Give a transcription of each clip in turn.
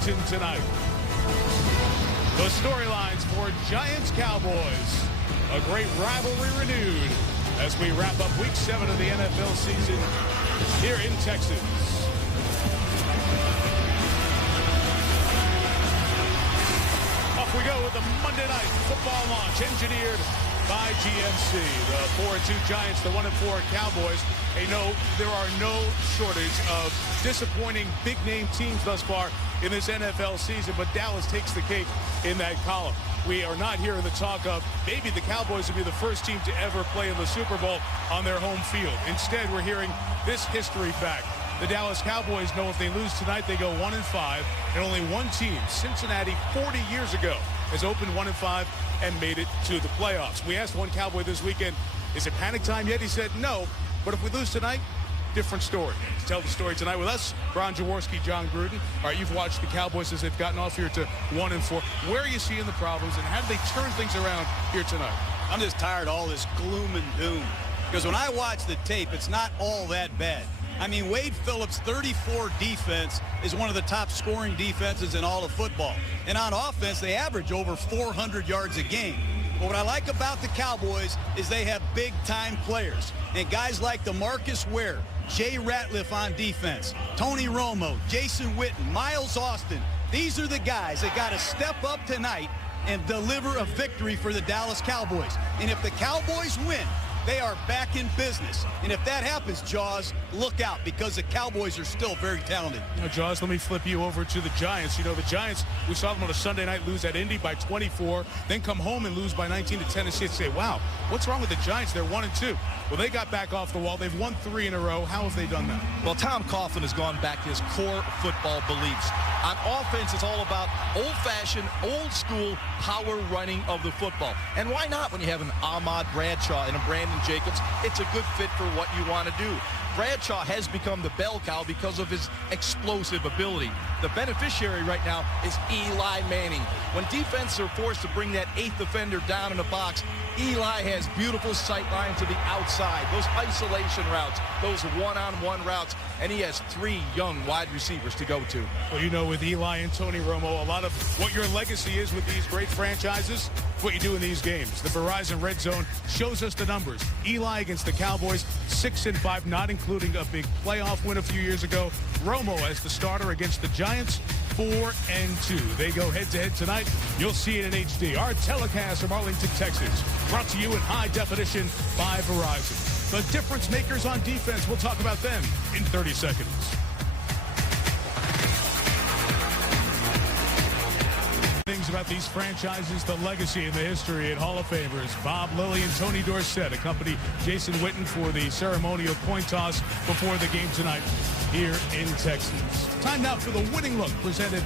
Washington tonight. The storylines for Giants-Cowboys. A great rivalry renewed as we wrap up Week 7 of the NFL season here in Texas. Off we go with the Monday Night Football launch, engineered by GMC. The 4-2 Giants, the 1-4 Cowboys. Hey, no, there are no shortage of disappointing big-name teams thus far in this NFL season, but Dallas takes the cake in that column. We are not hearing the talk of maybe the Cowboys will be the first team to ever play in the Super Bowl on their home field. Instead, we're hearing this history fact. The Dallas Cowboys know if they lose tonight, they go 1-5, and only one team, Cincinnati, 40 years ago, has opened 1-5 and made it to the playoffs. We asked one Cowboy this weekend, is it panic time yet? He said no, but if we lose tonight, different story. To tell the story tonight with us, Ron Jaworski, John Gruden. All right, you've watched the Cowboys as they've gotten off here to 1-4. Where are you seeing the problems, and how do they turn things around here tonight? I'm just tired of all this gloom and doom, because when I watch the tape, it's not all that bad. I mean, Wade Phillips' 34 defense is one of the top scoring defenses in all of football. And on offense, they average over 400 yards a game. But what I like about the Cowboys is they have big-time players. And guys like DeMarcus Ware, Jay Ratliff on defense, Tony Romo, Jason Witten, Miles Austin. These are the guys that got to step up tonight and deliver a victory for the Dallas Cowboys. And if the Cowboys win, they are back in business. And if that happens, Jaws, look out, because the Cowboys are still very talented. Now, Jaws, let me flip you over to the Giants. You know, the Giants, we saw them on a Sunday night lose at Indy by 24, then come home and lose by 19 to Tennessee and say, wow, what's wrong with the Giants? They're 1-2. Well, they got back off the wall. They've won 3 in a row. How have they done that? Well, Tom Coughlin has gone back to his core football beliefs. On offense, it's all about old-fashioned, old-school power running of the football. And why not when you have an Ahmad Bradshaw and a Brandon Jacobs? It's a good fit for what you want to do. Bradshaw has become the bell cow because of his explosive ability. The beneficiary right now is Eli Manning. When defenses are forced to bring that 8th defender down in the box, Eli has beautiful sight lines to the outside, those isolation routes, those one-on-one routes, and he has 3 young wide receivers to go to. Well, you know, with Eli and Tony Romo, a lot of what your legacy is with these great franchises, what you do in these games. The Verizon Red Zone shows us the numbers. Eli against the Cowboys, 6-5, not including a big playoff win a few years ago. Romo as the starter against the Giants, 4-2. They go head-to-head tonight. You'll see it in HD. Our telecast from Arlington, Texas, brought to you in high definition by Verizon. The difference makers on defense, we'll talk about them in 30 seconds. Things about these franchises, the legacy and the history, and Hall of Famers Bob Lilly and Tony Dorsett accompany Jason Witten for the ceremonial coin toss before the game tonight here in Texas. Time now for the winning look presented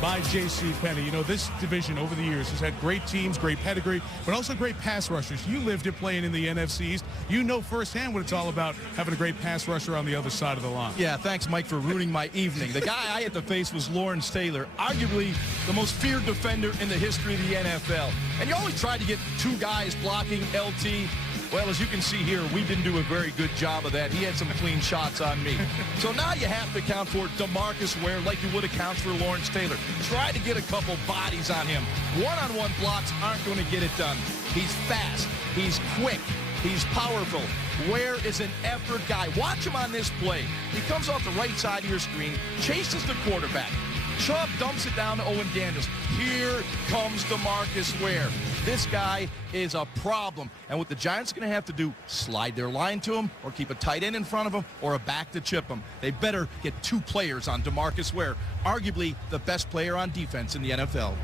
by J.C. Penney. You know, this division over the years has had great teams, great pedigree, but also great pass rushers. You lived it playing in the NFC East. You know firsthand what it's all about, having a great pass rusher on the other side of the line. Yeah, thanks, Mike, for ruining my evening. The guy I had to face was Lawrence Taylor, arguably the most feared defender in the history of the NFL. And you always tried to get 2 guys blocking LT. Well, as you can see here, we didn't do a very good job of that. He had some clean shots on me. So now you have to account for DeMarcus Ware like you would account for Lawrence Taylor. Try to get a couple bodies on him. One-on-one blocks aren't going to get it done. He's fast. He's quick. He's powerful. Ware is an effort guy. Watch him on this play. He comes off the right side of your screen, chases the quarterback. Chubb dumps it down to Owen Daniels. Here comes DeMarcus Ware. This guy is a problem. And what the Giants are going to have to do, slide their line to him or keep a tight end in front of him or a back to chip him. They better get 2 players on DeMarcus Ware, arguably the best player on defense in the NFL.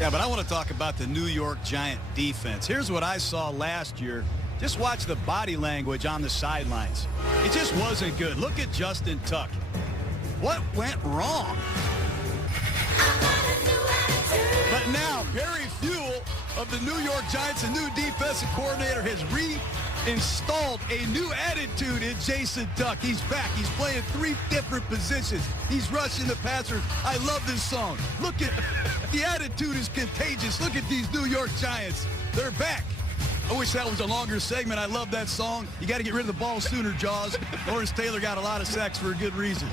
Yeah, but I want to talk about the New York Giant defense. Here's what I saw last year. Just watch the body language on the sidelines. It just wasn't good. Look at Justin Tuck. What went wrong? But now, Barry Fuel of the New York Giants, a new defensive coordinator, has reinstalled a new attitude in Jason Tuck. He's back. He's playing 3 different positions. He's rushing the passer. I love this song. Look at the attitude is contagious. Look at these New York Giants. They're back. I wish that was a longer segment. I love that song. You got to get rid of the ball sooner, Jaws. Lawrence Taylor got a lot of sacks for a good reason.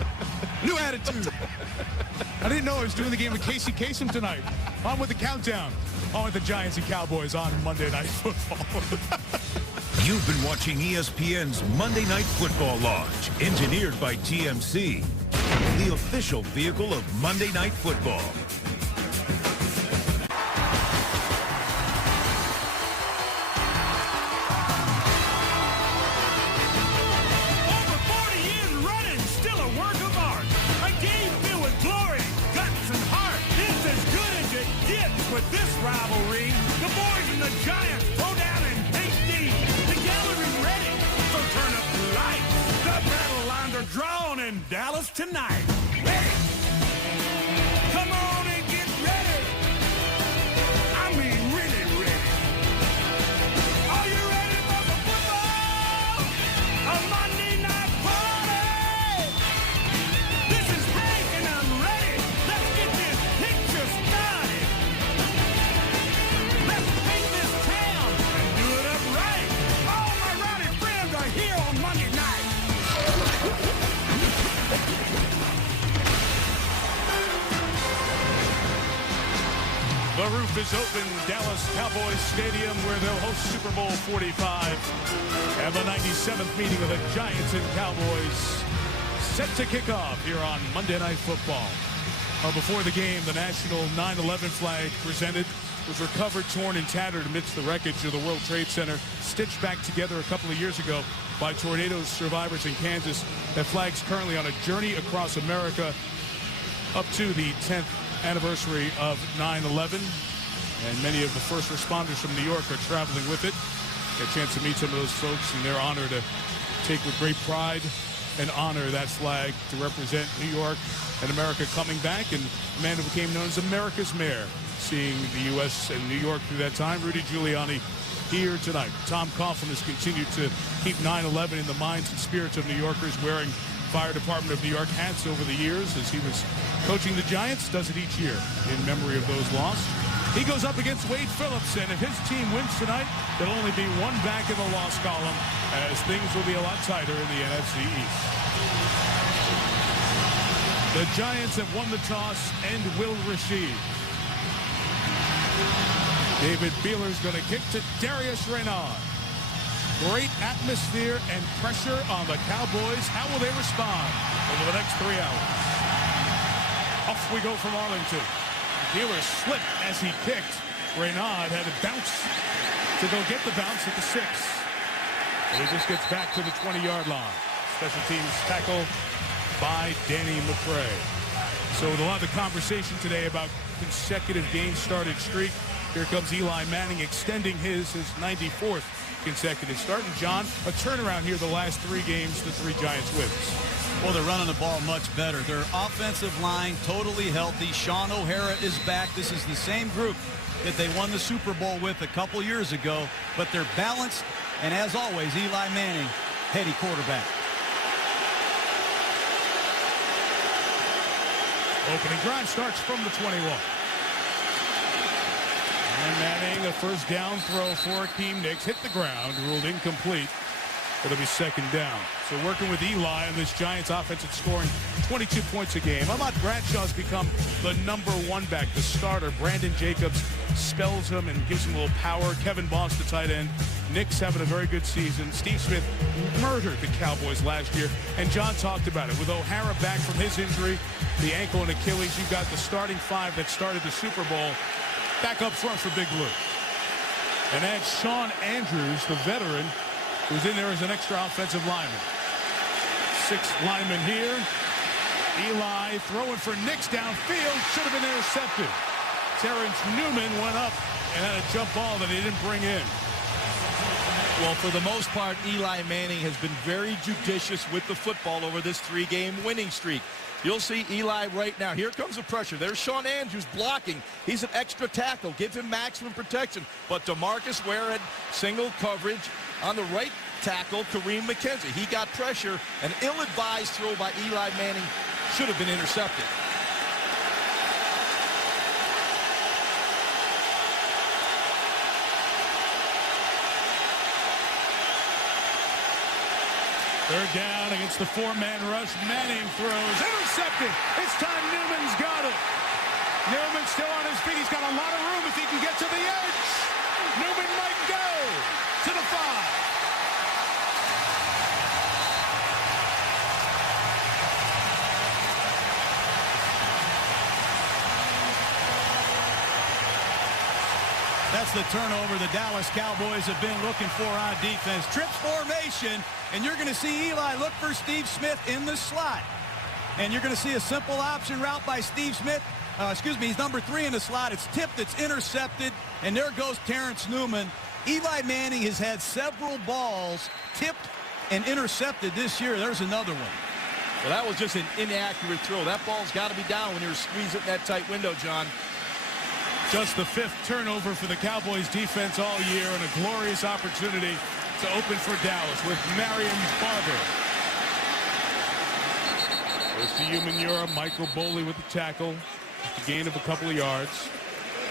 New attitude. I didn't know I was doing the game with Casey Kasem tonight. On with the countdown. On with the Giants and Cowboys on Monday Night Football. You've been watching ESPN's Monday Night Football Launch, engineered by TMC, the official vehicle of Monday Night Football. Over 40 years running, still a work of art. A game filled with glory, guts, and heart. It's as good as it gets with this rivalry. The boys and the Giants throw down and take deep. The gallery ready, so turn up the lights. The battle lines are drawn in Dallas tonight. Ready? Come on and get ready. I mean, really ready. Are you ready for the football? A Monday night party. This is Hank and I'm ready. Let's get this picture started. Let's paint this town and do it up right. All my rowdy friends are here on Monday night. The roof is open. Dallas Cowboys Stadium, where they'll host Super Bowl 45. And the 97th meeting of the Giants and Cowboys set to kick off here on Monday Night Football. Before the game, the national 9/11 flag presented was recovered, torn, and tattered amidst the wreckage of the World Trade Center, stitched back together a couple of years ago by tornado survivors in Kansas. That flag's currently on a journey across America up to the 10th anniversary of 9/11, and many of the first responders from New York are traveling with it. Get a chance to meet some of those folks, and they're honored to take with great pride and honor that flag to represent New York and America coming back, and a man who became known as America's mayor, seeing the U.S. and New York through that time, Rudy Giuliani, here tonight. Tom Coughlin has continued to keep 9/11 in the minds and spirits of New Yorkers, wearing Fire Department of New York hats over the years as he was coaching the Giants, does it each year in memory of those lost. He goes up against Wade Phillips, and if his team wins tonight, there'll only be one back in the loss column, as things will be a lot tighter in the NFC East. The Giants have won the toss and will receive. David Beeler's going to kick to Darius Reynard. Great atmosphere and pressure on the Cowboys. How will they respond over the next 3 hours? Off we go from Arlington. Beeler slipped as he kicked. Reynard had to bounce to go get the bounce at the 6. And he just gets back to the 20-yard line. Special teams tackle by Danny McCray. So with a lot of the conversation today about consecutive game-started streak, here comes Eli Manning extending his 94th consecutive start. And John, a turnaround here the last 3 games, the 3 Giants wins. Well, they're running the ball much better. Their offensive line totally healthy. Sean O'Hara is back. This is the same group that they won the Super Bowl with a couple years ago, but they're balanced. And as always, Eli Manning, heady quarterback. Opening drive starts from the 21. And Manning, a first down throw for Akeem Nicks, hit the ground, ruled incomplete. It'll be second down. So working with Eli on this Giants offense, it's scoring 22 points a game. Ahmad Bradshaw's become the #1 back, the starter. Brandon Jacobs spells him and gives him a little power. Kevin Boss, the tight end. Nicks having a very good season. Steve Smith murdered the Cowboys last year, and John talked about it. With O'Hara back from his injury, the ankle and Achilles, you've got the starting 5 that started the Super Bowl back up front for Big Blue. And add Sean Andrews, the veteran, who's in there as an extra offensive lineman. 6th lineman here. Eli throwing for Nicks downfield. Should have been intercepted. Terrence Newman went up and had a jump ball that he didn't bring in. Well, for the most part, Eli Manning has been very judicious with the football over this 3-game winning streak. You'll see Eli right now. Here comes the pressure. There's Sean Andrews blocking. He's an extra tackle. Give him maximum protection. But DeMarcus Ware had single coverage on the right tackle, Kareem McKenzie. He got pressure. An ill-advised throw by Eli Manning should have been intercepted. Third down against the four-man rush. Manning throws. Intercepted. It's time. Newman's got it. Newman still on his feet. He's got a lot of room if he can get to the edge. Newman might go to the 5. That's the turnover the Dallas Cowboys have been looking for on defense. Trips formation, and you're going to see Eli look for Steve Smith in the slot. And you're going to see a simple option route by Steve Smith. He's number 3 in the slot. It's tipped, it's intercepted, and there goes Terrence Newman. Eli Manning has had several balls tipped and intercepted this year. There's another one. Well, that was just an inaccurate throw. That ball's got to be down when you're squeezing that tight window, John. Just the 5th turnover for the Cowboys defense all year, and a glorious opportunity to open for Dallas with Marion Barber. Goes to Umanura. Michael Boley with the tackle. The gain of a couple of yards.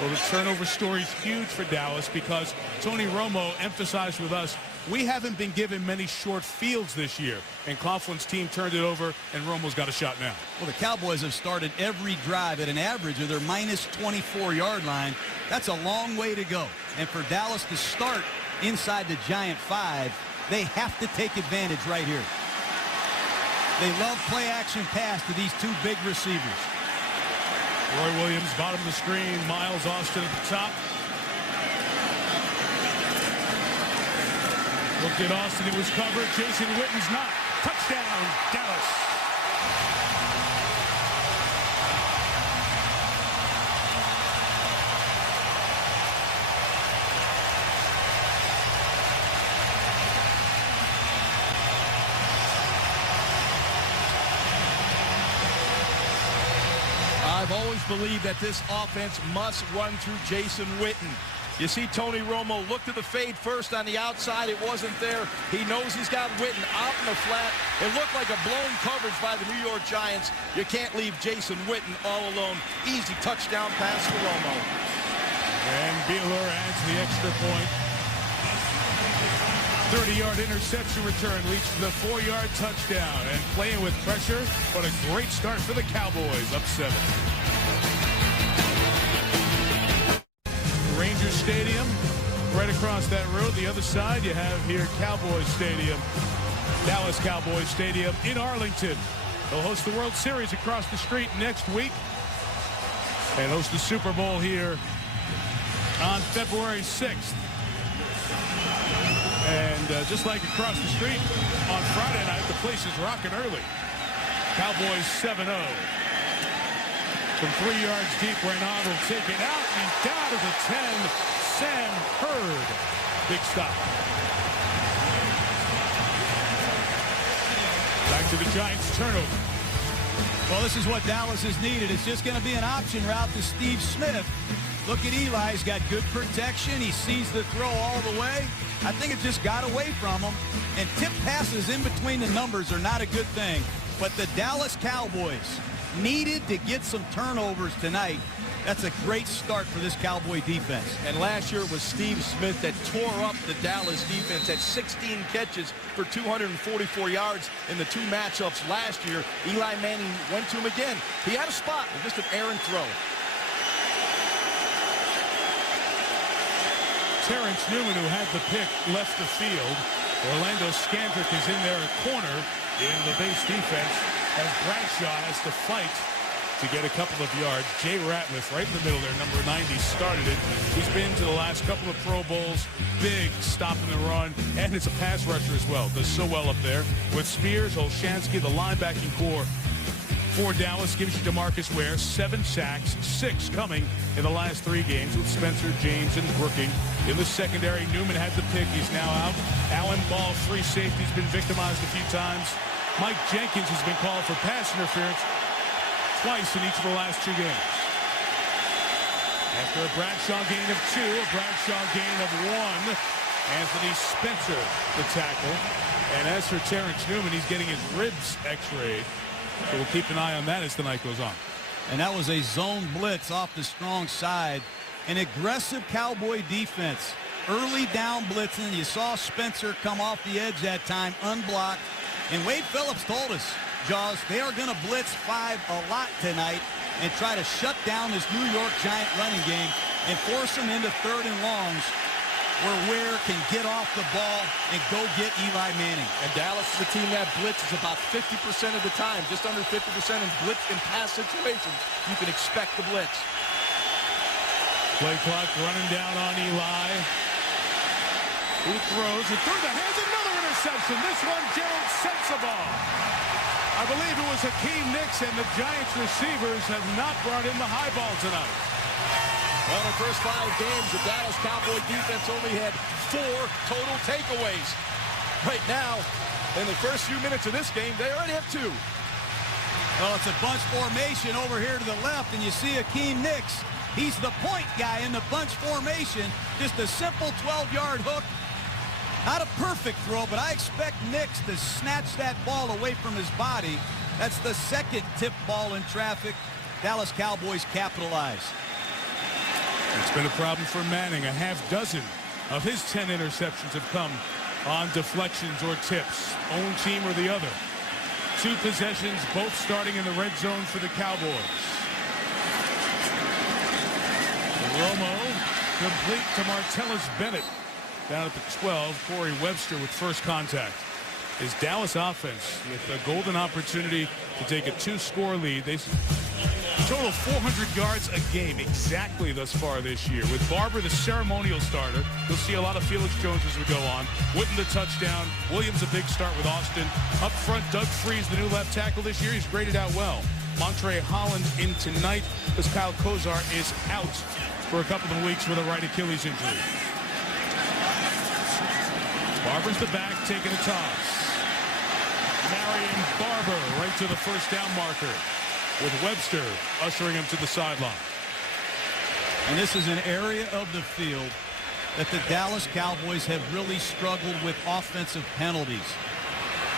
Well, the turnover story is huge for Dallas because Tony Romo emphasized with us, we haven't been given many short fields this year. And Coughlin's team turned it over, and Romo's got a shot now. Well, the Cowboys have started every drive at an average of their minus 24-yard line. That's a long way to go. And for Dallas to start inside the Giant 5, they have to take advantage right here. They love play-action pass to these two big receivers. Roy Williams, bottom of the screen. Miles Austin at the top. Looked at Austin, it was covered. Jason Witten's not. Touchdown, Dallas. I've always believed that this offense must run through Jason Witten. You see Tony Romo look to the fade first on the outside. It wasn't there. He knows he's got Witten out in the flat. It looked like a blown coverage by the New York Giants. You can't leave Jason Witten all alone. Easy touchdown pass to Romo. And Beeler adds the extra point. 30-yard interception return leads to the 4-yard touchdown. And playing with pressure, but a great start for the Cowboys, up 7. Ranger Stadium, right across that road. The other side, you have here Cowboys Stadium, Dallas Cowboys Stadium in Arlington. They'll host the World Series across the street next week and host the Super Bowl here on February 6th. And just like across the street on Friday night, the place is rocking early. Cowboys 7-0. From 3 yards deep, Reynald will take it out and down to the 10. Sam Hurd. Big stop. Back to the Giants turnover. Well, this is what Dallas has needed. It's just going to be an option route to Steve Smith. Look at Eli. He's got good protection. He sees the throw all the way. I think it just got away from him. And tip passes in between the numbers are not a good thing. But the Dallas Cowboys needed to get some turnovers tonight. That's a great start for this Cowboy defense. And last year it was Steve Smith that tore up the Dallas defense at 16 catches for 244 yards in the 2 matchups last year. Eli Manning went to him again. He had a spot with just an errant throw. Terrence Newman, who had the pick, left the field. Orlando Scandrick is in there at corner in the base defense as Bradshaw has to fight to get a couple of yards. Jay Ratliff right in the middle there, number 90, started it. He's been to the last couple of Pro Bowls. Big stop in the run, and it's a pass rusher as well. Does so well up there. With Spears, Olshansky, the linebacking core for Dallas gives you DeMarcus Ware, 7 sacks, 6 coming in the last 3 games with Spencer, James, and Brooking. In the secondary, Newman had the pick. He's now out. Alan Ball, free safety, has been victimized a few times. Mike Jenkins has been called for pass interference twice in each of the last 2 games. After a Bradshaw gain of 2, a Bradshaw gain of 1. Anthony Spencer, the tackle. And as for Terrence Newman, he's getting his ribs x-rayed. So we'll keep an eye on that as the night goes on. And that was a zone blitz off the strong side. An aggressive Cowboy defense. Early down blitzing. You saw Spencer come off the edge that time, unblocked. And Wade Phillips told us, Jaws, they are going to blitz 5 a lot tonight and try to shut down this New York Giant running game and force them into 3rd and longs where Ware can get off the ball and go get Eli Manning. And Dallas is a team that blitzes about 50% of the time, just under 50% in blitz and pass situations. You can expect the blitz. Play clock running down on Eli. Who throws it through the hands? Another interception. This one, Gerald Sensabaugh. I believe it was Hakeem Nicks, and the Giants receivers have not brought in the high ball tonight. Well, in the first 5 games, the Dallas Cowboy defense only had 4 total takeaways. Right now, in the first few minutes of this game, they already have 2. Well, it's a bunch formation over here to the left, and you see Hakeem Nicks. He's the point guy in the bunch formation. Just a simple 12-yard hook. Not a perfect throw, but I expect Nicks to snatch that ball away from his body. That's the second tip ball in traffic. Dallas Cowboys capitalize. It's been a problem for Manning. A half dozen of his 10 interceptions have come on deflections or tips. Own team or the other. 2 possessions, both starting in the red zone for the Cowboys. Romo complete to Martellus Bennett. Down at the 12, Corey Webster with first contact. Is Dallas offense with a golden opportunity to take a 2-score lead. They total 400 yards a game exactly thus far this year. With Barber the ceremonial starter, you'll see a lot of Felix Jones as we go on. Wooden the touchdown. Williams a big start with Austin. Up front, Doug Freese, the new left tackle this year. He's graded out well. Montre Holland in tonight as Kyle Kozar is out for a couple of weeks with a right Achilles injury. Barber's the back, taking a toss. Marion Barber right to the first down marker, with Webster ushering him to the sideline. And this is an area of the field that the Dallas Cowboys have really struggled with offensive penalties.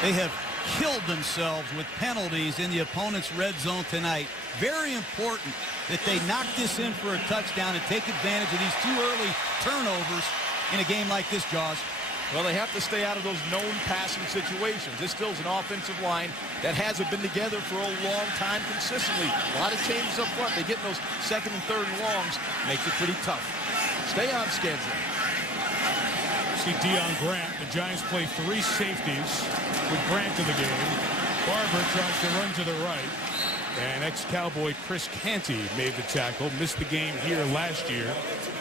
They have killed themselves with penalties in the opponent's red zone tonight. Very important that they knock this in for a touchdown and take advantage of these 2 early turnovers in a game like this, Jaws. Well, they have to stay out of those known passing situations. This still is an offensive line that hasn't been together for a long time consistently. A lot of changes up front. They get in those 2nd and 3rd and longs. Makes it pretty tough. Stay on schedule. See Deion Grant. The Giants play 3 safeties with Grant in the game. Barber tries to run to the right. And ex-Cowboy Chris Canty made the tackle. Missed the game here last year.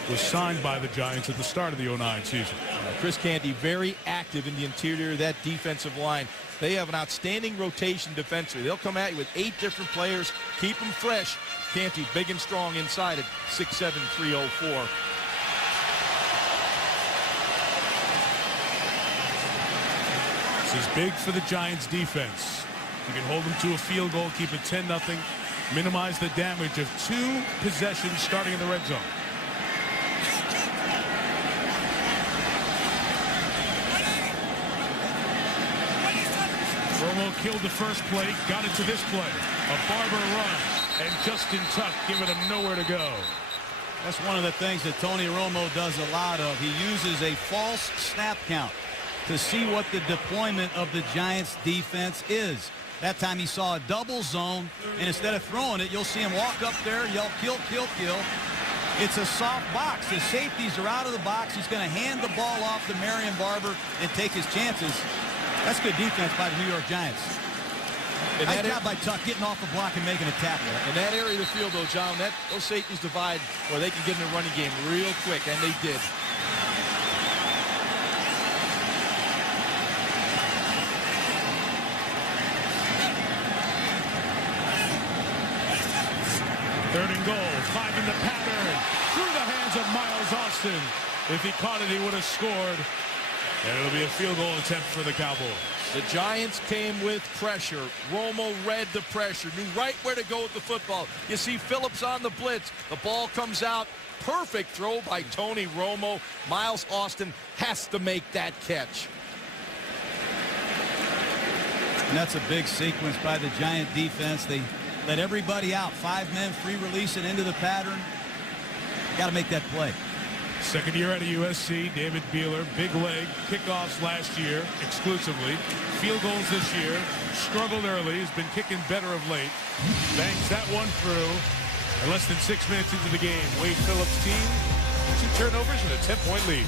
Was signed by the Giants at the start of the 09 season. Chris Canty very active in the interior of that defensive line. They have an outstanding rotation defensively. They'll come at you with 8 different players, keep them fresh. Canty big and strong inside at 6'7", 304. This is big for the Giants defense. You can hold them to a field goal, keep it 10-0, minimize the damage of 2 possessions starting in the red zone. Romo killed the first play, got it to this play. A Barber run, and Justin Tuck giving him nowhere to go. That's one of the things that Tony Romo does a lot of. He uses a false snap count to see what the deployment of the Giants defense is. That time he saw a double zone, and instead of throwing it, you'll see him walk up there, yell, kill, kill, kill. It's a soft box. The safeties are out of the box. He's going to hand the ball off to Marion Barber and take his chances. That's good defense by the New York Giants. Nice job by Tuck getting off the block and making a tackle. In that area of the field, though, John, those safeties divide where they can get in the running game real quick, and they did. Third and goal, 5 in the pattern, through the hands of Miles Austin. If he caught it, he would have scored. And it'll be a field goal attempt for the Cowboys. The Giants came with pressure. Romo read the pressure, knew right where to go with the football. You see Phillips on the blitz. The ball comes out. Perfect throw by Tony Romo. Miles Austin has to make that catch. And that's a big sequence by the Giant defense. They let everybody out. 5 men free releasing into the pattern. Got to make that play. Second year out of USC, David Beeler, big leg, kickoffs last year exclusively, field goals this year, struggled early, has been kicking better of late, bangs that one through, and less than 6 minutes into the game, Wade Phillips' team, 2 turnovers and a 10-point lead.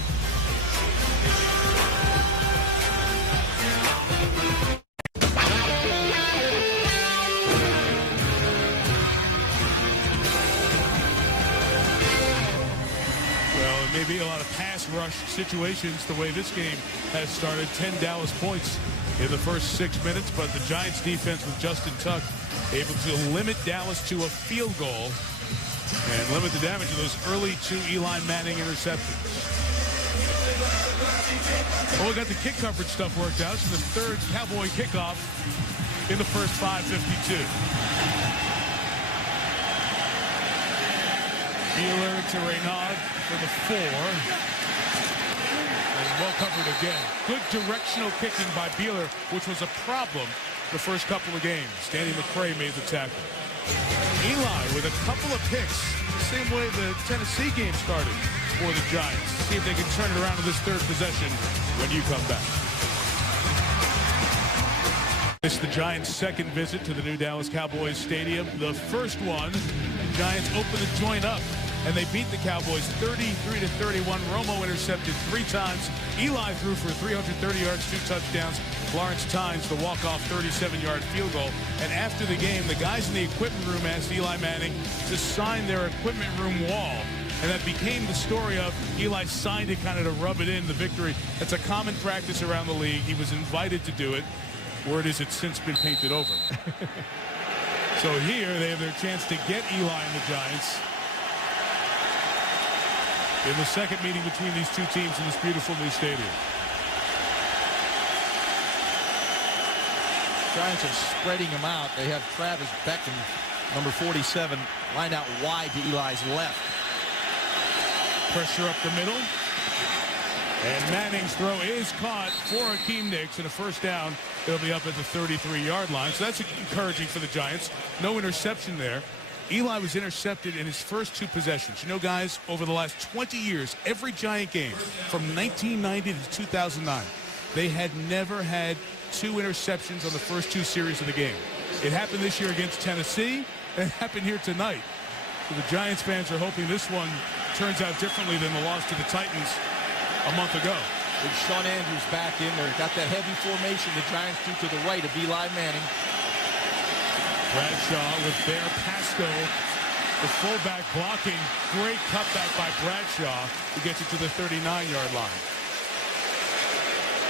Maybe a lot of pass rush situations the way this game has started. 10 Dallas points in the first 6 minutes, but the Giants defense with Justin Tuck able to limit Dallas to a field goal and limit the damage of those early 2 Eli Manning interceptions. Well, we got the kick coverage stuff worked out. So the third Cowboy kickoff in the first 5:52. Beeler to Reynaud for the 4. And well covered again. Good directional kicking by Beeler, which was a problem the first couple of games. Danny McCray made the tackle. Eli with a couple of picks, the same way the Tennessee game started for the Giants. See if they can turn it around in this third possession when you come back. It's the Giants' second visit to the new Dallas Cowboys Stadium. The first one, the Giants open the joint up, and they beat the Cowboys 33-31. Romo intercepted 3 times. Eli threw for 330 yards, 2 touchdowns. Lawrence Tynes, the walk-off 37-yard field goal. And after the game, the guys in the equipment room asked Eli Manning to sign their equipment room wall. And that became the story of Eli signed it kind of to rub it in, the victory. That's a common practice around the league. He was invited to do it. Word is it's since been painted over. So here they have their chance to get Eli and the Giants in the second meeting between these two teams in this beautiful new stadium. Giants are spreading him out. They have Travis Beckham, number 47, lined out wide to Eli's left. Pressure up the middle. And Manning's throw is caught for Hakeem Nicks, and a first down. It'll be up at the 33-yard line. So that's encouraging for the Giants. No interception there. Eli was intercepted in his first 2 possessions. You know, guys, over the last 20 years, every Giant game from 1990 to 2009, they had never had 2 interceptions on the first 2 series of the game. It happened this year against Tennessee, and it happened here tonight. So the Giants fans are hoping this one turns out differently than the loss to the Titans a month ago. With Sean Andrews back in there. Got that heavy formation the Giants do to the right of Eli Manning. Bradshaw with Bear Pasco, the fullback blocking. Great cutback by Bradshaw to get you to the 39-yard line.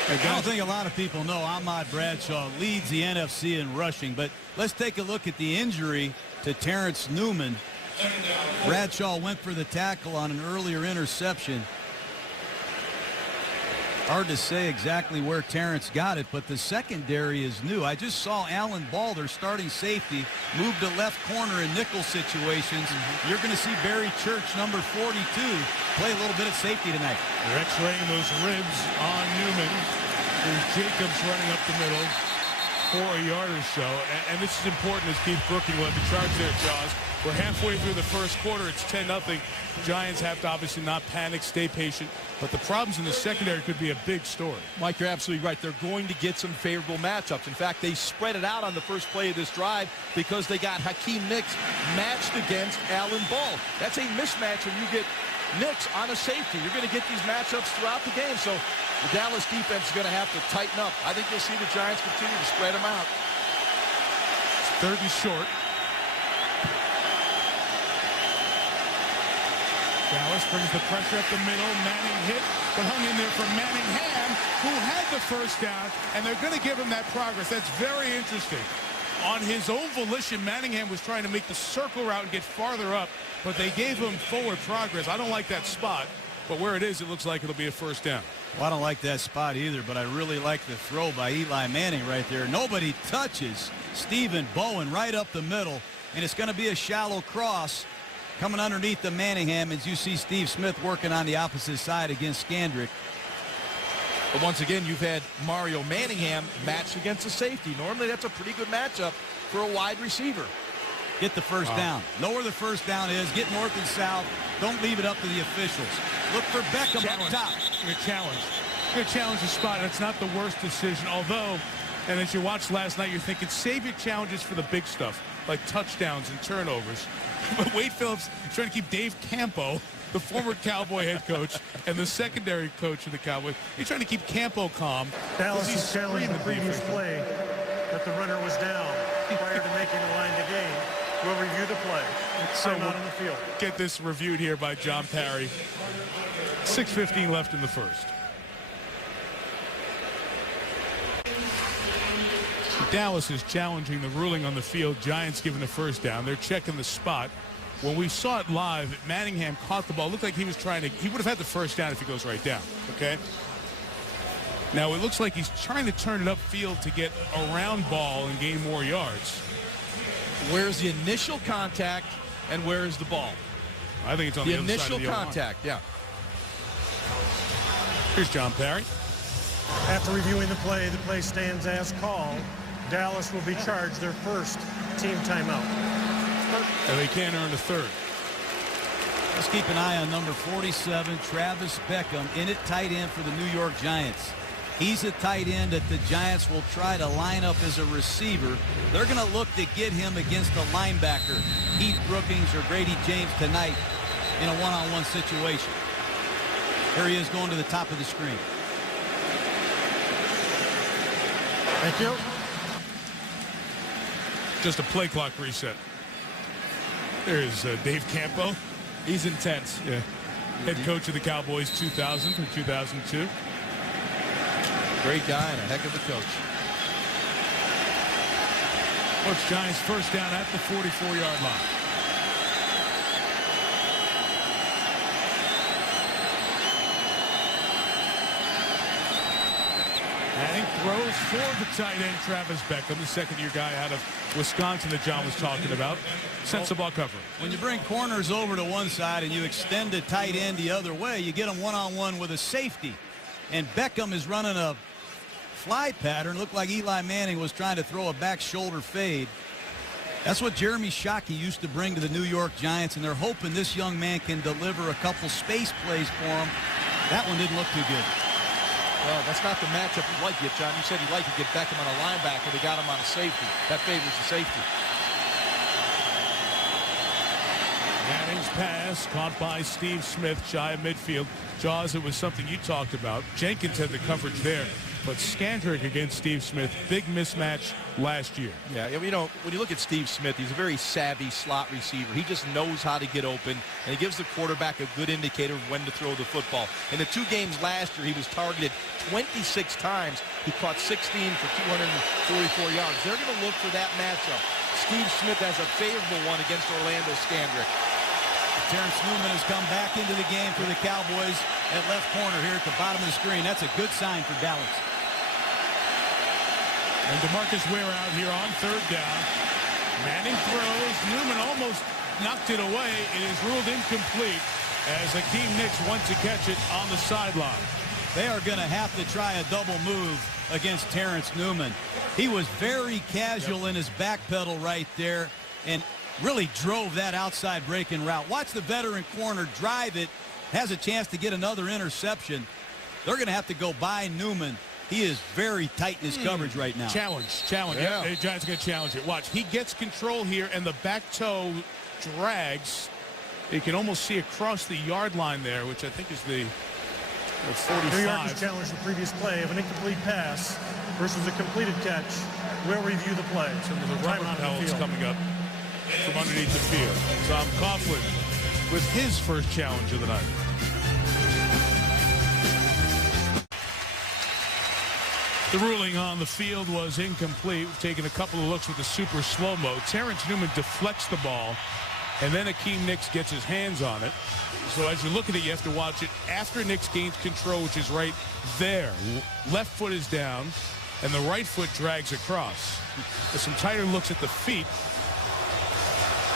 I don't think a lot of people know Ahmad Bradshaw leads the NFC in rushing, but let's take a look at the injury to Terrence Newman. Bradshaw went for the tackle on an earlier interception. Hard to say exactly where Terrence got it, but the secondary is new. I just saw Alan Ball, their starting safety, move to left corner in nickel situations. You're going to see Barry Church, number 42, play a little bit of safety tonight. They're x-raying those ribs on Newman. There's Jacobs running up the middle for a yard or so. And this is important as Keith Brooking led the charge there, Jaws. We're halfway through the first quarter. It's 10-0. Giants have to obviously not panic, stay patient. But the problems in the secondary could be a big story. Mike, you're absolutely right. They're going to get some favorable matchups. In fact, they spread it out on the first play of this drive because they got Hakeem Nicks matched against Alan Ball. That's a mismatch when you get Nicks on a safety. You're going to get these matchups throughout the game. So the Dallas defense is going to have to tighten up. I think you'll see the Giants continue to spread them out. It's 3rd and short. Dallas brings the pressure up the middle. Manning hit, but hung in there for Manningham, who had the first down, and they're going to give him that progress. That's very interesting. On his own volition, Manningham was trying to make the circle route and get farther up, but they gave him forward progress. I don't like that spot, but where it is, it looks like it'll be a first down. Well, I don't like that spot either, but I really like the throw by Eli Manning right there. Nobody touches Stephen Bowen right up the middle, and it's going to be a shallow cross. Coming underneath the Manningham as you see Steve Smith working on the opposite side against Scandrick. But once again, you've had Mario Manningham matched against a safety. Normally, that's a pretty good matchup for a wide receiver. get the first down. Know where the first down is. Get north and south. Don't leave it up to the officials. Look for Beckham up top. Going to challenge the spot. And it's not the worst decision, although, and as you watched last night, you're thinking save your challenges for the big stuff, like touchdowns and turnovers. But Wade Phillips is trying to keep Dave Campo, the former Cowboy head coach and the secondary coach of the Cowboys, he's trying to keep Campo calm. Dallas has challenged the previous play that the runner was down prior to making the line to gain. We'll review the play. So out on the field. Get this reviewed here by John Parry. 6:15 left in the first. Dallas is challenging the ruling on the field. Giants given the first down. They're checking the spot. When we saw it live, Manningham caught the ball. It looked like he was trying to, he would have had the first down if he goes right down, okay? Now, it looks like he's trying to turn it upfield to get a round ball and gain more yards. Where's the initial contact and where is the ball? I think it's on the other side initial of the contact, yeah. Here's John Parry. After reviewing the play stands as called. Dallas will be charged their first team timeout. And they can't earn a third. Let's keep an eye on number 47, Travis Beckham, in at tight end for the New York Giants. He's a tight end that the Giants will try to line up as a receiver. They're going to look to get him against a linebacker, Heath Brookings or Grady James tonight in a one-on-one situation. Here he is going to the top of the screen. Thank you. Just a play clock reset. There's Dave Campo. He's intense. Yeah. Head coach of the Cowboys 2000 through 2002. Great guy and a heck of a coach. Coach Giants first down at the 44-yard line. Manning throws for the tight end, Travis Beckham, the second-year guy out of Wisconsin that John was talking about. Sends the ball cover. When you bring corners over to one side and you extend a tight end the other way, you get them one-on-one with a safety. And Beckham is running a fly pattern. Looked like Eli Manning was trying to throw a back shoulder fade. That's what Jeremy Shockey used to bring to the New York Giants, and they're hoping this young man can deliver a couple space plays for them. That one didn't look too good. Well, that's not the matchup you like yet, John. You said you'd like to get Beckham on a linebacker. They got him on a safety. That favors the safety. Manning's pass caught by Steve Smith, shy of midfield. Jaws, it was something you talked about. Jenkins had the coverage there, but Skandrick against Steve Smith, big mismatch last year. Yeah, you know, when you look at Steve Smith, he's a very savvy slot receiver. He just knows how to get open, and he gives the quarterback a good indicator of when to throw the football. In the 2 games last year, he was targeted 26 times. He caught 16 for 244 yards. They're going to look for that matchup. Steve Smith has a favorable one against Orlando Skandrick. Terrence Newman has come back into the game for the Cowboys at left corner here at the bottom of the screen. That's a good sign for Dallas. And DeMarcus Ware out here on third down. Manning throws. Newman almost knocked it away. It is ruled incomplete as Hakeem Nicks went to catch it on the sideline. They are going to have to try a double move against Terrence Newman. He was very casual in his back pedal right there and really drove that outside breaking route. Watch the veteran corner drive it, has a chance to get another interception. They're going to have to go by Newman. He is very tight in his coverage right now. Challenge. Yeah. The Giants are going to challenge it. Watch, he gets control here, and the back toe drags. You can almost see across the yard line there, which I think is the 45. New York has challenged the previous play of an incomplete pass versus a completed catch. We'll review the play. Some of the rubber pellets coming up from underneath the field. Tom Coughlin with his first challenge of the night. The ruling on the field was incomplete. We've taken a couple of looks with the super slow-mo. Terrence Newman deflects the ball, and then Hakeem Nicks gets his hands on it. So as you look at it, you have to watch it after Nicks gains control, which is right there. Left foot is down, and the right foot drags across. There's some tighter looks at the feet.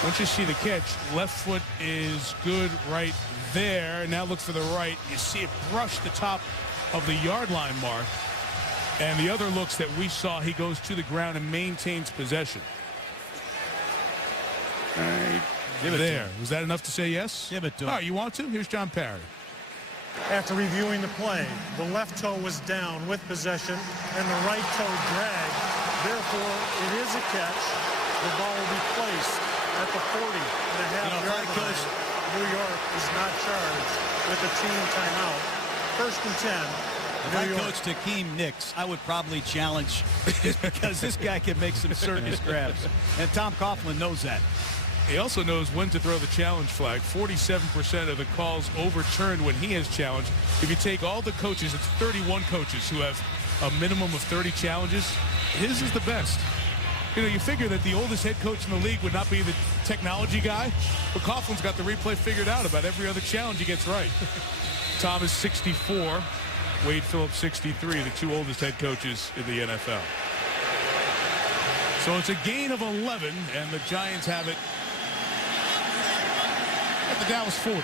Once you see the catch, left foot is good right there. Now look for the right. You see it brush the top of the yard line mark. And the other looks that we saw, he goes to the ground and maintains possession. Right there. Was that enough to say yes? Give it to him. All right, you want to? Here's John Parry. After reviewing the play, the left toe was down with possession and the right toe dragged. Therefore, it is a catch. The ball will be placed at the 40.5-yard line. New York is not charged with a team timeout. 1st and 10. If I coach Hakeem Nicks, I would probably challenge just because this guy can make some circus grabs. And Tom Coughlin knows that. He also knows when to throw the challenge flag. 47% of the calls overturned when he has challenged. If you take all the coaches, it's 31 coaches who have a minimum of 30 challenges. His is the best. You know, you figure that the oldest head coach in the league would not be the technology guy, but Coughlin's got the replay figured out about every other challenge he gets right. Tom is 64. Wade Phillips, 63, the two oldest head coaches in the NFL. So it's a gain of 11, and the Giants have it at the Dallas 40.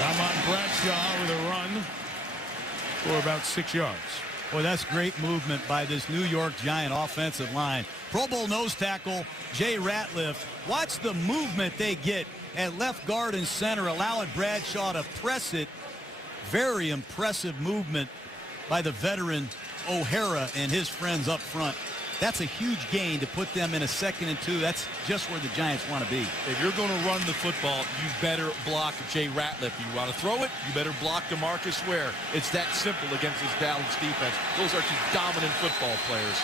Ramon Bradshaw with a run for about 6 yards. Well, that's great movement by this New York Giant offensive line. Pro Bowl nose tackle Jay Ratliff. Watch the movement they get at left guard and center, allowing Bradshaw to press it. Very impressive movement by the veteran O'Hara and his friends up front. That's a huge gain to put them in a 2nd and 2. That's just where the Giants want to be. If you're going to run the football, you better block Jay Ratliff. You want to throw it, you better block DeMarcus Ware. It's that simple against this Dallas defense. Those are two dominant football players.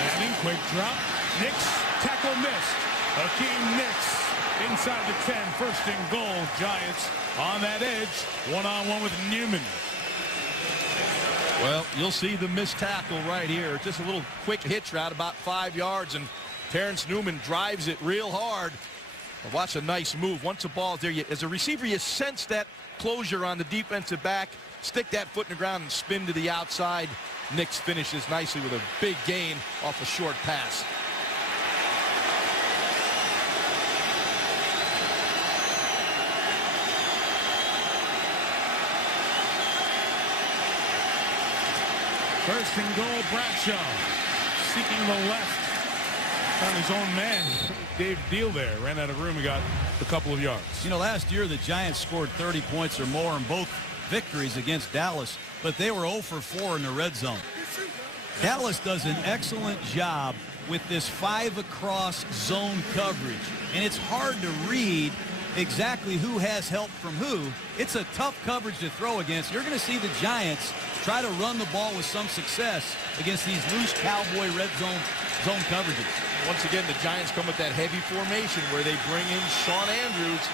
Manning, quick drop. Nicks, tackle missed. Hakeem Nicks inside the 10, 1st and goal. Giants on that edge, one-on-one with Newman. Well, you'll see the missed tackle right here. Just a little quick hitch route, about 5 yards, and Terrence Newman drives it real hard. But watch a nice move. Once the ball's there, as a receiver, you sense that closure on the defensive back. Stick that foot in the ground and spin to the outside. Nicks finishes nicely with a big gain off a short pass. First and goal, Bradshaw seeking the left. Found his own man, Dave Deal there. Ran out of room and got a couple of yards. You know, last year the Giants scored 30 points or more in both victories against Dallas, but they were 0 for 4 in the red zone. Dallas does an excellent job with this 5 across zone coverage, and it's hard to read exactly who has help from who. It's a tough coverage to throw against. You're going to see the Giants try to run the ball with some success against these loose Cowboy red zone coverages. Once again, the Giants come with that heavy formation where they bring in Shawn Andrews.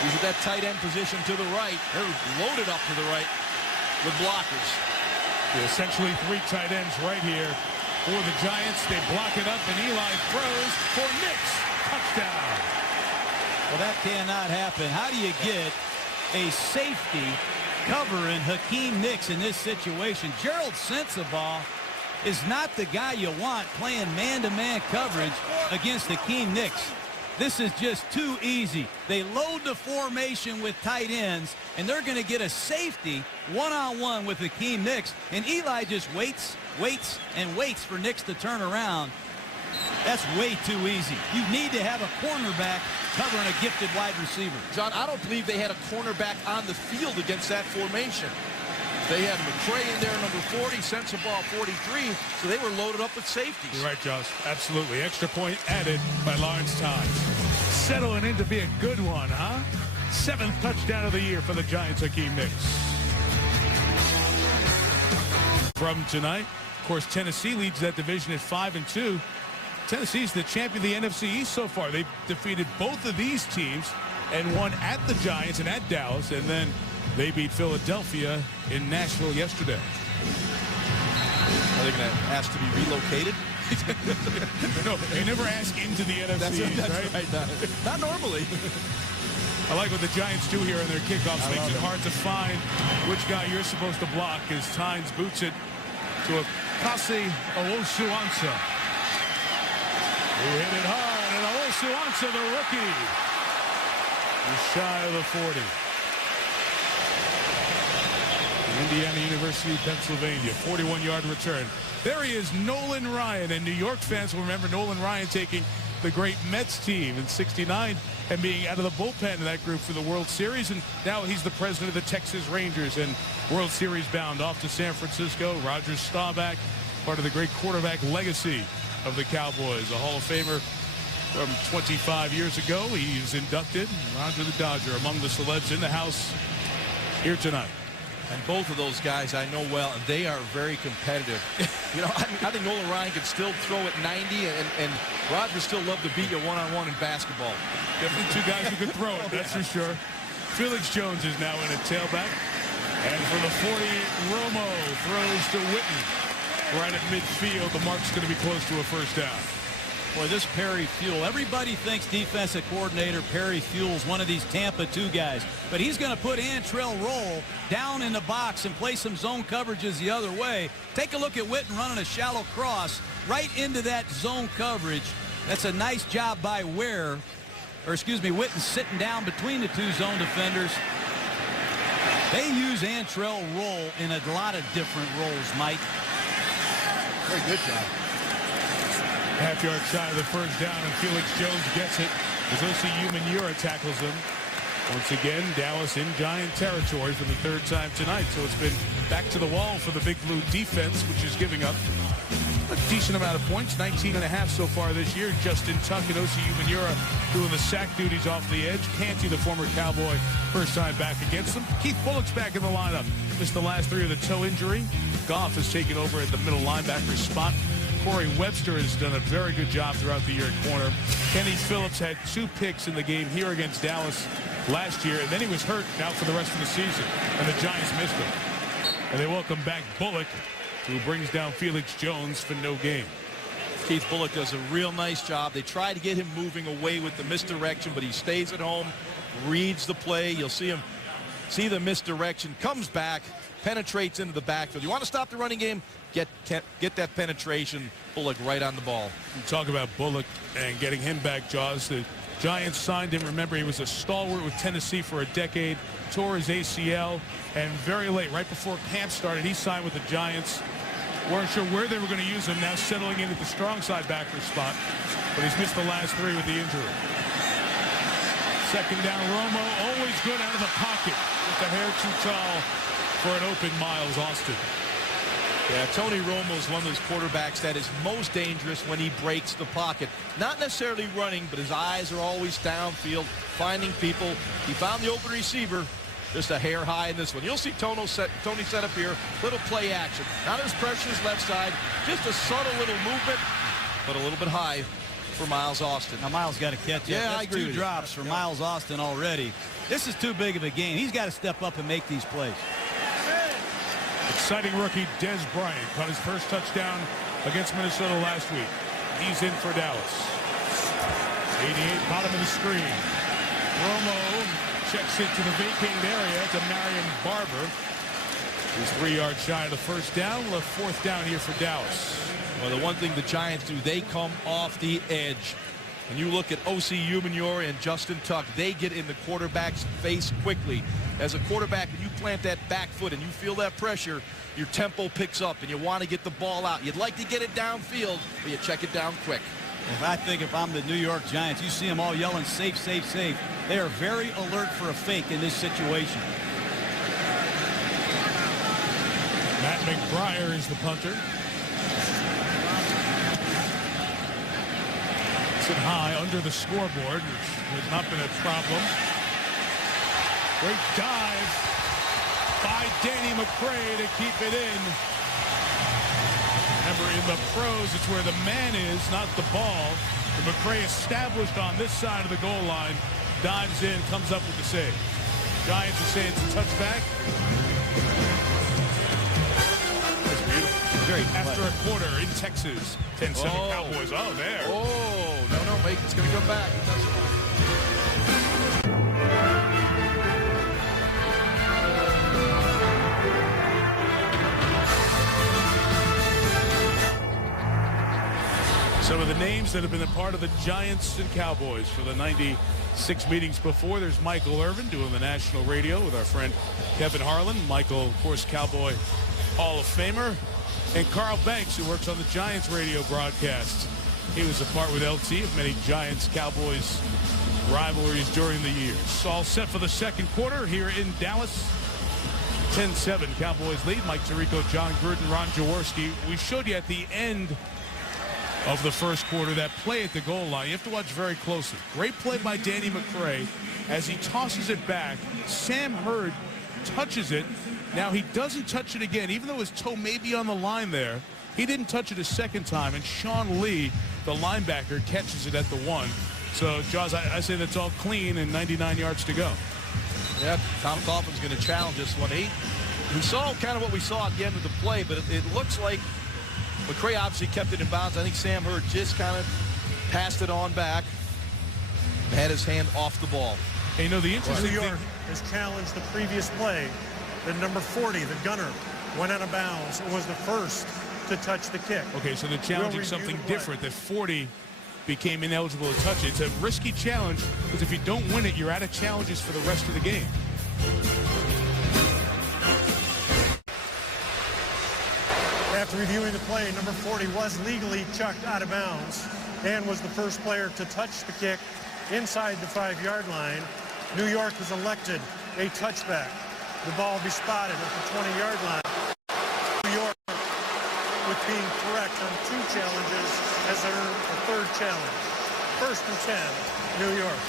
He's at that tight end position to the right. They're loaded up to the right with blockers. Essentially 3 tight ends right here for the Giants. They block it up, and Eli throws for Nicks. Touchdown. Well, that cannot happen. How do you get a safety covering Hakeem Nicks in this situation? Gerald Sensabaugh is not the guy you want playing man-to-man coverage against Hakeem Nicks. This is just too easy. They load the formation with tight ends, and they're going to get a safety one-on-one with Hakeem Nicks, and Eli just waits for Nicks to turn around. That's way too easy. You need to have a cornerback covering a gifted wide receiver. John, I don't believe they had a cornerback on the field against that formation. They had McCray in there, number 40, Sensabaugh 43, so they were loaded up with safeties. You're right, Josh. Absolutely. Extra point added by Lawrence Todd. Settling in to be a good one, huh? 7th touchdown of the year for the Giants, Hakeem Nicks. From tonight, of course, Tennessee leads that division at 5-2. Tennessee's the champion of the NFC East so far. They've defeated both of these teams and won at the Giants and at Dallas, and then they beat Philadelphia in Nashville yesterday. Are they going to ask to be relocated? No, they never ask into the NFC East, right? Not normally. I like what the Giants do here in their kickoffs. Makes it hard to find which guy you're supposed to block as Tynes boots it to Akasi Owusu-Ansah, who hit it hard, and Suanza, the rookie, is shy of the 40. Indiana University, Pennsylvania, 41-yard return. There he is, Nolan Ryan, and New York fans will remember Nolan Ryan taking the great Mets team in '69 and being out of the bullpen in that group for the World Series, and now he's the president of the Texas Rangers and World Series bound off to San Francisco. Roger Staubach, part of the great quarterback legacy of the Cowboys, a Hall of Famer from 25 years ago. He's inducted. Roger the Dodger among the celebs in the house here tonight. And both of those guys I know well, and they are very competitive. You know, I think Nolan Ryan could still throw at 90, and Roger still loved to beat you one-on-one in basketball. Definitely two guys who could throw it, that's for sure. Felix Jones is now in at tailback. And for the 40, Romo throws to Witten. Right at midfield, the mark's going to be close to a first down. Boy, this Perry Fuel, everybody thinks defensive coordinator Perry Fuel's one of these Tampa 2 guys, but he's going to put Antrell Roll down in the box and play some zone coverages the other way. Take a look at Witten running a shallow cross right into that zone coverage. That's a nice job by Witten sitting down between the 2 zone defenders. They use Antrell Roll in a lot of different roles, Mike. Very good job. Half-yard shy of the first down, and Felix Jones gets it as O.C. Umenyiora tackles him. Once again, Dallas in Giant territory for the 3rd time tonight. So it's been back to the wall for the Big Blue defense, which is giving up a decent amount of points, 19.5 so far this year. Justin Tuck and O.C. Umenyiora doing the sack duties off the edge. Canty, the former Cowboy, first time back against them. Keith Bullock's back in the lineup. Missed the last 3 of the toe injury. Goff has taken over at the middle linebacker spot. Corey Webster has done a very good job throughout the year at corner. Kenny Phillips had 2 picks in the game here against Dallas last year, and then he was hurt out for the rest of the season, and the Giants missed him. And they welcome back Bullock, who brings down Felix Jones for no gain. Keith Bullock does a real nice job. They try to get him moving away with the misdirection, but he stays at home, reads the play. You'll see him see the misdirection, comes back, penetrates into the backfield. You want to stop the running game? Get that penetration. Bullock right on the ball. You talk about Bullock and getting him back, Jaws. The Giants signed him. Remember, he was a stalwart with Tennessee for a decade, tore his ACL, and very late, right before camp started, he signed with the Giants. Weren't sure where they were going to use him, now settling in at the strong side backer spot, but he's missed the last 3 with the injury. Second down, Romo, always good out of the pocket, just a hair too tall for an open Miles Austin. Yeah, Tony Romo is one of those quarterbacks that is most dangerous when he breaks the pocket. Not necessarily running, but his eyes are always downfield, finding people. He found the open receiver, just a hair high in this one. You'll see Tony set up here, little play action. Not as pressure as left side, just a subtle little movement, but a little bit high for Miles Austin. Now Miles got to catch it. Yeah, I agree 2 with you. drops for Miles Austin already. This is too big of a game. He's got to step up and make these plays. Exciting rookie Des Bryant caught his first touchdown against Minnesota last week. He's in for Dallas. 88, bottom of the screen. Romo checks it to the vacated area to Marion Barber. He's 3 yards shy of the first down. We'll have 4th down here for Dallas. Well, the one thing the Giants do, they come off the edge. And you look at O.C. Umenyiora and Justin Tuck, they get in the quarterback's face quickly. As a quarterback, when you plant that back foot and you feel that pressure, your tempo picks up and you want to get the ball out. You'd like to get it downfield, but you check it down quick. If I'm the New York Giants, you see them all yelling safe, safe, safe. They are very alert for a fake in this situation. Matt McBriar is the punter. Sit high under the scoreboard, which has not been a problem. Great dive by Danny McCray to keep it in. Remember, in the pros, it's where the man is, not the ball. The McCray established on this side of the goal line, dives in, comes up with the save. Giants are saying it's a touchback. That's beautiful. Great After play. a quarter in Texas, 10-7 Cowboys. Oh, there. Oh, no, Mike, it's going to come back. Some of the names that have been a part of the Giants and Cowboys for the 96 meetings before. There's Michael Irvin doing the national radio with our friend Kevin Harlan. Michael, of course, Cowboy Hall of Famer. And Carl Banks, who works on the Giants radio broadcasts. He was a part with LT of many Giants-Cowboys rivalries during the years. All set for the second quarter here in Dallas. 10-7 Cowboys lead. Mike Tirico, John Gruden, Ron Jaworski. We showed you at the end of the first quarter that play at the goal line. You have to watch very closely. Great play by Danny McCray as he tosses it back. Sam Hurd touches it. Now he doesn't touch it again, even though his toe may be on the line there. He didn't touch it a second time, and Sean Lee, the linebacker, catches it at the 1. So, Jaws, I say that's all clean and 99 yards to go. Yeah, Tom Coughlin's going to challenge this one. He saw kind of what we saw at the end of the play, but it looks like McCray obviously kept it in bounds. I think Sam Hurd just kind of passed it on back, had his hand off the ball. Hey, you know, the interesting New thing... York has challenged the previous play. The number 40, the gunner, went out of bounds and was the first to touch the kick. Okay, so they're challenging something different, that 40 became ineligible to touch it. It's a risky challenge because if you don't win it, you're out of challenges for the rest of the game. After reviewing the play, number 40 was legally chucked out of bounds and was the first player to touch the kick inside the 5-yard line. New York has elected a touchback. The ball will be spotted at the 20-yard line. New York, with being correct on 2 challenges, has earned a 3rd challenge. 1st and 10, New York.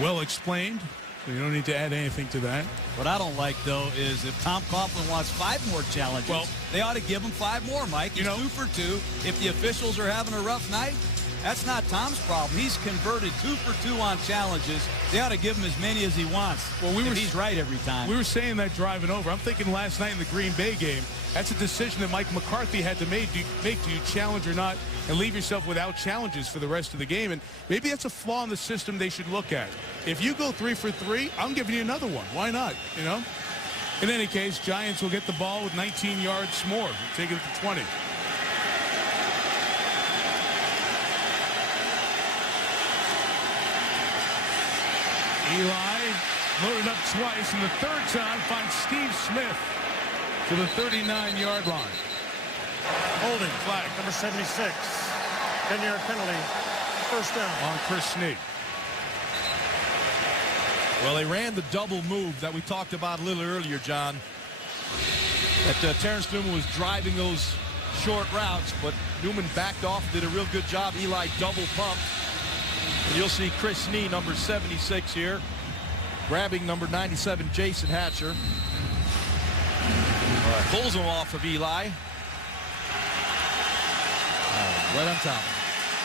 Well explained. You don't need to add anything to that. What I don't like, though, is if Tom Coughlin wants 5 more challenges, well, they ought to give him 5 more, Mike. He's 2 for 2. If the officials are having a rough night, that's not Tom's problem. He's converted 2 for 2 on challenges. They ought to give him as many as he wants. Well, he's right every time. We were saying that driving over. I'm thinking last night in the Green Bay game, that's a decision that Mike McCarthy had to make. Do you challenge or not, and leave yourself without challenges for the rest of the game? And maybe that's a flaw in the system they should look at. If you go 3 for 3, I'm giving you another one. Why not? You know. In any case, Giants will get the ball with 19 yards more. Take it at the 20. Eli loaded up twice, and the 3rd time finds Steve Smith to the 39-yard line. Holding flag, number 76. 10-yard penalty, 1st down. On Chris Snead. Well, they ran the double move that we talked about a little earlier, John. That Terrence Newman was driving those short routes, but Newman backed off, did a real good job. Eli double pumped. And you'll see Chris Snead, number 76 here, grabbing number 97, Jason Hatcher. Pulls him off of Eli. Right on top.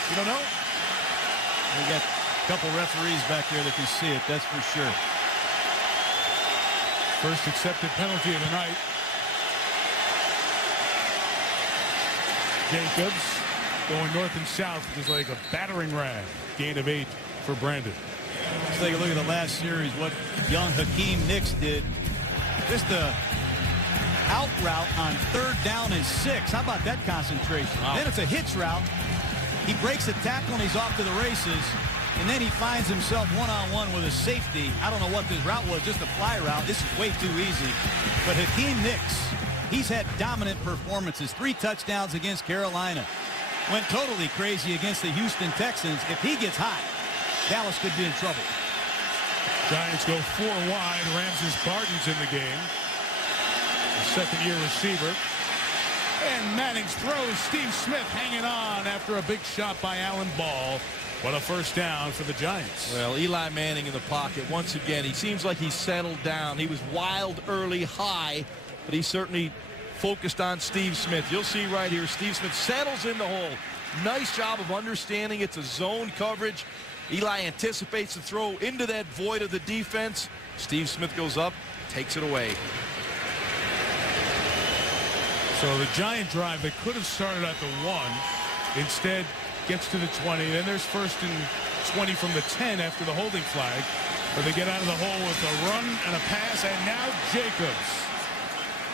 You don't know? We got a couple referees back there that can see it, that's for sure. First accepted penalty of the night. Jacobs going north and south is like a battering ram. Gain of 8 for Brandon. Let's take a look at the last series, what young Hakeem Nicks did. Just a out route on 3rd down and 6. How about that concentration? Wow. Then it's a hitch route. He breaks a tackle and he's off to the races. And then he finds himself one-on-one with a safety. I don't know what this route was, just a fly route. This is way too easy. But Hakeem Nicks, he's had dominant performances. 3 touchdowns against Carolina. Went totally crazy against the Houston Texans. If he gets hot, Dallas could be in trouble. Giants go 4 wide. Ramses Barton's in the game. The 2nd-year receiver. And Manning's throws. Steve Smith hanging on after a big shot by Alan Ball. What a 1st down for the Giants. Well, Eli Manning in the pocket once again. He seems like he's settled down. He was wild early, high, but he certainly focused on Steve Smith. You'll see right here, Steve Smith settles in the hole. Nice job of understanding it's a zone coverage. Eli anticipates the throw into that void of the defense. Steve Smith goes up, takes it away. So the Giant drive that could have started at the 1 instead gets to the 20. Then there's 1st and 20 from the 10 after the holding flag. But they get out of the hole with a run and a pass, and now Jacobs.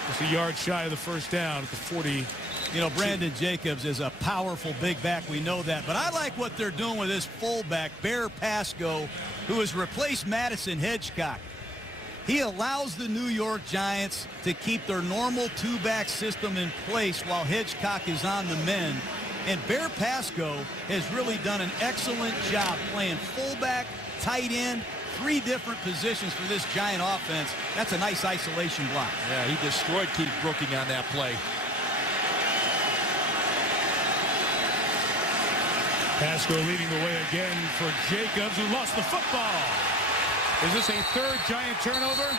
Just a yard shy of the 1st down at the You know, Brandon Jacobs is a powerful big back. We know that. But I like what they're doing with this fullback, Bear Pasco, who has replaced Madison Hedgecock. He allows the New York Giants to keep their normal two-back system in place while Hedgecock is on the mend. And Bear Pasco has really done an excellent job playing fullback, tight end, 3 different positions for this Giant offense. That's a nice isolation block. Yeah, he destroyed Keith Brooking on that play. Pasco leading the way again for Jacobs, who lost the football. Is this a 3rd Giant turnover?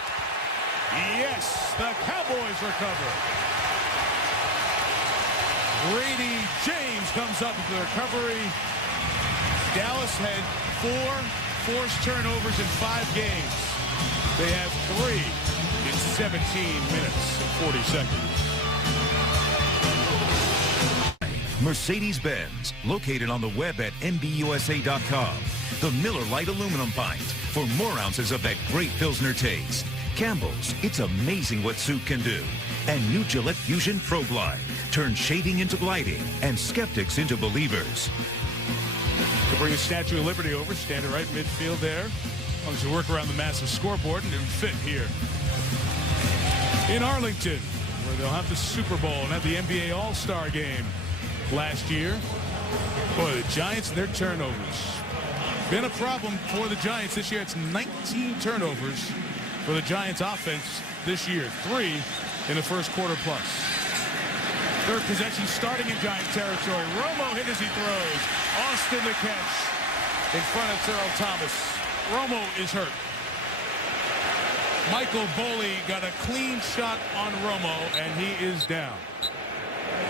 Yes, the Cowboys recover. Brady James comes up with the recovery. Dallas had 4 forced turnovers in 5 games. They have 3 in 17 minutes and 40 seconds. Mercedes-Benz, located on the web at MBUSA.com. The Miller Lite aluminum pint for more ounces of that great Pilsner taste. Campbell's, it's amazing what soup can do. And new Gillette Fusion Pro Glide. Turn shading into gliding and skeptics into believers. To bring a Statue of Liberty over, standing right midfield there. As long as you work around the massive scoreboard and it would fit here. In Arlington, where they'll have the Super Bowl and have the NBA All-Star game last year. Boy, the Giants, their turnovers. Been a problem for the Giants this year. It's 19 turnovers for the Giants offense this year. 3 in the first quarter plus. 3rd possession starting in Giant territory. Romo hit as he throws. Austin the catch in front of Terrell Thomas. Romo is hurt. Michael Boley got a clean shot on Romo, and he is down.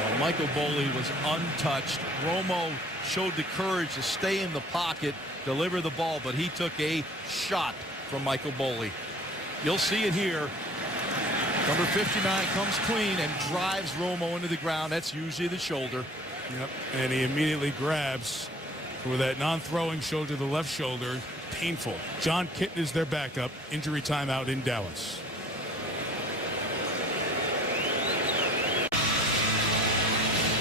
Well, Michael Boley was untouched. Romo showed the courage to stay in the pocket, deliver the ball, but he took a shot from Michael Boley. You'll see it here. Number 59 comes clean and drives Romo into the ground. That's usually the shoulder. Yep, and he immediately grabs for that non-throwing shoulder, the left shoulder. Painful. John Kitten is their backup. Injury timeout in Dallas.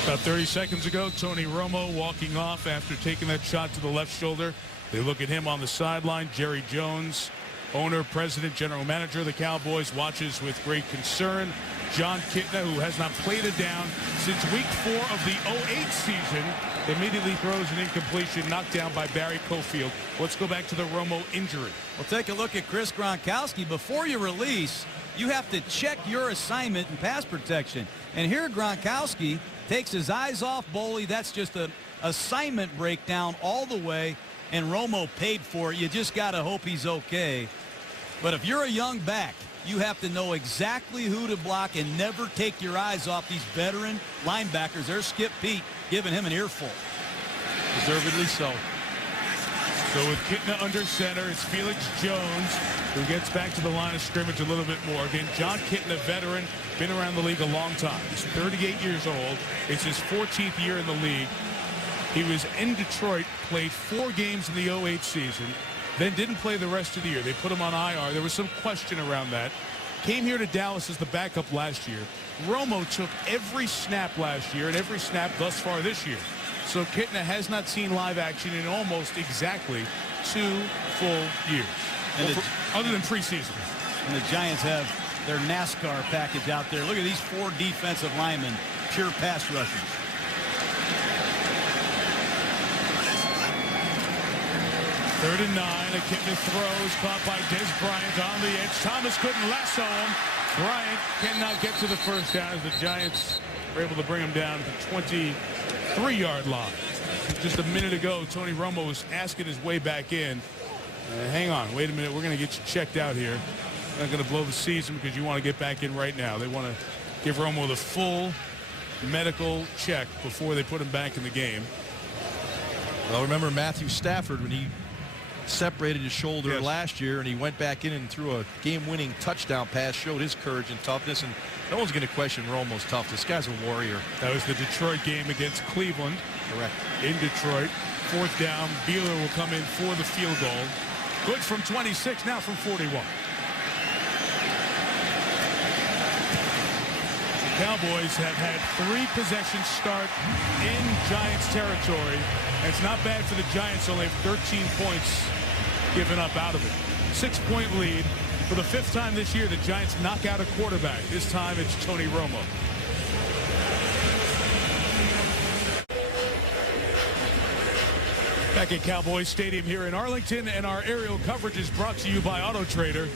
About 30 seconds ago, Tony Romo walking off after taking that shot to the left shoulder. They look at him on the sideline. Jerry Jones, owner, president, general manager of the Cowboys, watches with great concern. John Kitna, who has not played a down since week 4 of the 08 season, immediately throws an incompletion, knocked down by Barry Cofield. Let's go back to the Romo injury. Well, take a look at Chris Gronkowski. Before you release, you have to check your assignment in pass protection. And here Gronkowski takes his eyes off Boley. That's just an assignment breakdown all the way, and Romo paid for it. You just got to hope he's okay. But if you're a young back, you have to know exactly who to block and never take your eyes off these veteran linebackers. There's Skip Pete giving him an earful. Deservedly so. So with Kitna under center, it's Felix Jones who gets back to the line of scrimmage a little bit more. Again, John Kitna, veteran, been around the league a long time. He's 38 years old. It's his 14th year in the league. He was in Detroit, played 4 games in the 08 season, then didn't play the rest of the year. They put him on IR. There was some question around that. Came here to Dallas as the backup last year. Romo took every snap last year and every snap thus far this year. So Kitna has not seen live action in almost exactly 2 full years, other than preseason. And the Giants have their NASCAR package out there. Look at these 4 defensive linemen, pure pass rushers. Third and 9. A Kitna throws, caught by Des Bryant on the edge. Thomas couldn't lasso him. Bryant cannot get to the first down as the Giants were able to bring him down to the 23-yard line. Just a minute ago, Tony Romo was asking his way back in. Hang on, wait a minute. We're going to get you checked out here. We're not going to blow the season because you want to get back in right now. They want to give Romo the full medical check before they put him back in the game. Well, remember Matthew Stafford when he separated his shoulder last year and he went back in and threw a game-winning touchdown pass, showed his courage and toughness, and no one's going to question Romo's toughness. This guy's a warrior. That was the Detroit game against Cleveland. Correct. In Detroit. 4th down. Beeler will come in for the field goal. Good from 26, now from 41. Cowboys have had 3 possessions start in Giants territory. And it's not bad for the Giants. Only have 13 points given up out of it. 6-point lead. For the 5th time this year, the Giants knock out a quarterback. This time it's Tony Romo. Back at Cowboys Stadium here in Arlington, and our aerial coverage is brought to you by Autotrader.com.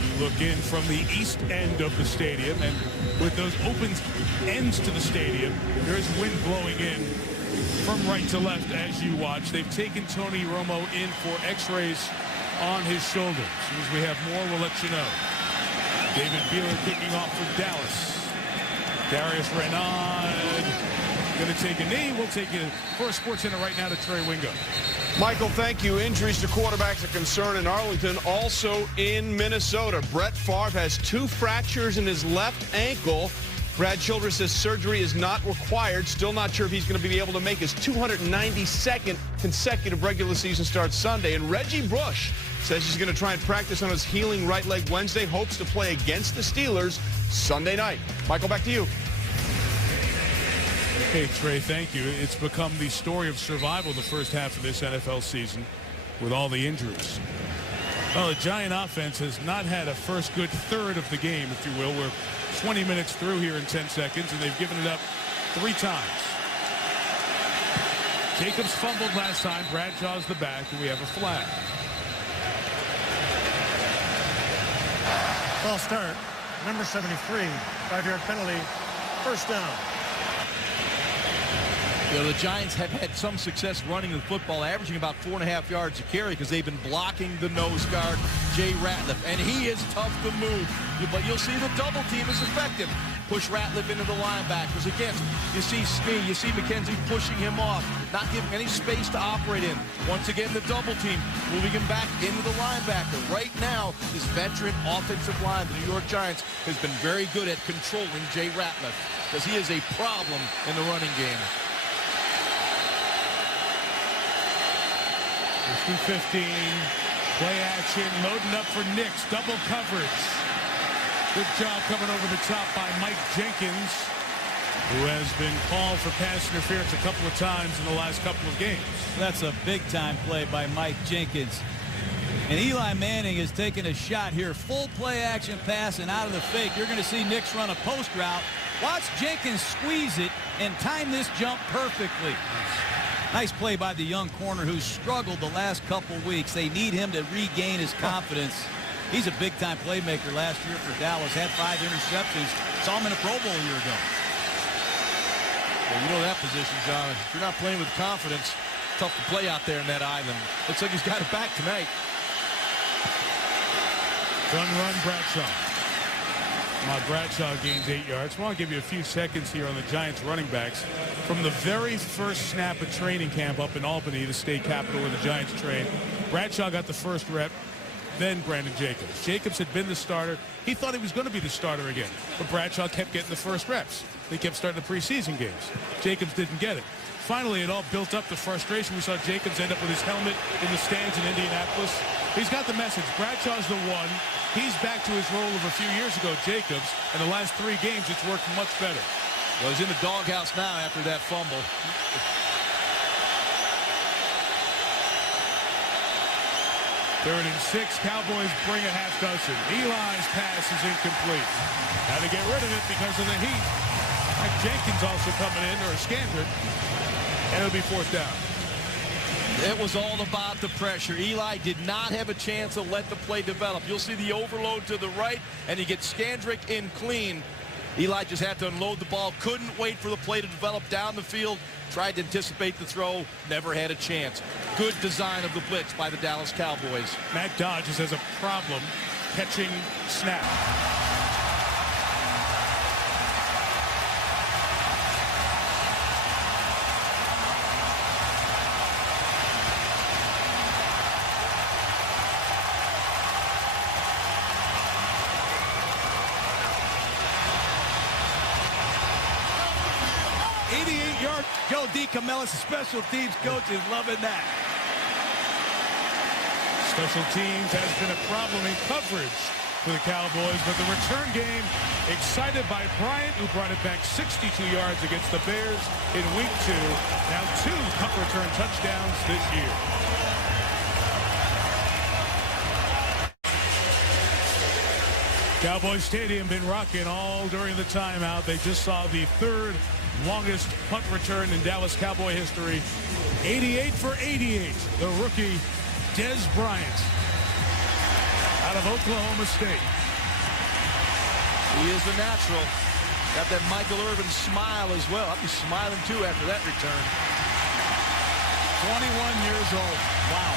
You look in from the east end of the stadium, and with those open ends to the stadium, there is wind blowing in from right to left as you watch. They've taken Tony Romo in for x-rays on his shoulder. As soon as we have more, we'll let you know. David Beeler kicking off for Dallas. Darius Renard going to take a knee. We'll take it for a Sports Center right now to Trey Wingo. Michael, thank you. Injuries to quarterbacks a concern in Arlington, also in Minnesota. Brett Favre has 2 fractures in his left ankle. Brad Childress says surgery is not required. Still not sure if he's going to be able to make his 292nd consecutive regular season start Sunday. And Reggie Bush says he's going to try and practice on his healing right leg Wednesday. Hopes to play against the Steelers Sunday night. Michael, back to you. Hey, Trey, thank you. It's become the story of survival the first half of this NFL season with all the injuries. Well, the Giant offense has not had a first good third of the game, if you will. We're 20 minutes through here in 10 seconds, and they've given it up 3 times. Jacobs fumbled last time. Bradshaw's the back, and we have a flag. False start. Number 73. 5-yard penalty. First down. You know, the Giants have had some success running the football, averaging about 4.5 yards a carry because they've been blocking the nose guard, Jay Ratliff. And he is tough to move. But you'll see the double team is effective. Push Ratliff into the linebackers. Again, you see Snee, you see McKenzie pushing him off, not giving any space to operate in. Once again, the double team moving him back into the linebacker. Right now, this veteran offensive line, the New York Giants, has been very good at controlling Jay Ratliff because he is a problem in the running game. 2:15, play action, loading up for Nix, double coverage. Good job coming over the top by Mike Jenkins, who has been called for pass interference a couple of times in the last couple of games. That's a big-time play by Mike Jenkins. And Eli Manning is taking a shot here. Full play action pass and out of the fake. You're going to see Nix run a post route. Watch Jenkins squeeze it and time this jump perfectly. Nice play by the young corner who struggled the last couple weeks. They need him to regain his confidence. He's a big-time playmaker last year for Dallas. Had 5 interceptions. Saw him in a Pro Bowl a year ago. Well, you know that position, John. If you're not playing with confidence, tough to play out there in that island. Looks like he's got it back tonight. Run, Bradshaw. Bradshaw gains 8 yards. I want to give you a few seconds here on the Giants running backs. From the very first snap of training camp up in Albany, the state capital where the Giants train, Bradshaw got the first rep, then Brandon Jacobs. Jacobs had been the starter. He thought he was going to be the starter again, but Bradshaw kept getting the first reps. They kept starting the preseason games. Jacobs didn't get it. Finally, it all built up the frustration. We saw Jacobs end up with his helmet in the stands in Indianapolis. He's got the message. Bradshaw's the one. He's back to his role of a few years ago, Jacobs. And the last 3 games, it's worked much better. Well, he's in the doghouse now after that fumble. Third and 6. Cowboys bring a half dozen. Eli's pass is incomplete. Had to get rid of it because of the heat. Mike Jenkins also coming in, or Scandrick. And it'll be 4th down. It was all about the pressure. Eli did not have a chance to let the play develop. You'll see the overload to the right, and you get Scandrick in clean. Eli just had to unload the ball, couldn't wait for the play to develop down the field, tried to anticipate the throw, never had a chance. Good design of the blitz by the Dallas Cowboys. Matt Dodges has a problem catching snap. Joe DiCamillo, special teams coach, is loving that. Special teams has been a problem in coverage for the Cowboys, but the return game excited by Bryant, who brought it back 62 yards against the Bears in week 2. Now 2 punt return touchdowns this year. Cowboy Stadium been rocking all during the timeout. They just saw the 3rd longest punt return in Dallas Cowboy history. 88 for 88. The rookie Dez Bryant out of Oklahoma State. He is a natural. Got that Michael Irvin smile as well. I'll be smiling too after that return. 21 years old. Wow.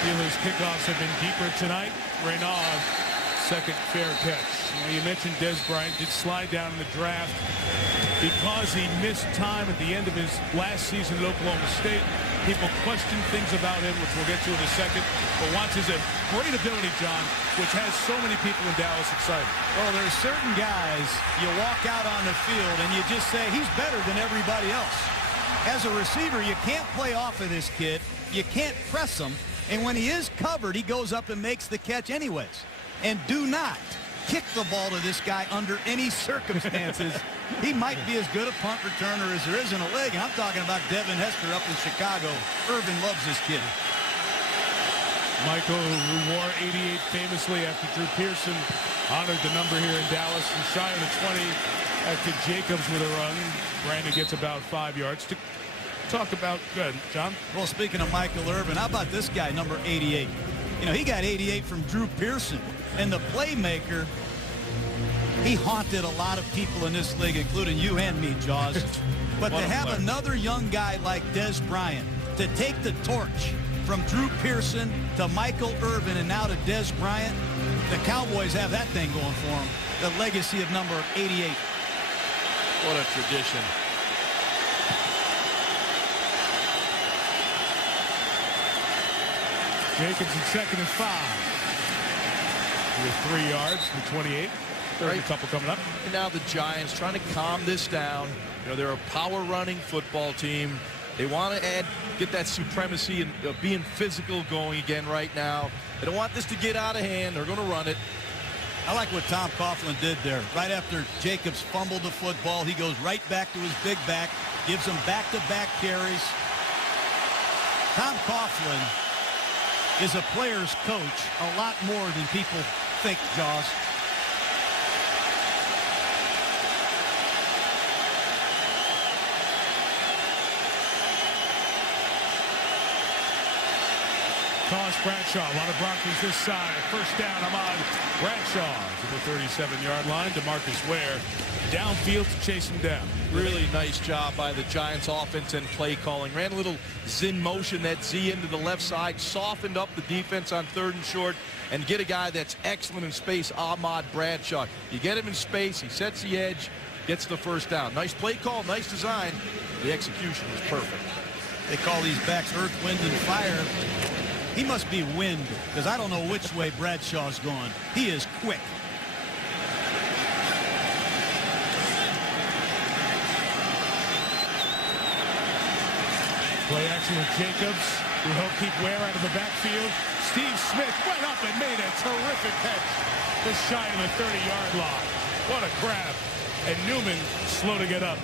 Steelers kickoffs have been deeper tonight. Renaud, second fair catch. You mentioned Dez Bryant did slide down in the draft because he missed time at the end of his last season at Oklahoma State. People question things about him, which we'll get to in a second. But watches a great ability, John, which has so many people in Dallas excited. Well, there's certain guys you walk out on the field and you just say he's better than everybody else. As a receiver, you can't play off of this kid. You can't press him. And when he is covered, he goes up and makes the catch anyways. And do not kick the ball to this guy under any circumstances. He might be as good a punt returner as there is in a league. And I'm talking about Devin Hester up in Chicago. Irvin loves this kid. Michael, who wore 88 famously after Drew Pearson honored the number here in Dallas, and shy of the 20 after Jacobs with a run. Brandon gets about 5 yards. To talk about, good, John. Well, speaking of Michael Irvin, how about this guy, number 88? You know, he got 88 from Drew Pearson. And the playmaker, he haunted a lot of people in this league, including you and me, Jaws. But to have another young guy like Dez Bryant to take the torch from Drew Pearson to Michael Irvin and now to Dez Bryant, the Cowboys have that thing going for them. The legacy of number 88. What a tradition. Jacobs in 2nd and 5. With 3 yards from 28. There's a couple coming up. And now the Giants trying to calm this down. You know, they're a power running football team. They want to get that supremacy and being physical going again right now. They don't want this to get out of hand. They're going to run it. I like what Tom Coughlin did there. Right after Jacobs fumbled the football, he goes right back to his big back, gives him back-to-back carries. Tom Coughlin is a player's coach a lot more than people think, Jaws. Toss Bradshaw. A lot of Broncos this side. First down, Ahmad Bradshaw to the 37-yard line. DeMarcus Ware downfield to chase him down. Really nice job by the Giants offense and play calling. Ran a little Zin motion, that Z into the left side, softened up the defense on 3rd and short, and get a guy that's excellent in space, Ahmad Bradshaw. You get him in space, he sets the edge, gets the first down. Nice play call, nice design. The execution was perfect. They call these backs earth, wind, and fire. He must be wind, because I don't know which way Bradshaw's going. He is quick. Play action with Jacobs, who helped keep Ware out of the backfield. Steve Smith went up and made a terrific catch, just shy of the 30-yard line. What a grab. And Newman slow to get up.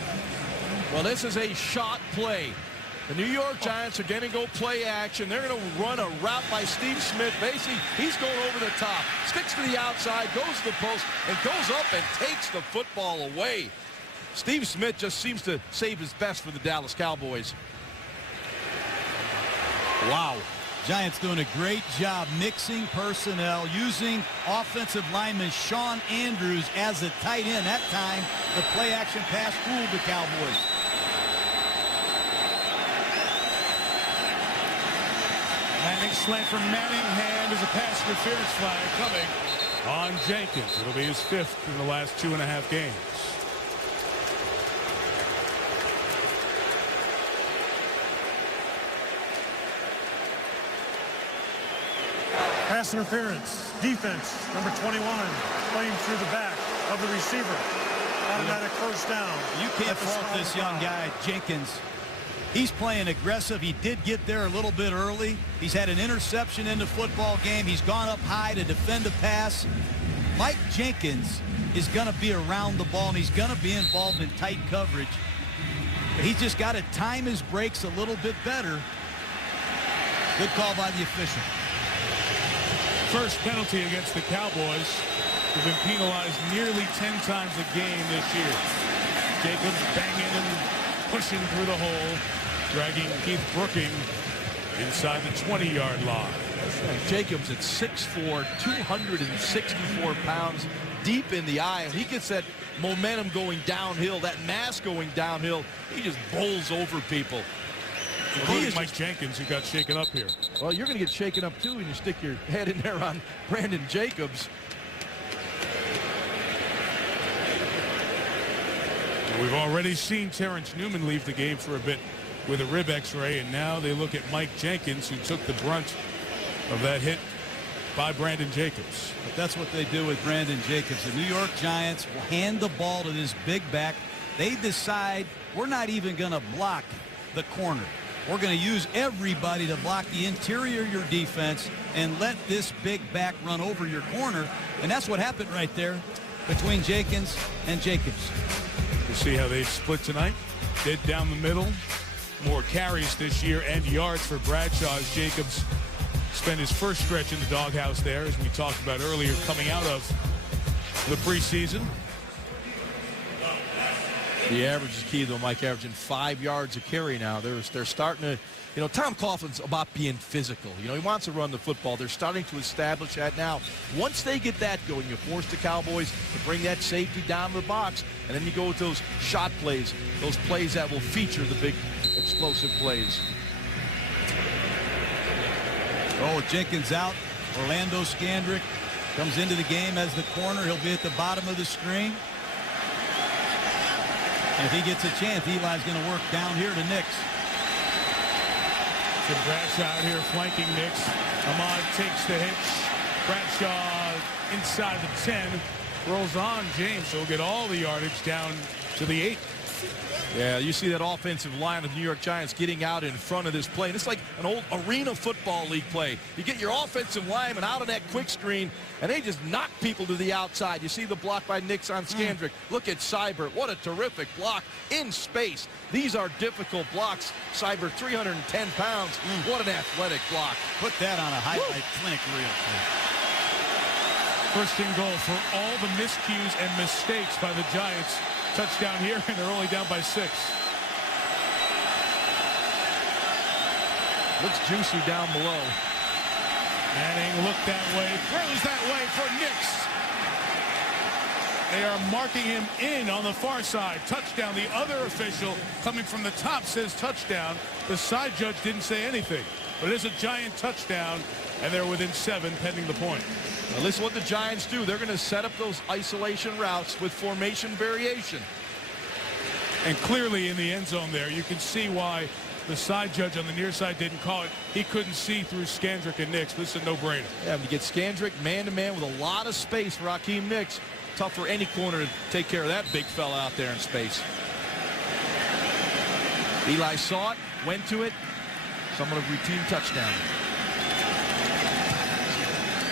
Well, this is a shot play. The New York Giants are going to go play action. They're going to run a route by Steve Smith. Basically, he's going over the top. Sticks to the outside, goes to the post, and goes up and takes the football away. Steve Smith just seems to save his best for the Dallas Cowboys. Wow. Giants doing a great job mixing personnel, using offensive lineman Sean Andrews as a tight end. That time, the play action pass fooled the Cowboys. Manning slant from Manningham is a pass interference flag coming on Jenkins. It'll be his 5th in the last 2.5 games. Pass interference. Defense, number 21, playing through the back of the receiver. Automatic first down. You can't fault this young guy, Jenkins. He's playing aggressive. He did get there a little bit early. He's had an interception in the football game. He's gone up high to defend the pass. Mike Jenkins is going to be around the ball, and he's going to be involved in tight coverage. But he's just got to time his breaks a little bit better. Good call by the official. First penalty against the Cowboys, who've been penalized nearly 10 times a game this year. Jacobs banging and pushing through the hole, dragging Keith Brooking inside the 20-yard line. Jacobs at 6'4", 264 pounds, deep in the eye, and he gets that momentum going downhill, that mass going downhill. He just bowls over people. Including Mike Jenkins, who got shaken up here. Well, you're going to get shaken up too when you stick your head in there on Brandon Jacobs. We've already seen Terrence Newman leave the game for a bit with a rib x-ray, and now they look at Mike Jenkins, who took the brunt of that hit by Brandon Jacobs. But that's what they do with Brandon Jacobs. The New York Giants will hand the ball to this big back. They decide we're not even going to block the corner. We're going to use everybody to block the interior of your defense and let this big back run over your corner. And that's what happened right there between Jenkins and Jacobs. You see how they split tonight? Dead down the middle. More carries this year and yards for Bradshaw as Jacobs spent his first stretch in the doghouse there, as we talked about earlier, coming out of the preseason. The average is key, though, Mike, averaging 5 yards a carry now. They're starting to, you know, Tom Coughlin's about being physical. You know, he wants to run the football. They're starting to establish that now. Once they get that going, you force the Cowboys to bring that safety down the box, and then you go with those shot plays, those plays that will feature the big explosive plays. Oh, Jenkins out. Orlando Scandrick comes into the game as the corner. He'll be at the bottom of the screen. And if he gets a chance, Eli's going to work down here to Nix. So Bradshaw out here flanking Nix. Ahmad takes the hitch. Bradshaw inside the 10. Rolls on James, so he'll get all the yardage down to the 8. Yeah, you see that offensive line of the New York Giants getting out in front of this play. And it's like an old Arena Football League play. You get your offensive lineman out of that quick screen, and they just knock people to the outside. You see the block by Nix on Scandrick. Look at Seibert. What a terrific block in space. These are difficult blocks. Seibert, 310 pounds. What an athletic block. Put that on a highlight clinic reel. First and goal for all the miscues and mistakes by the Giants. Touchdown here, and they're only down by 6. Looks juicy down below. Manning looked that way, throws that way for Nix. They are marking him in on the far side. Touchdown. The other official coming from the top says touchdown. The side judge didn't say anything. But it is a Giant touchdown, and they're within 7 pending the point. Now listen what the Giants do. They're going to set up those isolation routes with formation variation. And clearly in the end zone there, you can see why the side judge on the near side didn't call it. He couldn't see through Scandrick and Nix. This is a no-brainer. Yeah, you get Scandrick man-to-man with a lot of space for Hakeem Nix. Tough for any corner to take care of that big fella out there in space. Eli saw it, went to it. Somewhat of routine touchdown.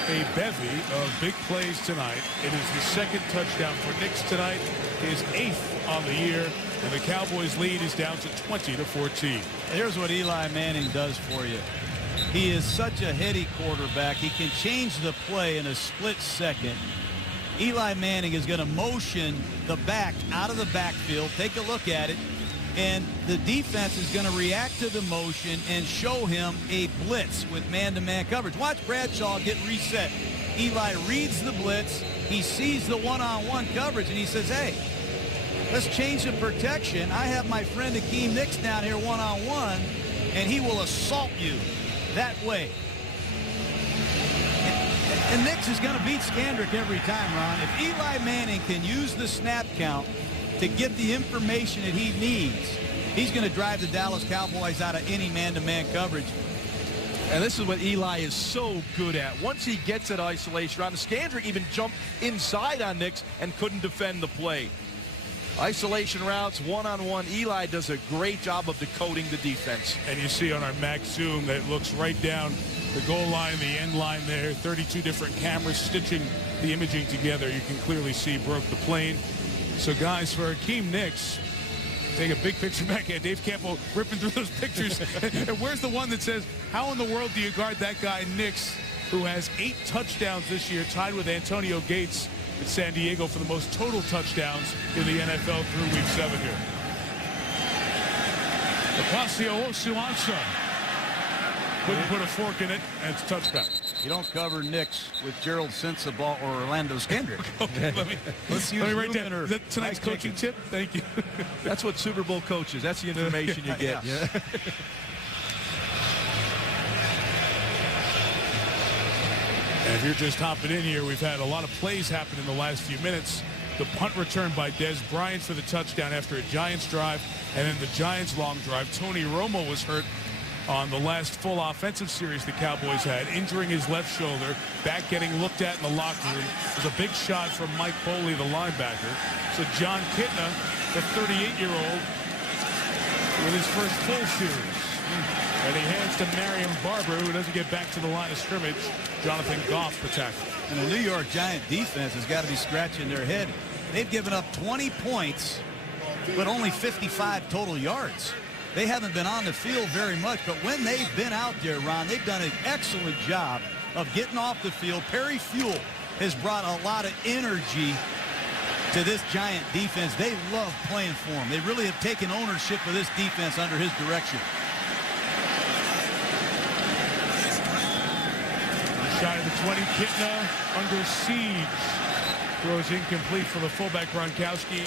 A bevy of big plays tonight. It is the second touchdown for Nix tonight, his 8th on the year, and the Cowboys lead is down to 20-14. Here's what Eli Manning does for you. He is such a heady quarterback. He can change the play in a split second. Eli Manning is going to motion the back out of the backfield. Take a look at it. And the defense is going to react to the motion and show him a blitz with man-to-man coverage. Watch Bradshaw get reset. Eli reads the blitz. He sees the one-on-one coverage, and he says, hey, let's change the protection. I have my friend Hakeem Nix down here one-on-one, and he will assault you that way. And Nix is going to beat Scandrick every time, Ron. If Eli Manning can use the snap count to get the information that he needs, he's going to drive the Dallas Cowboys out of any man-to-man coverage. And this is what Eli is so good at. Once he gets that isolation route, Scandrick even jumped inside on Nix and couldn't defend the play. Isolation routes, one-on-one. Eli does a great job of decoding the defense. And you see on our max zoom that it looks right down the goal line, the end line there. 32 different cameras stitching the imaging together. You can clearly see broke the plane. So, guys, for Akeem Nicks, take a big picture back here. Dave Campbell ripping through those pictures. And where's the one that says, how in the world do you guard that guy, Nicks, who has 8 touchdowns this year, tied with Antonio Gates in San Diego for the most total touchdowns in the NFL through week 7 here. Ocasio Osuansa couldn't put a fork in it, and it's a touchdown. You don't cover Nicks with Gerald Sensabaugh or Orlando Skendrick. Okay, Let's use let me write down. Lumen or Is that tonight's coaching tip? Thank you. That's what Super Bowl coaches, that's the information you get. Yeah. And if you're just hopping in here, we've had a lot of plays happen in the last few minutes. The punt return by Des Bryant for the touchdown after a Giants drive, and then the Giants' long drive. Tony Romo was hurt on the last full offensive series the Cowboys had, injuring his left shoulder, back getting looked at in the locker room. It was a big shot from Mike Boley, the linebacker. So John Kitna, the 38-year-old, with his first full series. And he hands to Marion Barber, who doesn't get back to the line of scrimmage. Jonathan Goff the tackle. And the New York Giant defense has got to be scratching their head. They've given up 20 points, but only 55 total yards. They haven't been on the field very much, but when they've been out there, Ron, they've done an excellent job of getting off the field. Perry Fuel has brought a lot of energy to this Giant defense. They love playing for him. They really have taken ownership of this defense under his direction. Shot of the 20, Kitna under siege. Throws incomplete for the fullback Gronkowski.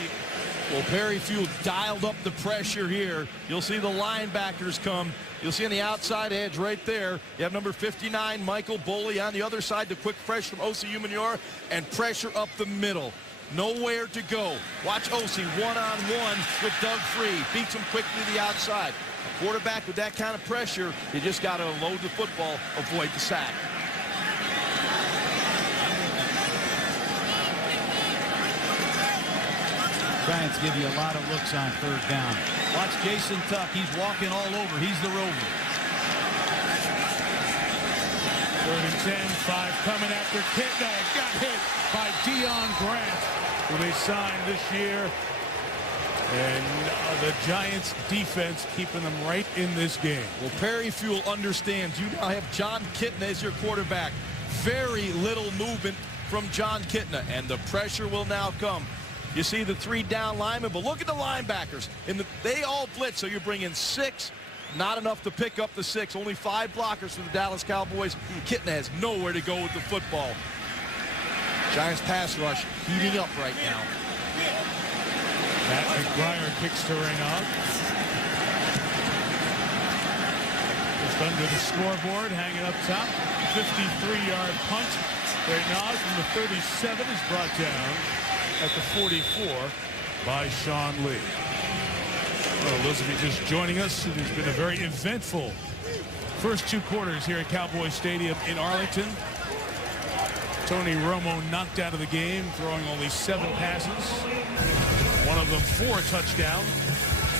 Well, Perry Fuel dialed up the pressure here. You'll see the linebackers come. You'll see on the outside edge right there, you have number 59, Michael Boley. On the other side, the quick pressure from Osi Umenyiora, and pressure up the middle. Nowhere to go. Watch Osi one-on-one with Doug Free. Beats him quickly to the outside. A quarterback with that kind of pressure, you just got to load the football, avoid the sack. Giants give you a lot of looks on third down. Watch Jason Tuck. He's walking all over. He's the rover. 3rd and 10, 5 coming after Kitna. Got hit by Deion Grant, who they signed this year. And the Giants defense keeping them right in this game. Well, Perry Fuel understands. You now have John Kitna as your quarterback. Very little movement from John Kitna, and the pressure will now come. You see the 3 down linemen, but look at the linebackers. They all blitz, so you bring in 6. Not enough to pick up the 6. Only 5 blockers for the Dallas Cowboys. Kitna has nowhere to go with the football. Giants pass rush heating up right now. Matt McBriar kicks the ring out. Just under the scoreboard, hanging up top. 53-yard punt. Right now from the 37 is brought down at the 44 by Sean Lee. Well, those of you just joining us, it has been a very eventful first 2 quarters here at Cowboys Stadium in Arlington. Tony Romo knocked out of the game, throwing only 7 passes. One of them 4 touchdowns.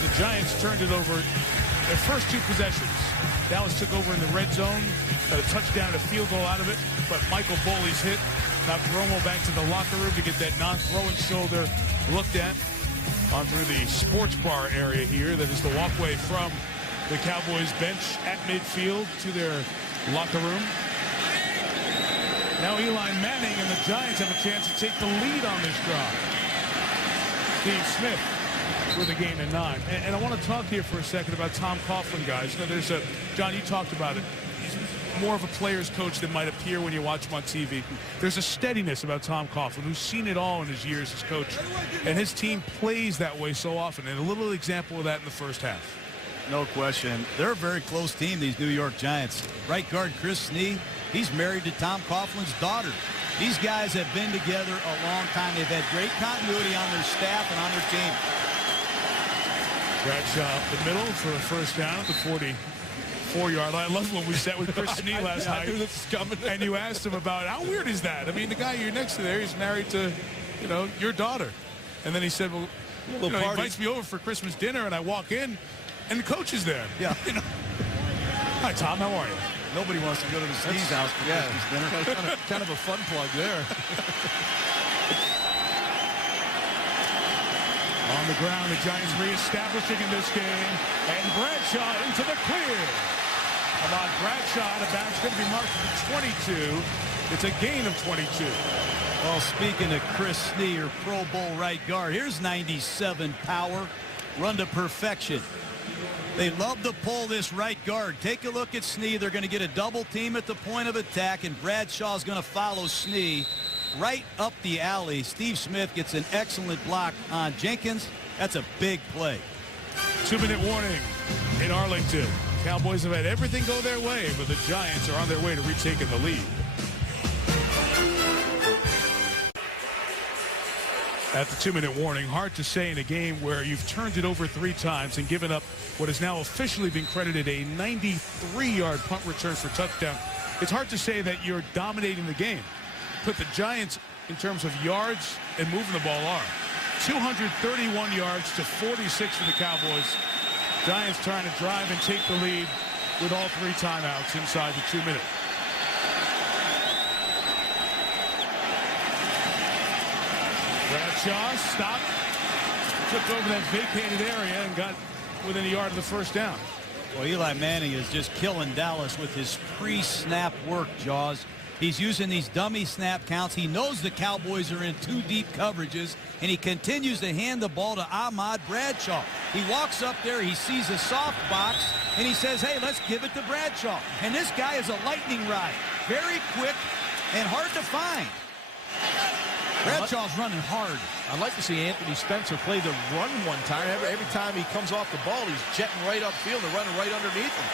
The Giants turned it over their first 2 possessions. Dallas took over in the red zone, got a touchdown, a field goal out of it, but Michael Boley's hit knocked Romo back to the locker room to get that non-throwing shoulder looked at on through the sports bar area here. That is the walkway from the Cowboys bench at midfield to their locker room. Now Eli Manning and the Giants have a chance to take the lead on this drive. Steve Smith with a gain of 9. And I want to talk here for a second about Tom Coughlin, guys. You know, there's a, John, you talked about it. He's more of a player's coach than might appear when you watch him on TV. There's a steadiness about Tom Coughlin, who's seen it all in his years as coach. And his team plays that way so often. And a little example of that in the first half. No question. They're a very close team, these New York Giants. Right guard Chris Snee, he's married to Tom Coughlin's daughter. These guys have been together a long time. They've had great continuity on their staff and on their team. Bradshaw up the middle for a first down at the 44-yard line. I love when we sat with Chris Snee last night. I knew this was coming. And you asked him about how weird is that? I mean, the guy you're next to there, he's married to, you know, your daughter. And then he said, well, He invites me over for Christmas dinner, and I walk in, and the coach is there. Yeah. Hi, Tom. How are you? Nobody wants to go to the Sneeze house for Christmas dinner. Kind of a fun plug there. On the ground, the Giants reestablishing in this game, and Bradshaw into the clear. Come on, Bradshaw, the bounce going to be marked for 22. It's a gain of 22. Well, speaking of Chris Snee, your Pro Bowl right guard, here's 97 power, run to perfection. They love to pull this right guard. Take a look at Snee. They're going to get a double team at the point of attack, and Bradshaw's going to follow Snee right up the alley. Steve Smith gets an excellent block on Jenkins. That's a big play. 2-minute warning in Arlington. Cowboys have had everything go their way, but the Giants are on their way to retaking the lead. At the 2-minute warning, hard to say in a game where you've turned it over 3 times and given up what has now officially been credited a 93-yard punt return for touchdown. It's hard to say that you're dominating the game. But the Giants, in terms of yards and moving the ball, are 231 yards to 46 for the Cowboys. Giants trying to drive and take the lead with all 3 timeouts inside the 2-minute. Bradshaw stopped, took over that vacated area and got within a yard of the first down. Well, Eli Manning is just killing Dallas with his pre-snap work, Jaws. He's using these dummy snap counts. He knows the Cowboys are in 2 deep coverages, and he continues to hand the ball to Ahmad Bradshaw. He walks up there, he sees a soft box, and he says, hey, let's give it to Bradshaw. And this guy is a lightning rod. Very quick and hard to find. Bradshaw's running hard. I'd like to see Anthony Spencer play the run one time. Every time he comes off the ball, he's jetting right upfield and running right underneath him.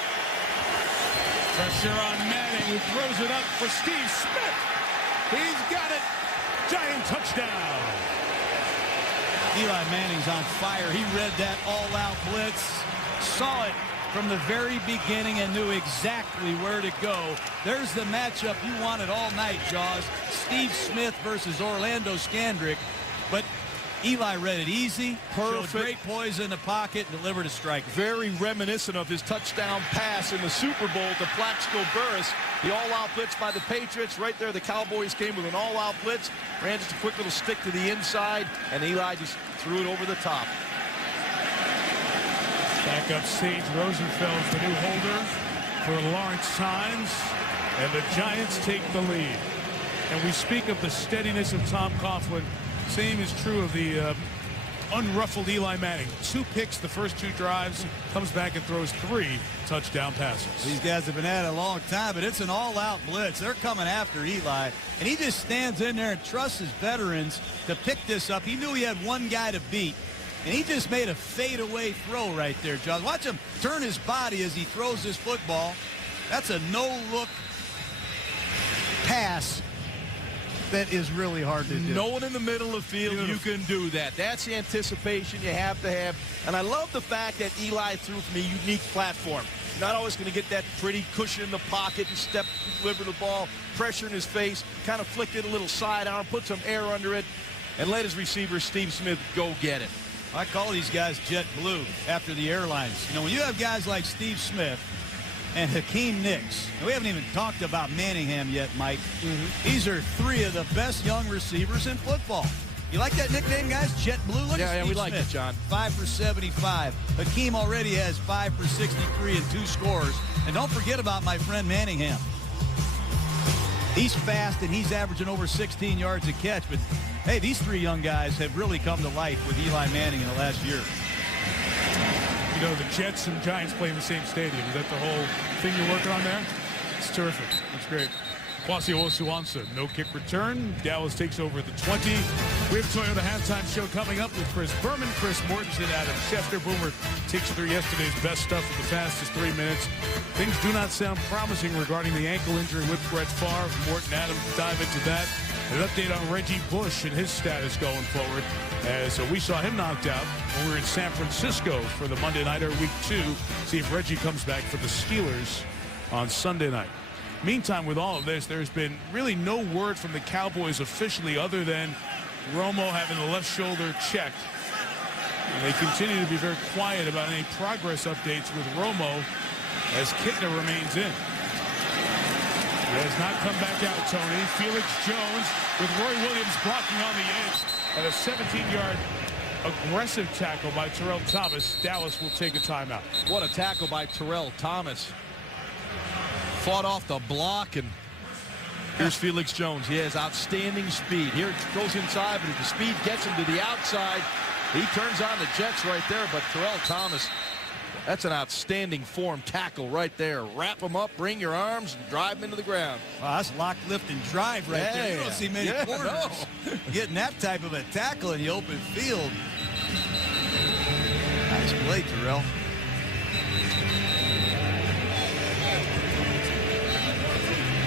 Pressure on Manning, who throws it up for Steve Smith. He's got it. Giant touchdown. Eli Manning's on fire. He read that all-out blitz, saw it from the very beginning, and knew exactly where to go. There's the matchup you wanted all night, Jaws. Steve Smith versus Orlando Scandrick. But Eli read it easy, Perfect. showed great poise in the pocket, and delivered a strike. Very reminiscent of his touchdown pass in the Super Bowl to Plaxico Burress. The all-out blitz by the Patriots. Right there, the Cowboys came with an all-out blitz. Ran just a quick little stick to the inside, and Eli just threw it over the top. Back up Sage Rosenfeld, the new holder for Lawrence Tynes. And the Giants take the lead. And we speak of the steadiness of Tom Coughlin. Same is true of the unruffled Eli Manning. 2 picks the first 2 drives, comes back and throws 3 touchdown passes. These guys have been at it a long time, but it's an all-out blitz. They're coming after Eli, and he just stands in there and trusts his veterans to pick this up. He knew he had one guy to beat, and he just made a fadeaway throw right there, John. Watch him turn his body as he throws this football. That's a no-look pass that is really hard to do. No one in the middle of the field, you can do that. That's the anticipation you have to have. And I love the fact that Eli threw from a unique platform. Not always going to get that pretty cushion in the pocket and step, deliver the ball, pressure in his face, kind of flicked it a little sidearm, put some air under it, and let his receiver, Steve Smith, go get it. I call these guys Jet Blue after the airlines. You know, when you have guys like Steve Smith and Hakeem Nicks, and we haven't even talked about Manningham yet, Mike. These are 3 of the best young receivers in football. You like that nickname, guys? Jet Blue? Look at Steve we like Smith. it, John. 5 for 75. Hakeem already has 5 for 63 and 2 scores. And don't forget about my friend Manningham. He's fast, and he's averaging over 16 yards a catch. But, hey, these 3 young guys have really come to life with Eli Manning in the last year. You know, the Jets and Giants play in the same stadium. Is that the whole thing you're working on there? It's terrific. That's great. Kwasi Osuansa, no kick return. Dallas takes over at the 20. We have Toyota halftime show coming up with Chris Berman, Chris Mortensen, Adam Schefter. Boomer takes through yesterday's best stuff with the fastest 3 minutes. Things do not sound promising regarding the ankle injury with Brett Favre. Morton, Adam dive into that. An update on Reggie Bush and his status going forward. As we saw him knocked out when we were in San Francisco for the Monday Nighter Week 2. See if Reggie comes back for the Steelers on Sunday night. Meantime, with all of this, there's been really no word from the Cowboys officially other than Romo having the left shoulder checked. And they continue to be very quiet about any progress updates with Romo as Kittner remains in. He has not come back out, Tony. Felix Jones with Roy Williams blocking on the edge at a 17-yard aggressive tackle by Terrell Thomas. Dallas will take a timeout. What a tackle by Terrell Thomas. Fought off the block, and here's Felix Jones. He has outstanding speed. Here it goes inside, but if the speed gets him to the outside, he turns on the jets right there. But Terrell Thomas, that's an outstanding form tackle right there. Wrap him up, bring your arms, and drive him into the ground. Wow, that's lock, lift, and drive right there. You don't see many corners getting that type of a tackle in the open field. Nice play, Terrell.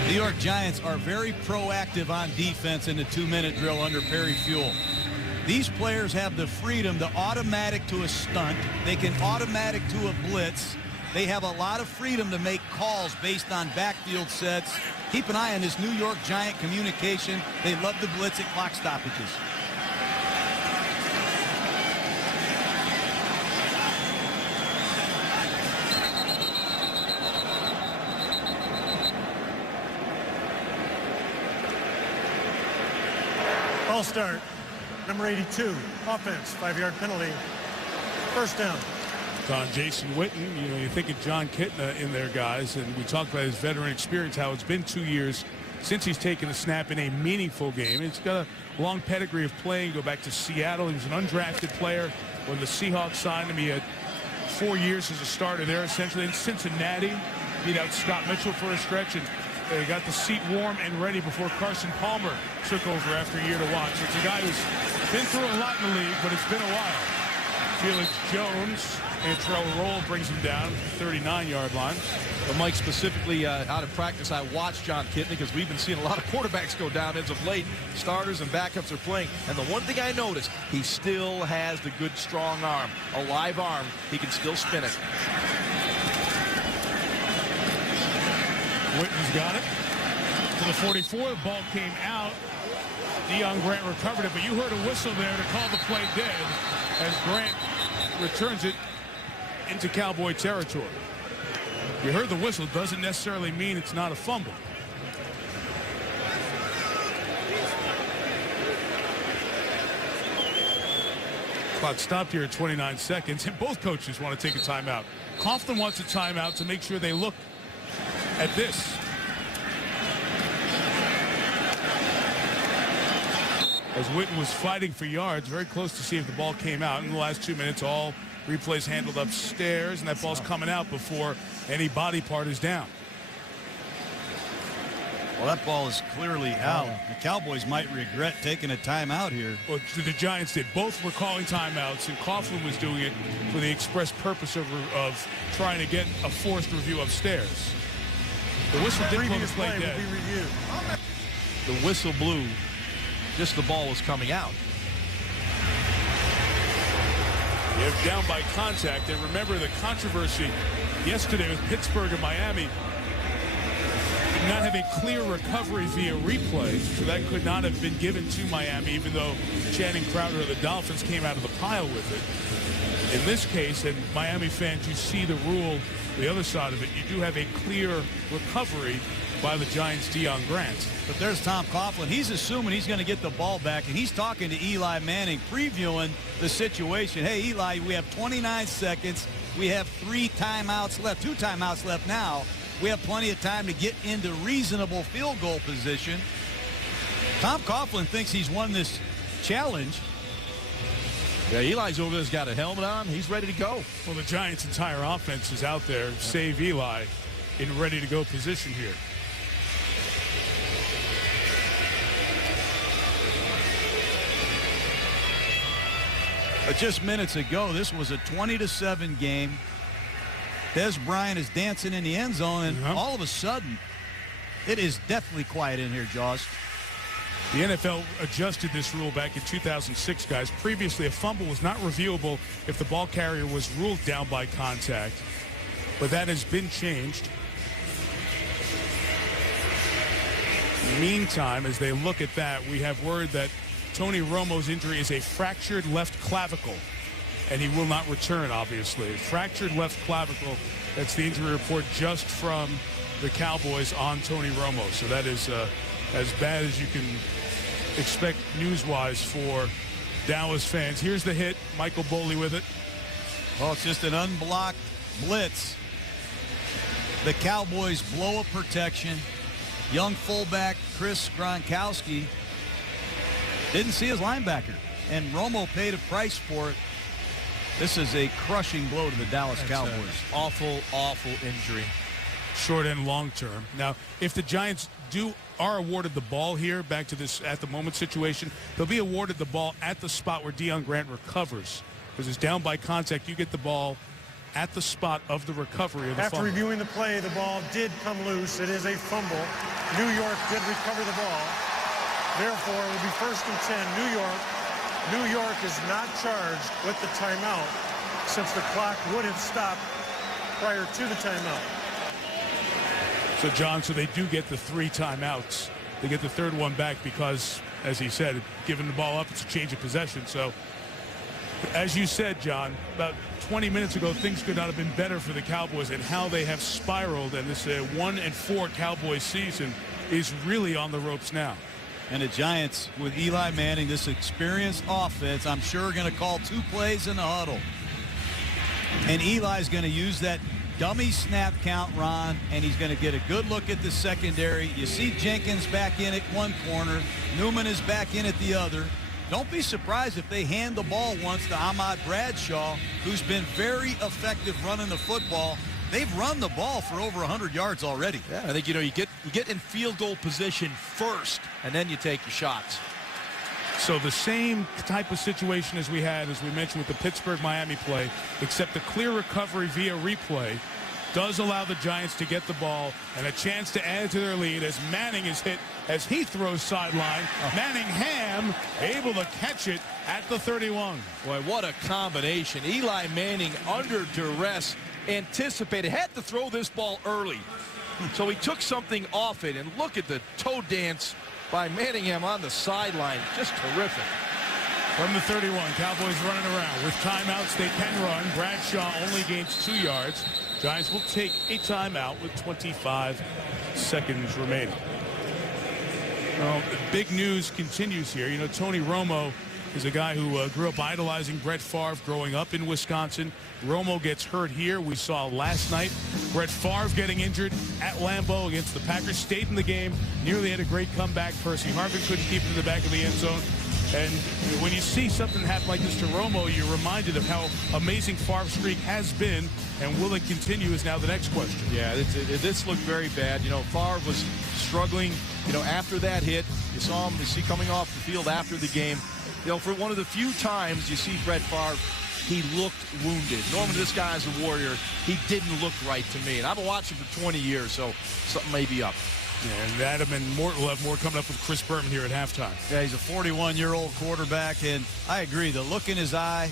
New York Giants are very proactive on defense in the 2-minute drill under Perry Fuel. These players have the freedom to automatic to a stunt. They can automatic to a blitz. They have a lot of freedom to make calls based on backfield sets. Keep an eye on this New York Giant communication. They love the blitz at clock stoppages. Ball start. Number 82, offense, 5-yard penalty. First down. On Jason Witten, you know, you think of John Kittner in there, guys, and we talked about his veteran experience, how it's been 2 years since he's taken a snap in a meaningful game. He's got a long pedigree of playing. Go back to Seattle. He was an undrafted player when the Seahawks signed him. He had 4 years as a starter there, essentially. In Cincinnati, beat out Scott Mitchell for a stretch, and they got the seat warm and ready before Carson Palmer took over after a year to watch. It's a guy who's been through a lot in the league, but it's been a while. Felix Jones, and Terrell Roll brings him down to the 39-yard line. But Mike, specifically out of practice, I watched John Kittner because we've been seeing a lot of quarterbacks go down as of late. Starters and backups are playing. And the one thing I noticed, he still has the good, strong arm. A live arm. He can still spin it. Witten's got it to the 44. The ball came out. Deion Grant recovered it, but you heard a whistle there to call the play dead as Grant returns it into Cowboy territory. You heard the whistle, doesn't necessarily mean it's not a fumble. Clock stopped here at 29 seconds, and both coaches want to take a timeout. Coughlin wants a timeout to make sure they look at this. As Witten was fighting for yards, very close to see if the ball came out. In the last 2 minutes, all replays handled upstairs, and that ball's coming out before any body part is down. Well, that ball is clearly out. The Cowboys might regret taking a timeout here. Well, the Giants did. Both were calling timeouts, and Coughlin was doing it for the express purpose of trying to get a forced review upstairs. The whistle did call the play dead. The whistle blew. Just the ball was coming out. If down by contact, and remember the controversy yesterday with Pittsburgh and Miami did not have a clear recovery via replay, so that could not have been given to Miami, even though Channing Crowder of the Dolphins came out of the pile with it. In this case, and Miami fans, you see the rule, the other side of it, you do have a clear recovery by the Giants' Deion Grant. But there's Tom Coughlin. He's assuming he's going to get the ball back, and he's talking to Eli Manning, previewing the situation. Hey, Eli, we have 29 seconds. We have 3 timeouts left, 2 timeouts left now. We have plenty of time to get into reasonable field goal position. Tom Coughlin thinks he's won this challenge. Yeah, Eli's over there's got a helmet on. He's ready to go. Well, the Giants' entire offense is out there, save Eli, in ready-to-go position here. Just minutes ago, this was a 20-7 game. Des Bryant is dancing in the end zone, and all of a sudden, it is deathly quiet in here, Jaws. The NFL adjusted this rule back in 2006, guys. Previously, a fumble was not reviewable if the ball carrier was ruled down by contact, but that has been changed. Meantime, as they look at that, we have word that Tony Romo's injury is a fractured left clavicle. and he will not return, obviously. Fractured left clavicle. That's the injury report just from the Cowboys on Tony Romo. So that is as bad as you can expect news-wise for Dallas fans. Here's the hit. Michael Boley with it. Well, it's just an unblocked blitz. The Cowboys blow up protection. Young fullback Chris Gronkowski didn't see his linebacker, and Romo paid a price for it. This is a crushing blow to the Dallas Cowboys. Awful, awful injury. Short and long term. Now, if the Giants are awarded the ball here, back to this at the moment situation, they'll be awarded the ball at the spot where Deion Grant recovers. Because it's down by contact, you get the ball at the spot of the recovery of the After fumble. reviewing the play, the ball did come loose. It is a fumble. New York did recover the ball. Therefore, it will be 1st and 10. New York is not charged with the timeout since the clock would have stopped prior to the timeout. So, John, so they do get the 3 timeouts. They get the 3rd one back because, as he said, giving the ball up, it's a change of possession. So, as you said, John, about 20 minutes ago, things could not have been better for the Cowboys, and how they have spiraled. And this 1-4 Cowboys season is really on the ropes now. And the Giants, with Eli Manning, this experienced offense, I'm sure going to call 2 plays in the huddle. And Eli's going to use that dummy snap count, Ron, and he's going to get a good look at the secondary. You see Jenkins back in at one corner. Newman is back in at the other. Don't be surprised if they hand the ball once to Ahmad Bradshaw, who's been very effective running the football. They've run the ball for over 100 yards already. Yeah, I think, you get in field goal position first, and then you take your shots. So the same type of situation as we had, as we mentioned, with the Pittsburgh-Miami play, except the clear recovery via replay does allow the Giants to get the ball and a chance to add to their lead as Manning is hit as he throws sideline. Manningham able to catch it at the 31. Boy, what a combination. Eli Manning under duress, anticipated, had to throw this ball early. So he took something off it, and look at the toe dance by Manningham on the sideline. Just terrific. From the 31, Cowboys running around. With timeouts, they can run. Bradshaw only gains 2 yards. Giants will take a timeout with 25 seconds remaining. Well, the big news continues here. You know, Tony Romo is a guy who grew up idolizing Brett Favre growing up in Wisconsin. Romo gets hurt here. We saw last night Brett Favre getting injured at Lambeau against the Packers. Stayed in the game. Nearly had a great comeback. Percy Harvin couldn't keep it in the back of the end zone. And when you see something happen like this to Romo, you're reminded of how amazing Favre's streak has been, and will it continue is now the next question. Yeah, this looked very bad. You know, Favre was struggling, after that hit. You see coming off the field after the game. For one of the few times you see Brett Favre, he looked wounded. Normally this guy's a warrior. He didn't look right to me. And I've been watching for 20 years, so something may be up. Yeah, and Adam and Morton will have more coming up with Chris Berman here at halftime. Yeah, he's a 41-year-old quarterback, and I agree. The look in his eye,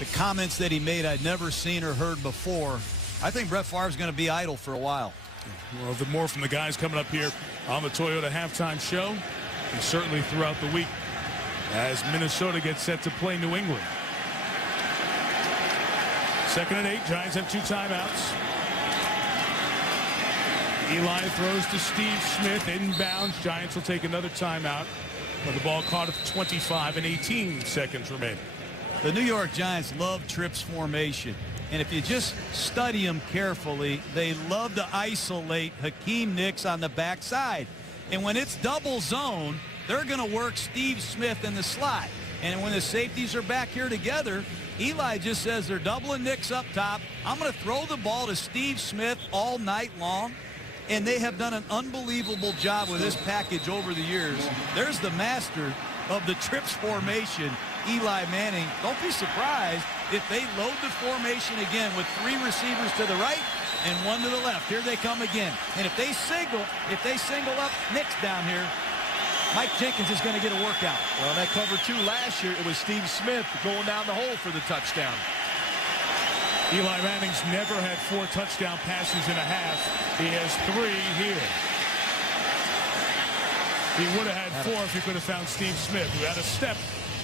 the comments that he made I'd never seen or heard before. I think Brett Favre's going to be idle for a while. Well, the more from the guys coming up here on the Toyota Halftime Show, and certainly throughout the week as Minnesota gets set to play New England. 2nd and 8. Giants have 2 timeouts. Eli throws to Steve Smith, inbounds. Giants will take another timeout. The ball caught at 25 and 18 seconds remaining. The New York Giants love trips formation. And if you just study them carefully, they love to isolate Hakeem Nicks on the backside. And when it's double zone, they're going to work Steve Smith in the slot. And when the safeties are back here together, Eli just says they're doubling Nicks up top. I'm going to throw the ball to Steve Smith all night long. And they have done an unbelievable job with this package over the years. There's the master of the trips formation, Eli Manning. Don't be surprised if they load the formation again with 3 receivers to the right and 1 to the left. Here they come again. And if they single up Nicks down here, Mike Jenkins is going to get a workout. Well, that cover 2 last year, it was Steve Smith going down the hole for the touchdown. Eli Manning's never had 4 touchdown passes in a half. He has 3 here. He would have had 4 if he could have found Steve Smith, who had a step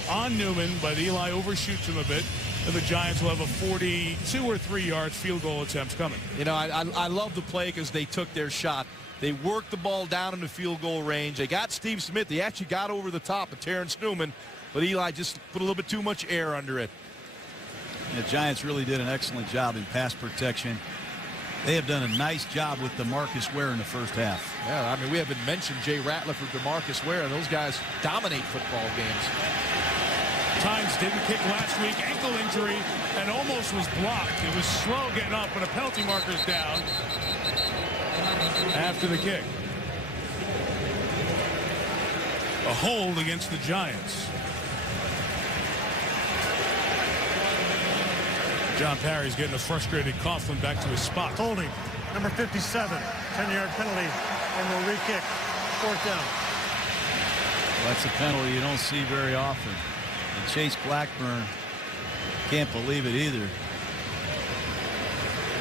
on Newman, but Eli overshoots him a bit. And the Giants will have a 42 or 3 yard field goal attempts coming. You know, I love the play because they took their shot. They worked the ball down in the field goal range. They got Steve Smith. They actually got over the top of Terrence Newman, but Eli just put a little bit too much air under it. The Giants really did an excellent job in pass protection. They have done a nice job with DeMarcus Ware in the first half. Yeah, I mean, we haven't mentioned Jay Ratliff or DeMarcus Ware. Those guys dominate football games. Tynes didn't kick last week, ankle injury, and almost was blocked. It was slow getting up, but a penalty marker's down after the kick. A hold against the Giants. John Parry's getting a frustrated Coughlin back to his spot. Holding, number 57, 10-yard penalty, and we'll re-kick. 4th down. Well, that's a penalty you don't see very often. And Chase Blackburn can't believe it either.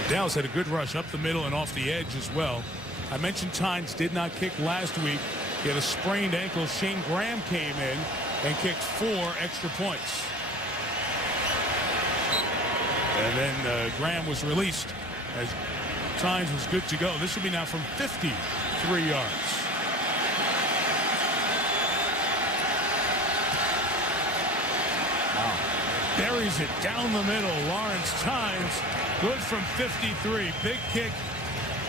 Dallas had a good rush up the middle and off the edge as well. I mentioned Tynes did not kick last week. He had a sprained ankle. Shane Graham came in and kicked 4 extra points. And then Graham was released as Tynes was good to go. This will be now from 53 yards. Wow. Buries it down the middle. Lawrence Tynes, good from 53. Big kick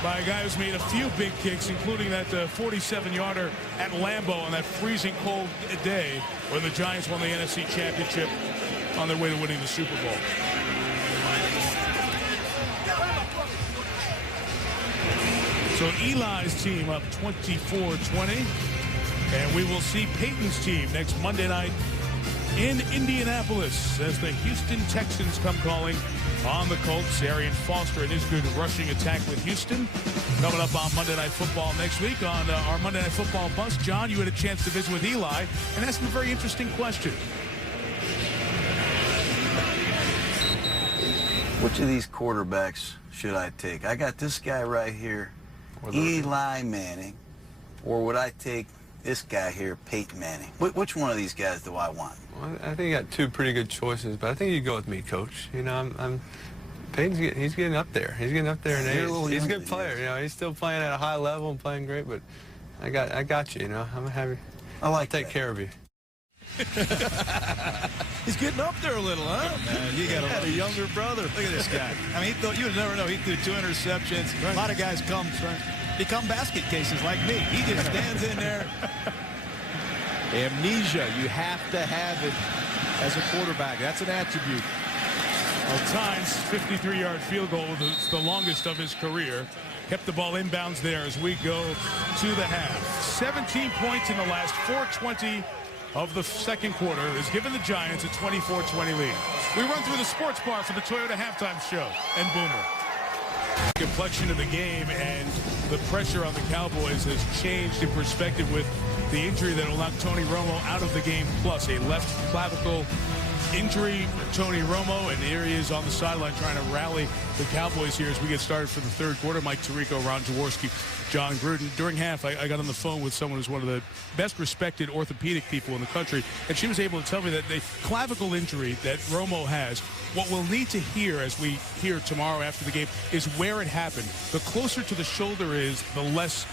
by a guy who's made a few big kicks, including that 47-yarder at Lambeau on that freezing cold day when the Giants won the NFC Championship on their way to winning the Super Bowl. So Eli's team up 24-20, and we will see Peyton's team next Monday night in Indianapolis as the Houston Texans come calling on the Colts. Arian Foster and his good rushing attack with Houston coming up on Monday Night Football next week. On our Monday Night Football bus, John, you had a chance to visit with Eli and ask him a very interesting question. Which of these quarterbacks should I take? I got this guy right here, Eli Manning, or would I take this guy here, Peyton Manning? Which one of these guys do I want? Well, I think you got 2 pretty good choices, but I think you go with me, Coach. You know, Peyton's he's getting up there. He's getting up there in age. He's a good player. You know, he's still playing at a high level and playing great. But I got you. You know, I'm happy. I'll take care of you. He's getting up there a little, huh? Man, you got a younger brother. Look at this guy. I mean, you would never know. He threw 2 interceptions. Right. A lot of guys become basket cases like me. He just stands in there. Amnesia, you have to have it as a quarterback. That's an attribute. Well, Tynes' 53-yard field goal was the longest of his career. Kept the ball inbounds there as we go to the half. 17 points in the last 4:20 of the second quarter has given the Giants a 24-20 lead. We run through the sports bar for the Toyota halftime show and Boomer. Complexion of the game and the pressure on the Cowboys has changed in perspective with the injury that will knock Tony Romo out of the game, plus a left clavicle injury for Tony Romo, and here he is on the sideline trying to rally the Cowboys here as we get started for the third quarter. Mike Tirico, Ron Jaworski, John Gruden. During half, I got on the phone with someone who's one of the best respected orthopedic people in the country, and she was able to tell me that the clavicle injury that Romo has, what we'll need to hear as we hear tomorrow after the game is where it happened. The closer to the shoulder is, the less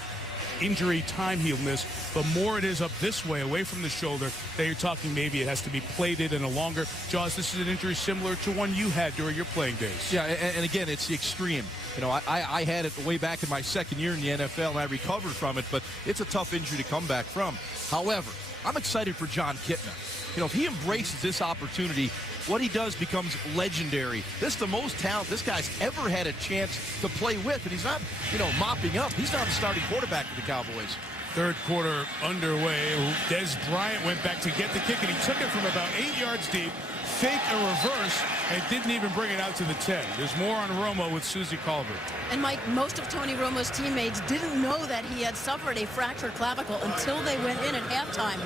injury time healedness, the more it is up this way, away from the shoulder, that you're talking maybe it has to be plated and a longer. Jaws, this is an injury similar to one you had during your playing days. Yeah, and again, it's the extreme. You know, I had it way back in my second year in the NFL, and I recovered from it, but it's a tough injury to come back from. However, I'm excited for John Kitna. You know, if he embraces this opportunity, what he does becomes legendary. This is the most talent this guy's ever had a chance to play with, and he's not, you know, mopping up. He's not the starting quarterback for the Cowboys. Third quarter underway. Des Bryant went back to get the kick, and he took it from about 8 yards deep, faked a reverse, and didn't even bring it out to the 10. There's more on Romo with Susie Colbert. And Mike, most of Tony Romo's teammates didn't know that he had suffered a fractured clavicle until they went in at halftime.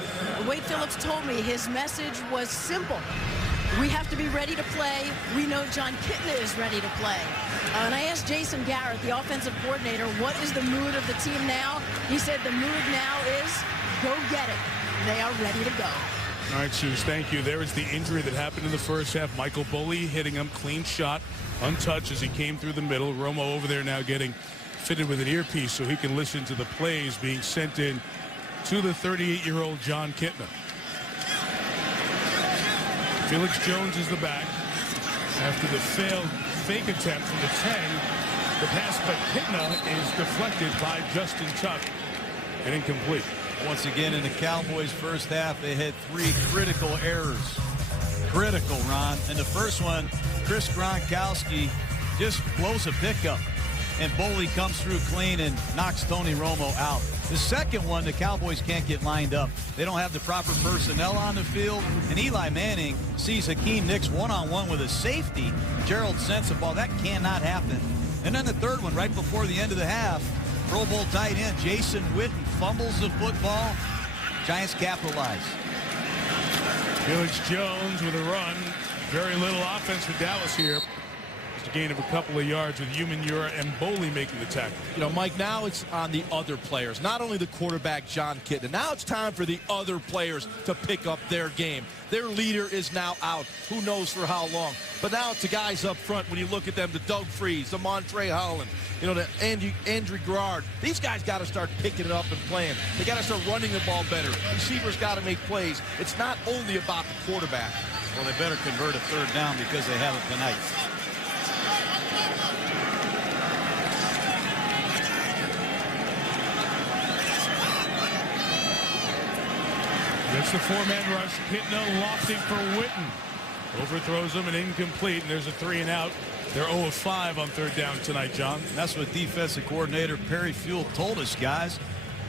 Wade Phillips told me his message was simple. We have to be ready to play. We know John Kitna is ready to play. And I asked Jason Garrett, the offensive coordinator, what is the mood of the team now? He said the mood now is go get it. They are ready to go. All right, Shoes, thank you. There is the injury that happened in the first half. Michael Bully hitting him, clean shot, untouched as he came through the middle. Romo over there now getting fitted with an earpiece so he can listen to the plays being sent in to the 38-year-old John Kitna. Felix Jones is the back. After the failed fake attempt from the 10, the pass by Kitna is deflected by Justin Tuck and incomplete. Once again, in the Cowboys' first half, they had 3 critical errors. Critical, Ron. And the first one, Chris Gronkowski just blows a pickup. And Boley comes through clean and knocks Tony Romo out. The second one, the Cowboys can't get lined up. They don't have the proper personnel on the field. And Eli Manning sees Hakeem Nicks one-on-one with a safety. Gerald Sensabaugh. That cannot happen. And then the third one, right before the end of the half, Pro Bowl tight end Jason Witten fumbles the football. Giants capitalize. Felix Jones with a run. Very little offense for Dallas here. Just a gain of a couple of yards with Umenyiora and Boley making the tackle. You know, Mike, now it's on the other players, not only the quarterback, John Kitna. Now it's time for the other players to pick up their game. Their leader is now out. Who knows for how long? But now it's the guys up front. When you look at them, the Doug Freeze, the Montre Holland, you know, the Andrew Garrard. These guys got to start picking it up and playing. They got to start running the ball better. Receivers got to make plays. It's not only about the quarterback. Well, they better convert a third down because they haven't tonight. It's the 4-man rush. Kitna lofting for Witten. Overthrows him and incomplete. And there's a 3 and out. They're 0 of 5 on third down tonight, John. And that's what defensive coordinator Perry Fuel told us, guys.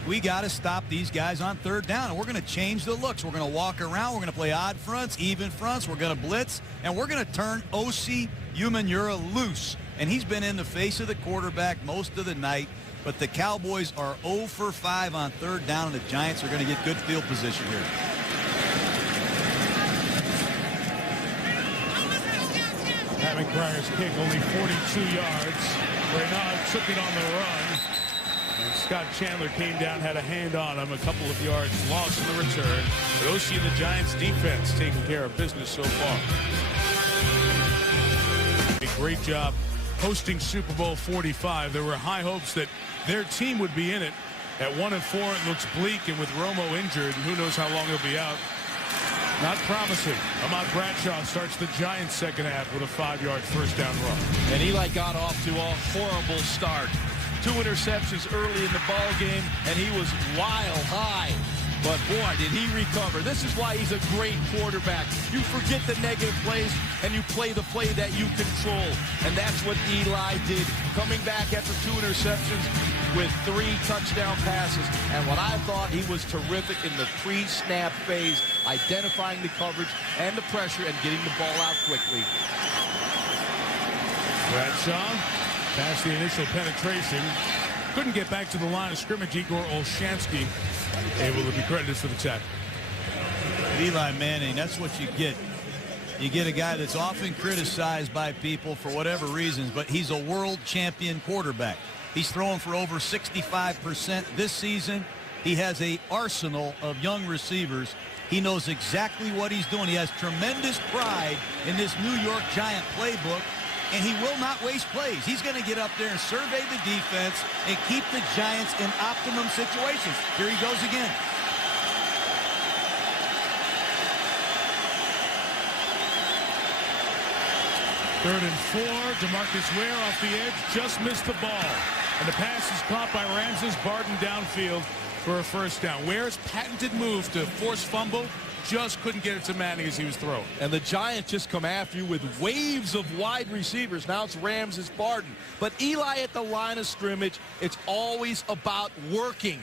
We got to stop these guys on third down, and we're going to change the looks. We're going to walk around. We're going to play odd fronts, even fronts. We're going to blitz, and we're going to turn O.C. Umenyiora loose. And he's been in the face of the quarterback most of the night. But the Cowboys are 0 for 5 on third down, and the Giants are going to get good field position here. Pat McBriar's kick only 42 yards. Renaud took it on the run. And Scott Chandler came down, had a hand on him, a couple of yards lost in the return. But OC and the Giants defense taking care of business so far. A great job hosting Super Bowl 45. There were high hopes that their team would be in it. At 1 and 4, it looks bleak, and with Romo injured, and who knows how long he'll be out. Not promising. Ahmad Bradshaw starts the Giants' second half with a 5-yard first down run. And Eli got off to a horrible start. 2 interceptions early in the ball game, and he was wild high. But, boy, did he recover. This is why he's a great quarterback. You forget the negative plays, and you play the play that you control. And that's what Eli did, coming back after 2 interceptions with 3 touchdown passes. And what I thought, he was terrific in the pre-snap phase, identifying the coverage and the pressure and getting the ball out quickly. Bradshaw past the initial penetration. Couldn't get back to the line of scrimmage. Igor Olshansky able to be credited for the tackle. Eli Manning, that's what you get. You get a guy that's often criticized by people for whatever reasons, but he's a world champion quarterback. He's throwing for over 65% this season. He has an arsenal of young receivers. He knows exactly what he's doing. He has tremendous pride in this New York Giant playbook, and he will not waste plays. He's going to get up there and survey the defense and keep the Giants in optimum situations. Here he goes again. Third and 4. DeMarcus Ware off the edge, just missed the ball. And the pass is caught by Ramses Barden downfield for a first down. Ware's patented move to force fumble just couldn't get it to Manning as he was throwing. And the Giants just come after you with waves of wide receivers. Now it's Ramses Barden. But Eli at the line of scrimmage, it's always about working,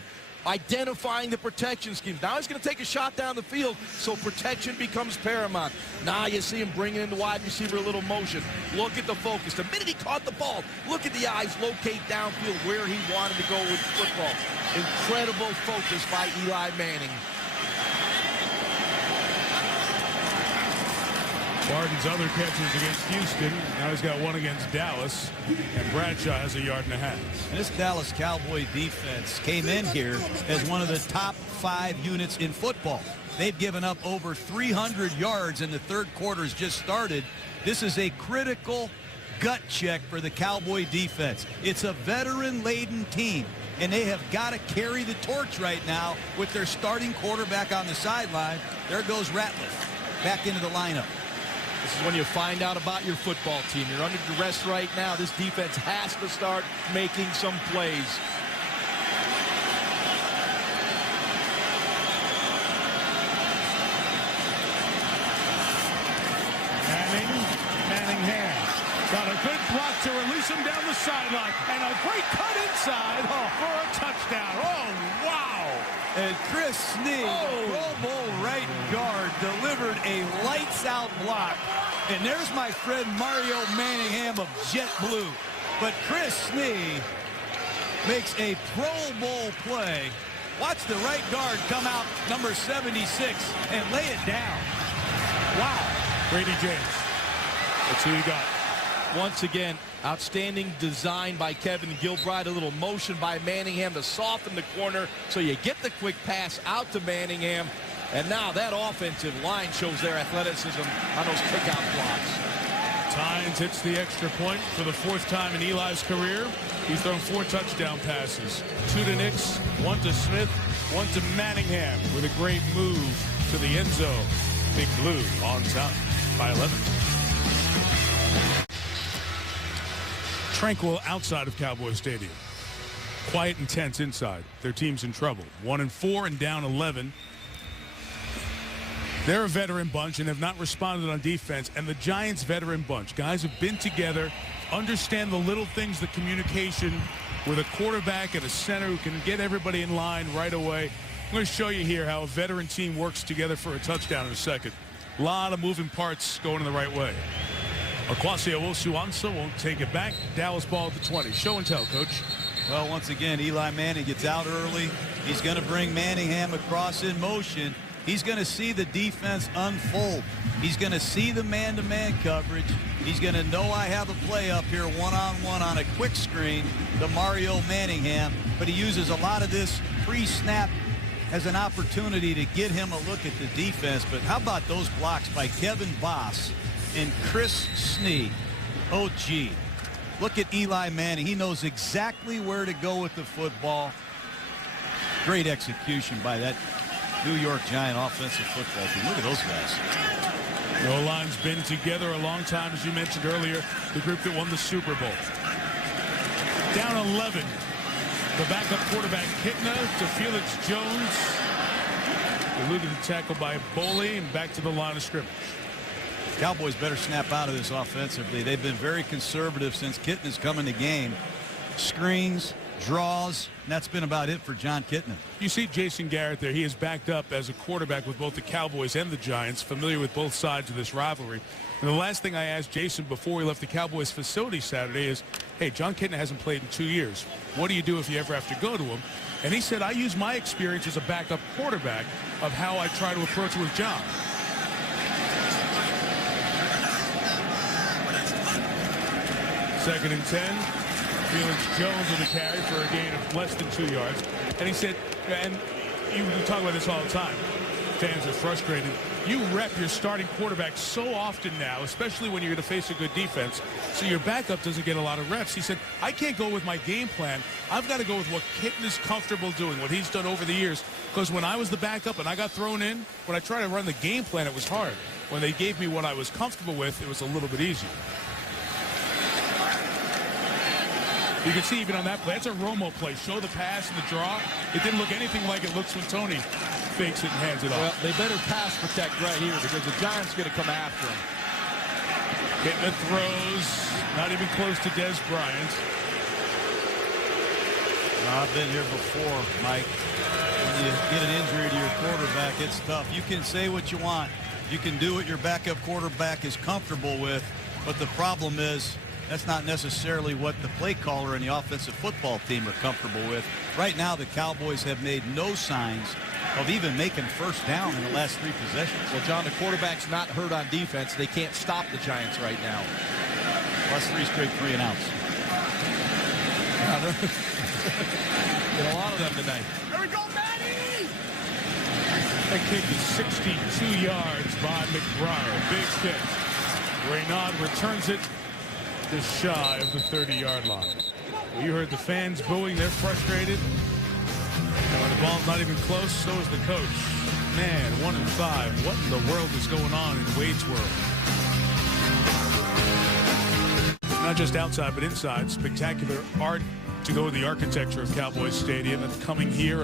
identifying the protection scheme. Now he's going to take a shot down the field, so protection becomes paramount. Now you see him bringing in the wide receiver a little motion. Look at the focus. The minute he caught the ball, look at the eyes, locate downfield where he wanted to go with the football. Incredible focus by Eli Manning. Barden's other catches against Houston. Now he's got one against Dallas. And Bradshaw has 1.5 yards. And this Dallas Cowboy defense came in here as one of the top 5 units in football. They've given up over 300 yards in the third quarter's just started. This is a critical gut check for the Cowboy defense. It's a veteran-laden team, and they have got to carry the torch right now with their starting quarterback on the sideline. There goes Ratliff back into the lineup. This is when you find out about your football team. You're under duress right now. This defense has to start making some plays. Manningham got a good block to release him down the sideline, and a great cut inside for a touchdown. Oh, wow. And Chris Snee, Pro Bowl right guard, delivered a lights-out block. And there's my friend Mario Manningham of JetBlue. But Chris Snee makes a Pro Bowl play. Watch the right guard come out, number 76, and lay it down. Wow. Brady James. That's who you got. Once again, outstanding design by Kevin Gilbride. A little motion by Manningham to soften the corner so you get the quick pass out to Manningham. And now that offensive line shows their athleticism on those kickout blocks. Tynes hits the extra point for the fourth time in Eli's career. He's thrown 4 touchdown passes. 2 to Nix, 1 to Smith, 1 to Manningham with a great move to the end zone. Big Blue on top by 11. Tranquil outside of Cowboy Stadium. Quiet and tense inside. Their team's in trouble. 1-4 and down 11. They're a veteran bunch and have not responded on defense. And the Giants veteran bunch. Guys have been together, understand the little things, the communication with a quarterback and a center who can get everybody in line right away. I'm going to show you here how a veteran team works together for a touchdown in a second. A lot of moving parts going in the right way. Akwasi Owusu-Ansah won't take it back. Dallas ball at the 20. Show and tell, Coach. Well, once again, Eli Manning gets out early. He's going to bring Manningham across in motion. He's going to see the defense unfold. He's going to see the man-to-man coverage. He's going to know I have a play up here one-on-one on a quick screen to Mario Manningham. But he uses a lot of this pre-snap as an opportunity to get him a look at the defense. But how about those blocks by Kevin Boss and Chris Snee? Oh, gee. Look at Eli Manning. He knows exactly where to go with the football. Great execution by that New York Giant offensive football team. Look at those guys. The O-line's been together a long time, as you mentioned earlier, the group that won the Super Bowl. Down 11. The backup quarterback, Kitna to Felix Jones. Eluded the tackle by Boley and back to the line of scrimmage. Cowboys better snap out of this offensively. They've been very conservative since Kitna's come in the game. Screens, draws, and that's been about it for John Kitna. You see Jason Garrett there. He is backed up as a quarterback with both the Cowboys and the Giants, familiar with both sides of this rivalry. And the last thing I asked Jason before he left the Cowboys facility Saturday is, hey, John Kitna hasn't played in 2 years. What do you do if you ever have to go to him? And he said, I use my experience as a backup quarterback of how I try to approach it with John. Second and 10. Felix Jones with a carry for a gain of less than 2 yards. And he said, and you talk about this all the time, fans are frustrated. You rep your starting quarterback so often now, especially when you're going to face a good defense, so your backup doesn't get a lot of reps. He said, I can't go with my game plan. I've got to go with what Kitna's comfortable doing, what he's done over the years. Because when I was the backup and I got thrown in, when I tried to run the game plan, it was hard. When they gave me what I was comfortable with, it was a little bit easier. You can see even on that play, that's a Romo play. Show the pass and the draw. It didn't look anything like it looks when Tony fakes it and hands it off. Well, they better pass protect right here because the Giants going to come after him. Hitting the throws, not even close to Des Bryant. I've been here before, Mike. When you get an injury to your quarterback, it's tough. You can say what you want. You can do what your backup quarterback is comfortable with, but the problem is that's not necessarily what the play caller and the offensive football team are comfortable with. Right now, the Cowboys have made no signs of even making first down in the last 3 possessions. Well, John, the quarterback's not hurt on defense. They can't stop the Giants right now. Plus 3 straight 3 and outs. A lot of them tonight. There we go, Matty! That kick is 62 yards by McBride. Big kick. Reynaud returns it just shy of the 30-yard line. Well, you heard the fans booing. They're frustrated. And when the ball's not even close, so is the coach. Man, 1-5. What in the world is going on in Wade's world? Not just outside, but inside. Spectacular art to go with the architecture of Cowboys Stadium. And coming here,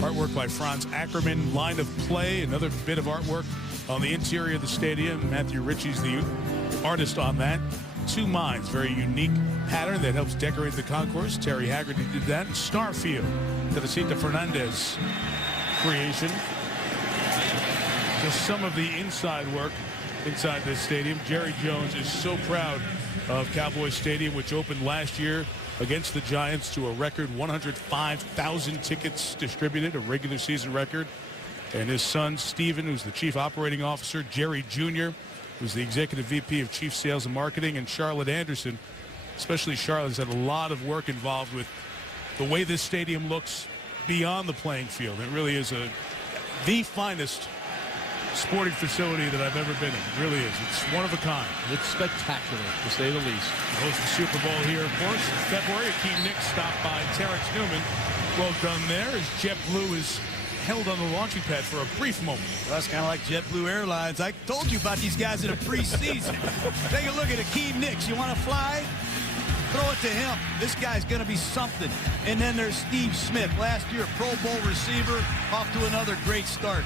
artwork by Franz Ackerman. Line of play, another bit of artwork on the interior of the stadium. Matthew Ritchie's the artist on that. Two Minds, very unique pattern that helps decorate the concourse. Terry Haggerty did that. Starfield, the Vicente Fernandez creation. Just some of the inside work inside this stadium. Jerry Jones is so proud of Cowboys Stadium, which opened last year against the Giants to a record 105,000 tickets distributed, a regular season record. And his son, Steven, who's the chief operating officer, Jerry Jr., who's the executive VP of chief sales and marketing, and Charlotte Anderson. Especially Charlotte has had a lot of work involved with the way this stadium looks beyond the playing field. It really is the finest sporting facility that I've ever been in. It really is. It's one of a kind. It's spectacular, to say the least. Host the Super Bowl here, of course, in February. Akeem Nicks stopped by Terrence Newman. Well done there as JetBlue is held on the launching pad for a brief moment. Well, that's kind of like JetBlue Airlines. I told you about these guys in the preseason. Take a look at Akeem Nicks. You want to fly? Throw it to him. This guy's going to be something. And then there's Steve Smith, last year Pro Bowl receiver, off to another great start.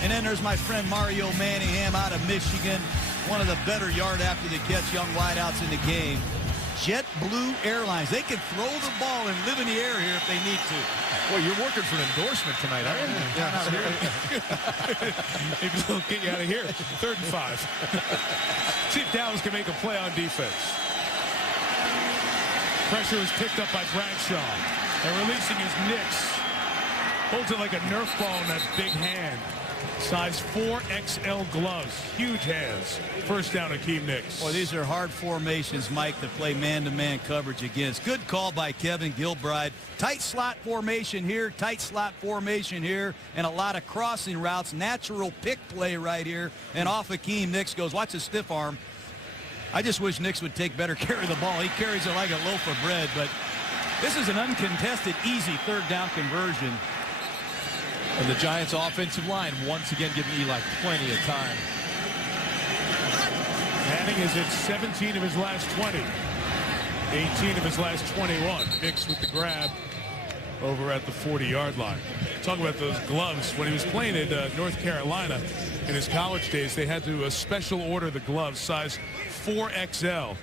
And then there's my friend Mario Manningham out of Michigan, one of the better yard after the catch young wideouts in the game. JetBlue Airlines, they can throw the ball and live in the air here if they need to. Well, you're working for an endorsement tonight, aren't you? Yeah, maybe they'll get you out of here. 3rd and 5. See if Dallas can make a play on defense. Pressure is picked up by Bradshaw. And releasing his Nicks. Holds it like a Nerf ball in that big hand. Size 4XL gloves. Huge hands. First down, Akeem Nicks. Boy, these are hard formations, Mike, to play man-to-man coverage against. Good call by Kevin Gilbride. Tight slot formation here, tight slot formation here, and a lot of crossing routes. Natural pick play right here. And off Akeem Nicks goes. Watch the stiff arm. I just wish Nicks would take better care of the ball. He carries it like a loaf of bread, but this is an uncontested, easy 3rd down conversion. And the Giants' offensive line once again giving Eli plenty of time. Manning is at 17 of his last 20. 18 of his last 21. Nicks with the grab over at the 40-yard line. Talk about those gloves. When he was playing at North Carolina in his college days, they had to special order the gloves, size 4XL.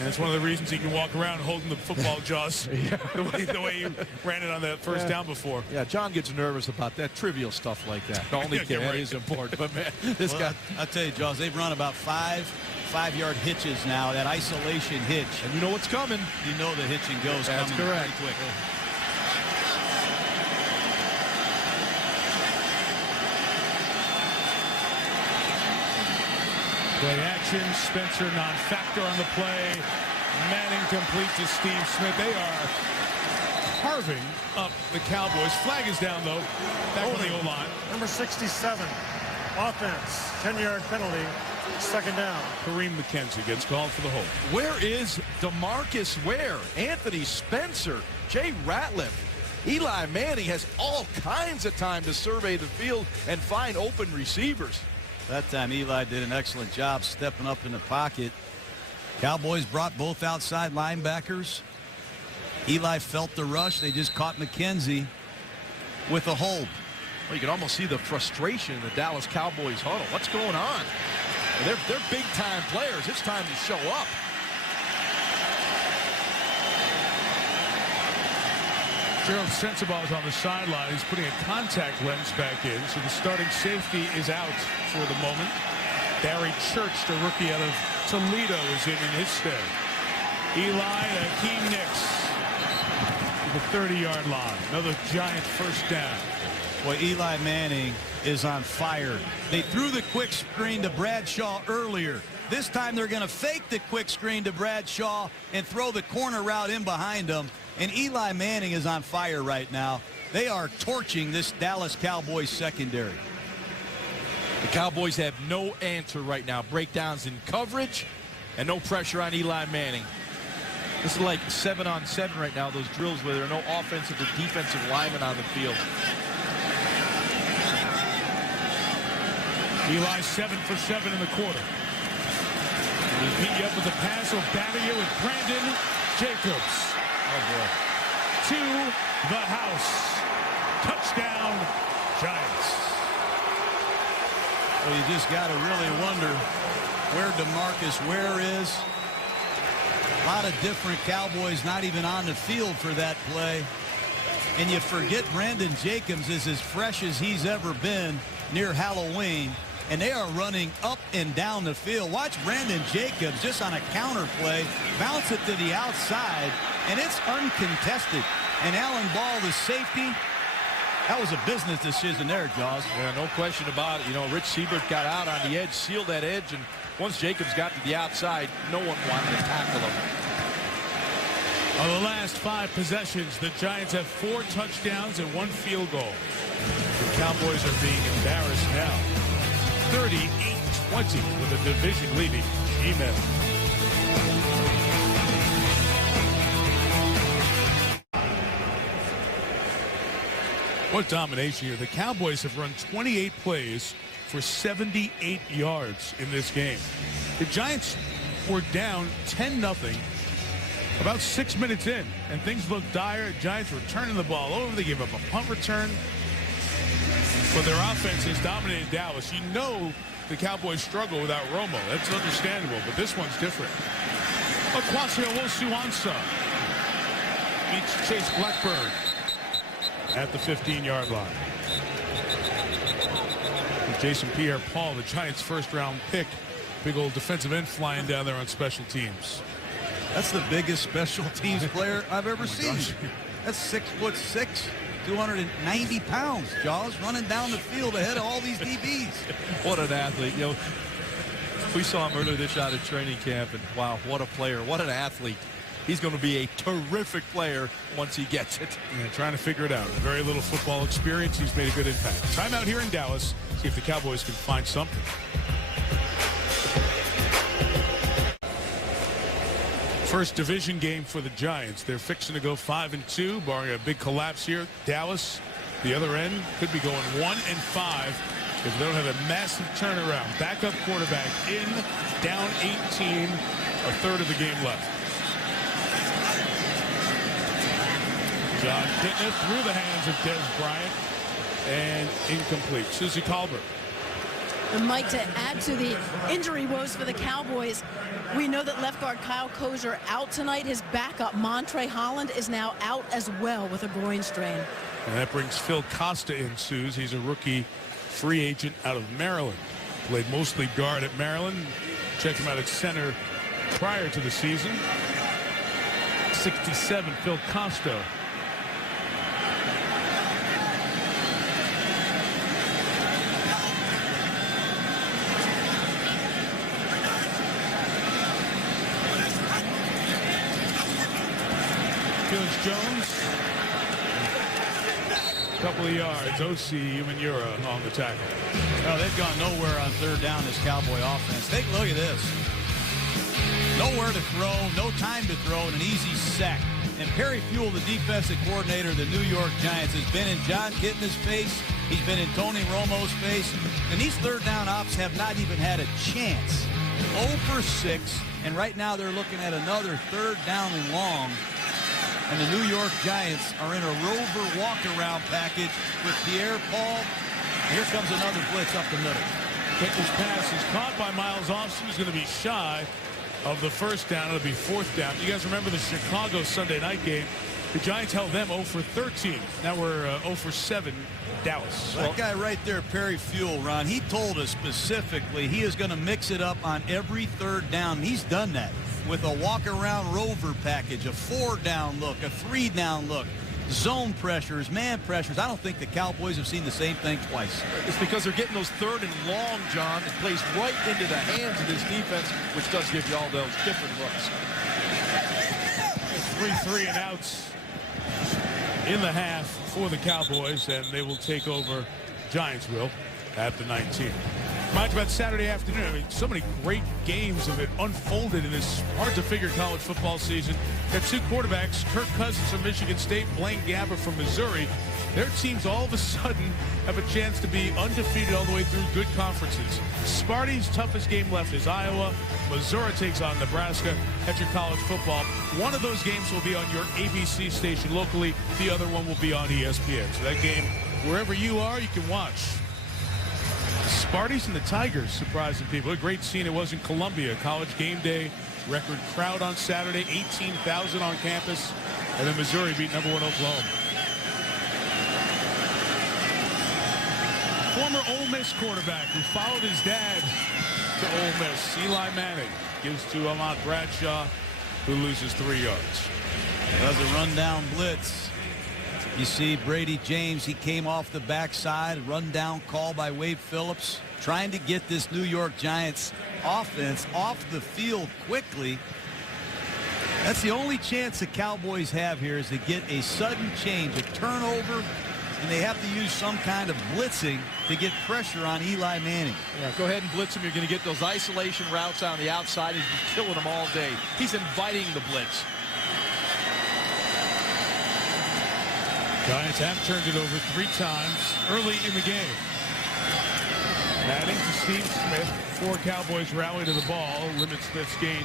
And it's one of the reasons he can walk around holding the football jaws the way you ran it on that first down before. Yeah, John gets nervous about that trivial stuff like that. The only kid that is important. But, man, this guy. I'll tell you, Jaws, they've run about five-yard hitches now, that isolation hitch. And you know what's coming. You know the hitching goes That's coming correct. pretty quick. Play action. Spencer non-factor on the play. Manning complete to Steve Smith. They are carving up the Cowboys. Flag is down, though. Back on the O-line. Number 67. Offense. 10-yard penalty. 2nd down. Kareem McKenzie gets called for the hold. Where is DeMarcus Ware? Anthony Spencer? Jay Ratliff? Eli Manning has all kinds of time to survey the field and find open receivers. That time Eli did an excellent job stepping up in the pocket. Cowboys brought both outside linebackers. Eli felt the rush. They just caught McKenzie with a hold. Well, you can almost see the frustration in the Dallas Cowboys huddle. What's going on? They're big-time players. It's time to show up. Gerald Sensabaugh is on the sideline. He's putting a contact lens back in, so the starting safety is out for the moment. Barry Church, the rookie out of Toledo, is in his stead. Eli Akeem Nicks to the 30-yard line. Another giant first down. Boy, Eli Manning is on fire. They threw the quick screen to Bradshaw earlier. This time they're going to fake the quick screen to Bradshaw and throw the corner route in behind him. And Eli Manning is on fire right now. They are torching this Dallas Cowboys secondary. The Cowboys have no answer right now. Breakdowns in coverage and no pressure on Eli Manning. This is like 7-on-7 right now, those drills where there are no offensive or defensive linemen on the field. Eli 7 for 7 in the quarter. He'll beat you up with a pass. Will batter you with Brandon Jacobs. Oh, boy. To the house. Touchdown, Giants. Well, you just got to really wonder where DeMarcus Ware is. A lot of different Cowboys not even on the field for that play. And you forget Brandon Jacobs is as fresh as he's ever been near Halloween. And they are running up and down the field. Watch Brandon Jacobs just on a counter play, bounce it to the outside, and it's uncontested. And Alan Ball, the safety, that was a business decision there, Jaws. Yeah, no question about it. You know, Rich Siebert got out on the edge, sealed that edge, and once Jacobs got to the outside, no one wanted to tackle him. On the last 5 possessions, the Giants have 4 touchdowns and 1 field goal. The Cowboys are being embarrassed now. 38-20 with a division-leading E-Man. What domination here. The Cowboys have run 28 plays for 78 yards in this game. The Giants were down 10-0 about 6 minutes in, and things looked dire. Giants were turning the ball over. They gave up a punt return. But their offense has dominated Dallas. You know the Cowboys struggle without Romo. That's understandable, but this one's different. Okwasi Owusu-Ansah beats Chase Blackburn at the 15-yard line. And Jason Pierre-Paul, the Giants' first-round pick, big old defensive end flying down there on special teams. That's the biggest special teams player I've ever seen. Gosh. That's 6'6", 290 pounds, Jaws, running down the field ahead of all these DBs. What an athlete. You know, we saw him earlier this out at training camp, and wow, what a player, what an athlete. He's going to be a terrific player once he gets it. Yeah, trying to figure it out. Very little football experience. He's made a good impact. Time out here in Dallas. See if the Cowboys can find something. First division game for the Giants. They're fixing to go 5-2, barring a big collapse here. Dallas, the other end, could be going 1-5 if they don't have a massive turnaround. Backup quarterback in, down 18, a third of the game left. John Kitna through the hands of Des Bryant, and incomplete. Susie Colbert. And Mike, to add to the injury woes for the Cowboys, we know that left guard Kyle Kozer out tonight. His backup, Montre Holland, is now out as well with a groin strain. And that brings Phil Costa in, Suze. He's a rookie free agent out of Maryland. Played mostly guard at Maryland. Checked him out at center prior to the season. 67, Phil Costa. Jones, a couple of yards. O.C. Umanura on the tackle. Well, they've gone nowhere on third down, this Cowboy offense. Take a look at this. Nowhere to throw, no time to throw, and an easy sack. And Perry Fuel, the defensive coordinator of the New York Giants, has been in John Kitna's face. He's been in Tony Romo's face. And these third down ops have not even had a chance. 0 for 6, and right now they're looking at another third down and long. And the New York Giants are in a rover walk-around package with Pierre-Paul. Here comes another blitz up the middle. Kitna's pass is caught by Miles Austin. He's going to be shy of the first down. It'll be 4th down. You guys remember the Chicago Sunday night game? The Giants held them 0 for 13. Now we're 0 for 7, Dallas. That guy right there, Perry Fuel, Ron, he told us specifically he is going to mix it up on every third down. He's done that with a walk-around rover package, a 4-down look, a 3-down look, zone pressures, man pressures. I don't think the Cowboys have seen the same thing twice. It's because they're getting those third and long, John. It plays right into the hands of this defense, which does give you all those different looks. 3 and outs in the half for the Cowboys, and they will take over, Giants will, at the 19. Reminds me about Saturday afternoon. I mean, so many great games have unfolded in this hard-to-figure college football season. Got two quarterbacks, Kirk Cousins from Michigan State, Blaine Gabbert from Missouri. Their teams all of a sudden have a chance to be undefeated all the way through good conferences. Sparty's toughest game left is Iowa. Missouri takes on Nebraska. That's your college football. One of those games will be on your ABC station locally. The other one will be on ESPN. So that game, wherever you are, you can watch. Sparty's and the Tigers surprising people. A great scene it was in Columbia. College game day. Record crowd on Saturday. 18,000 on campus. And then Missouri beat #1 Oklahoma. Former Ole Miss quarterback who followed his dad to Ole Miss, Eli Manning, gives to Ahmad Bradshaw, who loses 3 yards. Does a rundown blitz. You see Brady James, he came off the backside, rundown call by Wade Phillips, trying to get this New York Giants offense off the field quickly. That's the only chance the Cowboys have here, is to get a sudden change, a turnover, and they have to use some kind of blitzing to get pressure on Eli Manning. Yeah, go ahead and blitz him. You're going to get those isolation routes on the outside. He's been killing them all day. He's inviting the blitz. Giants have turned it over 3 times early in the game. Manning to Steve Smith. 4 Cowboys rally to the ball. Limit Smith's gain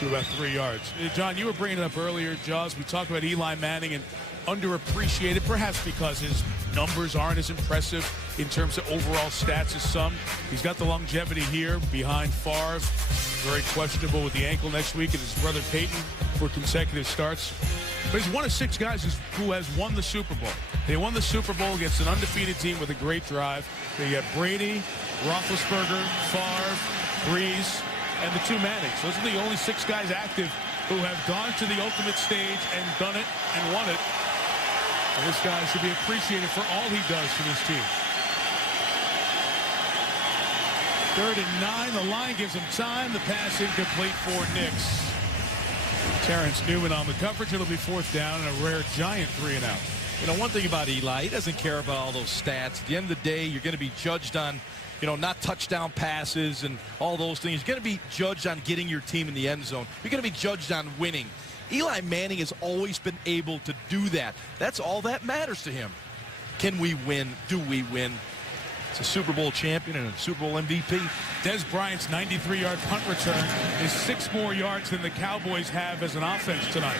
to about 3 yards. John, you were bringing it up earlier, Jaws. We talked about Eli Manning and underappreciated, perhaps because his numbers aren't as impressive in terms of overall stats as some. He's got the longevity here behind Favre. Very questionable with the ankle next week, and his brother Peyton for consecutive starts. But he's one of 6 guys who has won the Super Bowl. They won the Super Bowl against an undefeated team with a great drive. They got Brady, Roethlisberger, Favre, Breeze, and the 2 Mannings. Those are the only 6 guys active who have gone to the ultimate stage and done it and won it. And this guy should be appreciated for all he does for this team. 3rd and 9. The line gives him time. The pass incomplete for Nix. Terrence Newman on the coverage. It'll be 4th down and a rare Giant 3-and-out. You know, one thing about Eli, he doesn't care about all those stats. At the end of the day, you're going to be judged on, you know, not touchdown passes and all those things. You're going to be judged on getting your team in the end zone. You're going to be judged on winning. Eli Manning has always been able to do that. That's all that matters to him. Can we win? Do we win? It's a Super Bowl champion and a Super Bowl MVP. Des Bryant's 93-yard punt return is 6 more yards than the Cowboys have as an offense tonight.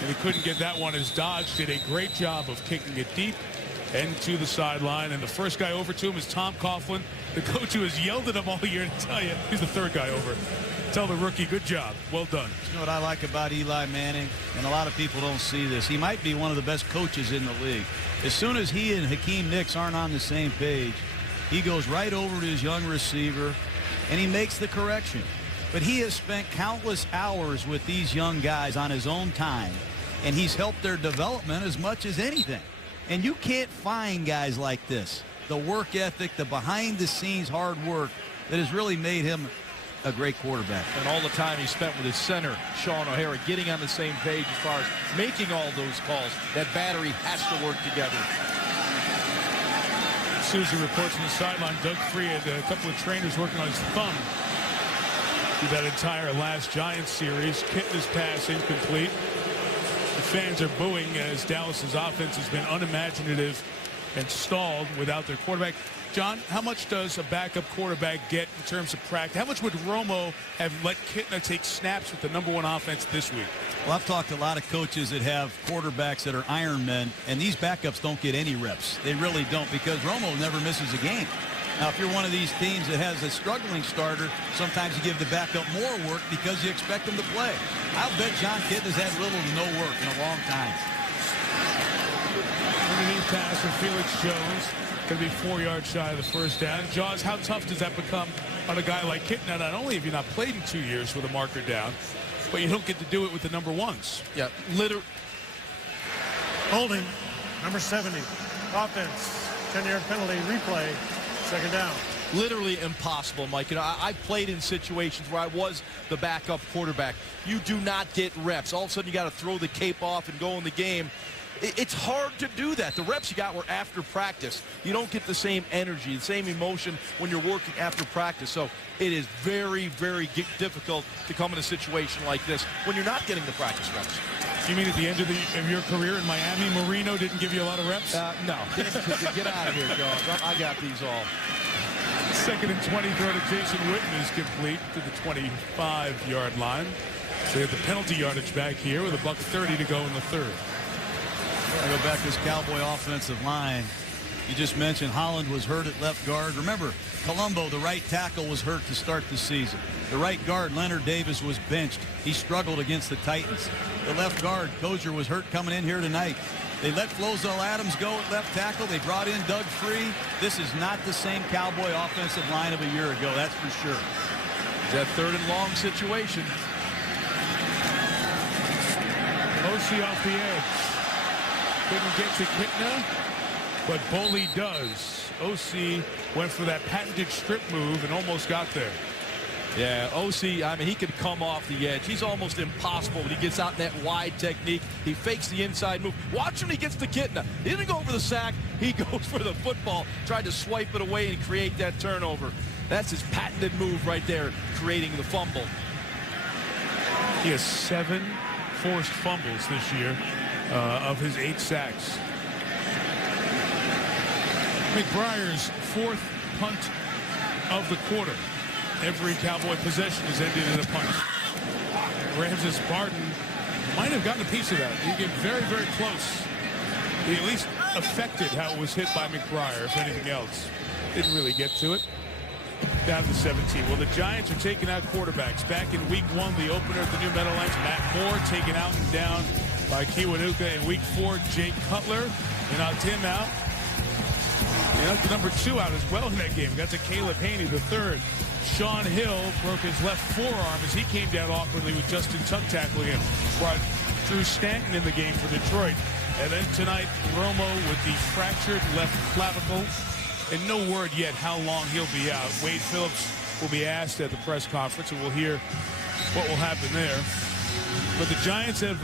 And he couldn't get that one as Dodge did a great job of kicking it deep and to the sideline. And the first guy over to him is Tom Coughlin, the coach who has yelled at him all year to tell you he's the 3rd guy over. Tell the rookie, good job. Well done. You know what I like about Eli Manning, and a lot of people don't see this, he might be one of the best coaches in the league. As soon as he and Hakeem Nicks aren't on the same page, he goes right over to his young receiver, and he makes the correction. But he has spent countless hours with these young guys on his own time, and he's helped their development as much as anything. And you can't find guys like this. The work ethic, the behind-the-scenes hard work that has really made him a great quarterback. And all the time he spent with his center, Sean O'Hara, getting on the same page as far as making all those calls. That battery has to work together. Susie reports on the sideline, Doug Free had a couple of trainers working on his thumb through that entire last Giants series. Kitna's pass incomplete. The fans are booing as Dallas's offense has been unimaginative and stalled without their quarterback. John, how much does a backup quarterback get in terms of practice? How much would Romo have let Kitna take snaps with the #1 offense this week? Well, I've talked to a lot of coaches that have quarterbacks that are Iron Men, and these backups don't get any reps. They really don't, because Romo never misses a game. Now, if you're one of these teams that has a struggling starter, sometimes you give the backup more work because you expect them to play. I'll bet John Kitna's had little to no work in a long time. Underneath pass from Felix Jones. Going to be 4 yards shy of the 1st down. Jaws, how tough does that become on a guy like Kitna? Not only have you not played in 2 years with a marker down, but you don't get to do it with the #1s. Yeah, Holding, number 70. Offense, 10-yard penalty, replay, 2nd down. literally impossible, Mike. You know, I played in situations where I was the backup quarterback. You do not get reps. All of a sudden, you got to throw the cape off and go in the game. It's hard to do that. The reps you got were after practice. You don't get the same energy, the same emotion when you're working after practice. So it is very, very difficult to come in a situation like this when you're not getting the practice reps. You mean at the end of your career in Miami, Marino didn't give you a lot of reps? No. Get out of here, Jones. I got these all. 2nd and 20 throw to Jason Witten is complete to the 25-yard line. So they have the penalty yardage back here with $1:30 to go in the third. I go back to this Cowboy offensive line. You just mentioned Holland was hurt at left guard. Remember, Colombo, the right tackle, was hurt to start the season. The right guard, Leonard Davis, was benched. He struggled against the Titans. The left guard, Kozier, was hurt coming in here tonight. They let Flozell Adams go at left tackle. They brought in Doug Free. This is not the same Cowboy offensive line of a year ago, that's for sure. It's that 3rd and long situation. Oshie off the edge. Couldn't get to Kitna, but Boley does. Oshie went for that patented strip move and almost got there. Yeah, Oshie, I mean, he could come off the edge. He's almost impossible when he gets out in that wide technique. He fakes the inside move. Watch him, he gets to Kitna. He didn't go for the sack. He goes for the football, tried to swipe it away and create that turnover. That's his patented move right there, creating the fumble. He has 7 forced fumbles this year of his 8 sacks. McBriar's 4th punt of the quarter. Every Cowboy possession has ended in a punt. Ramses Barton might have gotten a piece of that. He get very, very close. He at least affected how it was hit by McBriar, if anything else. Didn't really get to it. Down to 17. Well, the Giants are taking out quarterbacks. Back in week 1, the opener at the New Meadowlands, Matt Moore taken out and down by Kiwanuka. In week 4, Jake Cutler. They knocked him out. They knocked the number 2 out as well in that game. Got to Caleb Haney, the 3rd. Sean Hill broke his left forearm as he came down awkwardly with Justin Tuck tackling him. Brought Drew Stanton in the game for Detroit. And then tonight, Romo with the fractured left clavicle. And no word yet how long he'll be out. Wade Phillips will be asked at the press conference, and we'll hear what will happen there. But the Giants have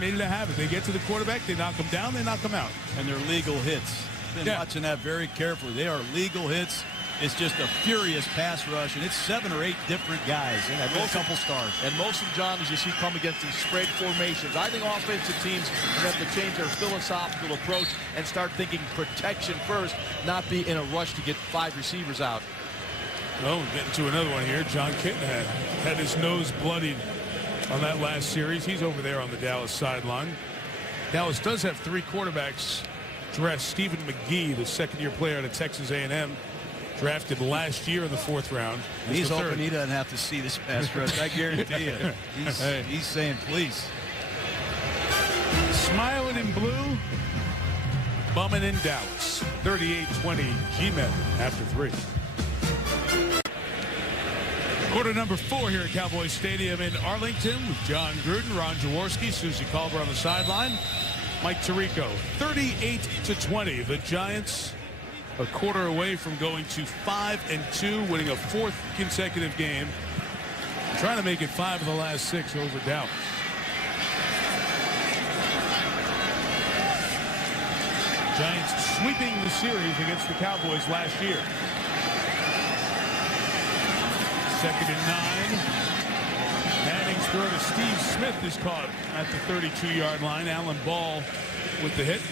made it a habit. They get to the quarterback, they knock him down, they knock him out. And they're legal hits. Been watching that very carefully. They are legal hits. It's just a furious pass rush, and it's 7 or 8 different guys. Yeah, a couple stars. And most of them, John, as you see, come against these spread formations. I think offensive teams have to change their philosophical approach and start thinking protection first, not be in a rush to get 5 receivers out. Oh, getting to another one here. John Kitna had his nose bloodied on that last series. He's over there on the Dallas sideline. Dallas does have 3 quarterbacks dressed. Stephen McGee, the 2nd-year player out of Texas A&M. Drafted last year in the 4th round. He's hoping he doesn't have to see this pass rush. I guarantee you. He's saying, please. Smiling in blue, bumming in Dallas. 38-20 G-Men after 3. Quarter number 4 here at Cowboys Stadium in Arlington with John Gruden, Ron Jaworski, Susie Culver on the sideline. Mike Tirico, 38-20. The Giants a quarter away from going to 5-2, winning a 4th consecutive game. Trying to make it 5 of the last 6 over Dallas. Giants sweeping the series against the Cowboys last year. 2nd and 9. Manning's throw to Steve Smith is caught at the 32-yard line. Alan Ball with the hit.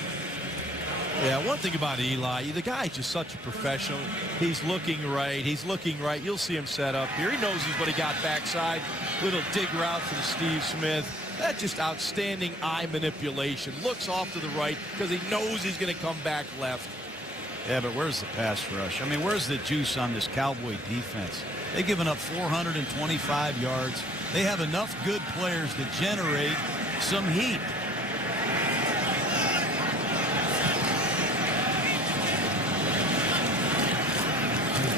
Yeah, one thing about Eli, the guy's just such a professional. He's looking right. He's looking right. You'll see him set up here. He knows he's what he got backside. Little dig route from Steve Smith. That's just outstanding eye manipulation. Looks off to the right because he knows he's going to come back left. Yeah, but where's the pass rush? I mean, where's the juice on this Cowboy defense? They've given up 425 yards. They have enough good players to generate some heat.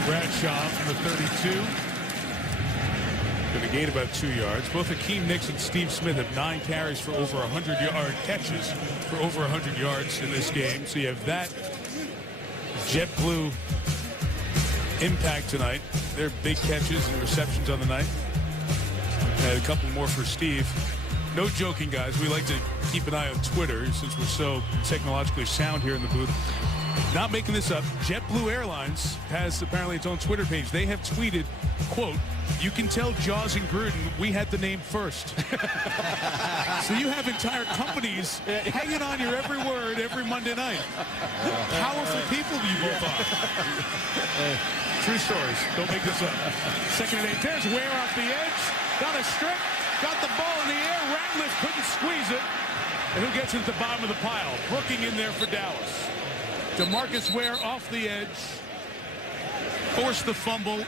Bradshaw from the 32. Going to gain about 2 yards. Both Hakeem Nicks and Steve Smith have 9 carries for over 100 yard catches for over 100 yards in this game. So you have that JetBlue impact tonight. Their big catches and receptions on the night. Had a couple more for Steve. No joking, guys. We like to keep an eye on Twitter since we're so technologically sound here in the booth. Not making this up, JetBlue Airlines has apparently its own Twitter page. They have tweeted, quote, "You can tell Jaws and Gruden we had the name first." So you have entire companies hanging on your every word every Monday night. Powerful people you both are. True stories. Don't make this up. Second and 8. There's Ware off the edge. Got a strip. Got the ball in the air. Ratliff couldn't squeeze it. And who gets into the bottom of the pile? Brooking in there for Dallas. DeMarcus Ware off the edge. Forced the fumble.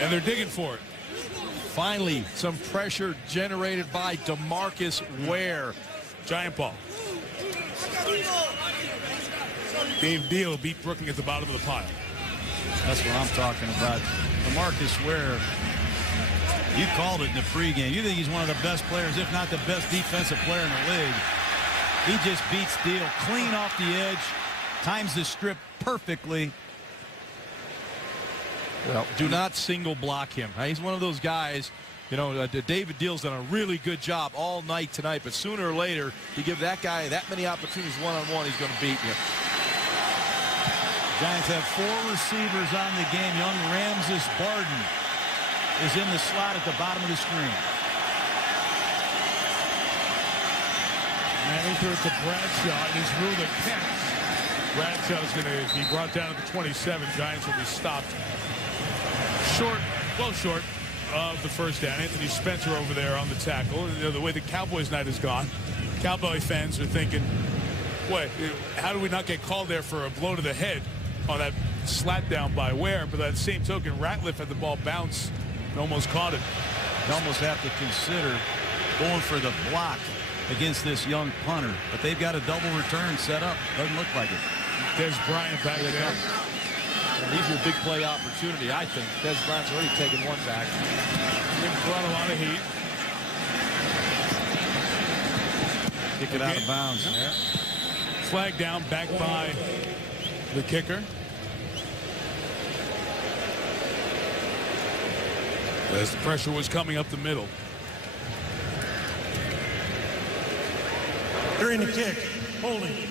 And they're digging for it. Finally, some pressure generated by DeMarcus Ware. Giant ball. Dave Deal beat Brooking at the bottom of the pile. That's what I'm talking about. DeMarcus Ware, you called it in the pregame. You think he's one of the best players, if not the best defensive player in the league. He just beats Deal clean off the edge, times the strip perfectly. Well, do not single block him. He's one of those guys, you know, David Deal's done a really good job all night tonight, but sooner or later, you give that guy that many opportunities one-on-one, he's going to beat you. Giants have 4 receivers on the game. Young Ramses Barden is in the slot at the bottom of the screen. And he threw it to Bradshaw, and he's ruled a catch. Bradshaw's going to be brought down at the 27. Giants will be stopped short of the first down. Anthony Spencer over there on the tackle. You know, the way the Cowboys night has gone, Cowboy fans are thinking, what, how do we not get called there for a blow to the head on that slat down by Ware? But at the same token, Ratliff had the ball bounce and almost caught it. You almost have to consider going for the block against this young punter, but they've got a double return set up. Doesn't look like it. There's Bryant back there. These are a big play opportunity, I think. Des Bryant's already taken one back. He brought a lot of heat. Kick it out of bounds. Yeah. Flag down, back by the kicker. As the pressure was coming up the middle. During the kick, holding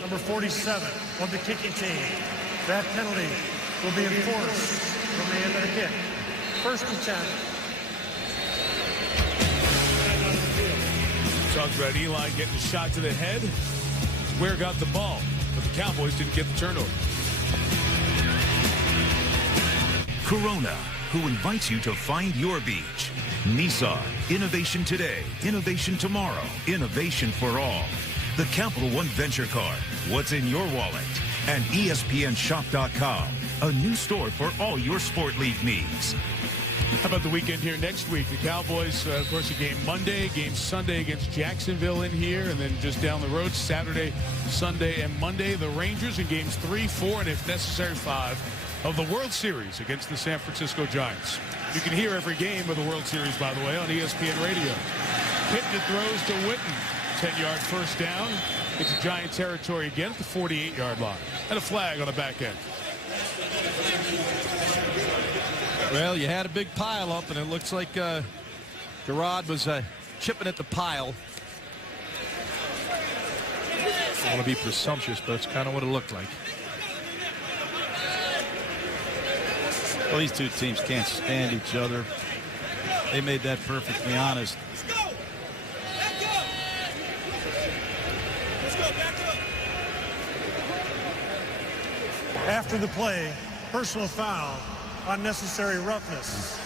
number 47 of the kicking team. That penalty will be enforced from the end of the kick. 1st and 10. Talked about Eli getting a shot to the head. Ware got the ball, but the Cowboys didn't get the turnover. Corona, who invites you to find your beach. Nissan, innovation today, innovation tomorrow, innovation for all. The Capital One Venture Card, what's in your wallet? And ESPNShop.com, a new store for all your sport league needs. How about the weekend here next week? The Cowboys, of course, a game Monday, game Sunday against Jacksonville in here, and then just down the road, Saturday, Sunday, and Monday, the Rangers in games 3, 4, and if necessary, 5 of the World Series against the San Francisco Giants. You can hear every game of the World Series, by the way, on ESPN Radio. Pittman throws to Witten. 10-yard first down. It's Giant territory again at the 48-yard line. And a flag on the back end. Well, you had a big pile up, and it looks like Gerard was chipping at the pile. I want to be presumptuous, but it's kind of what it looked like. Well, these two teams can't stand each other. They made that perfectly honest. After the play, personal foul, unnecessary roughness.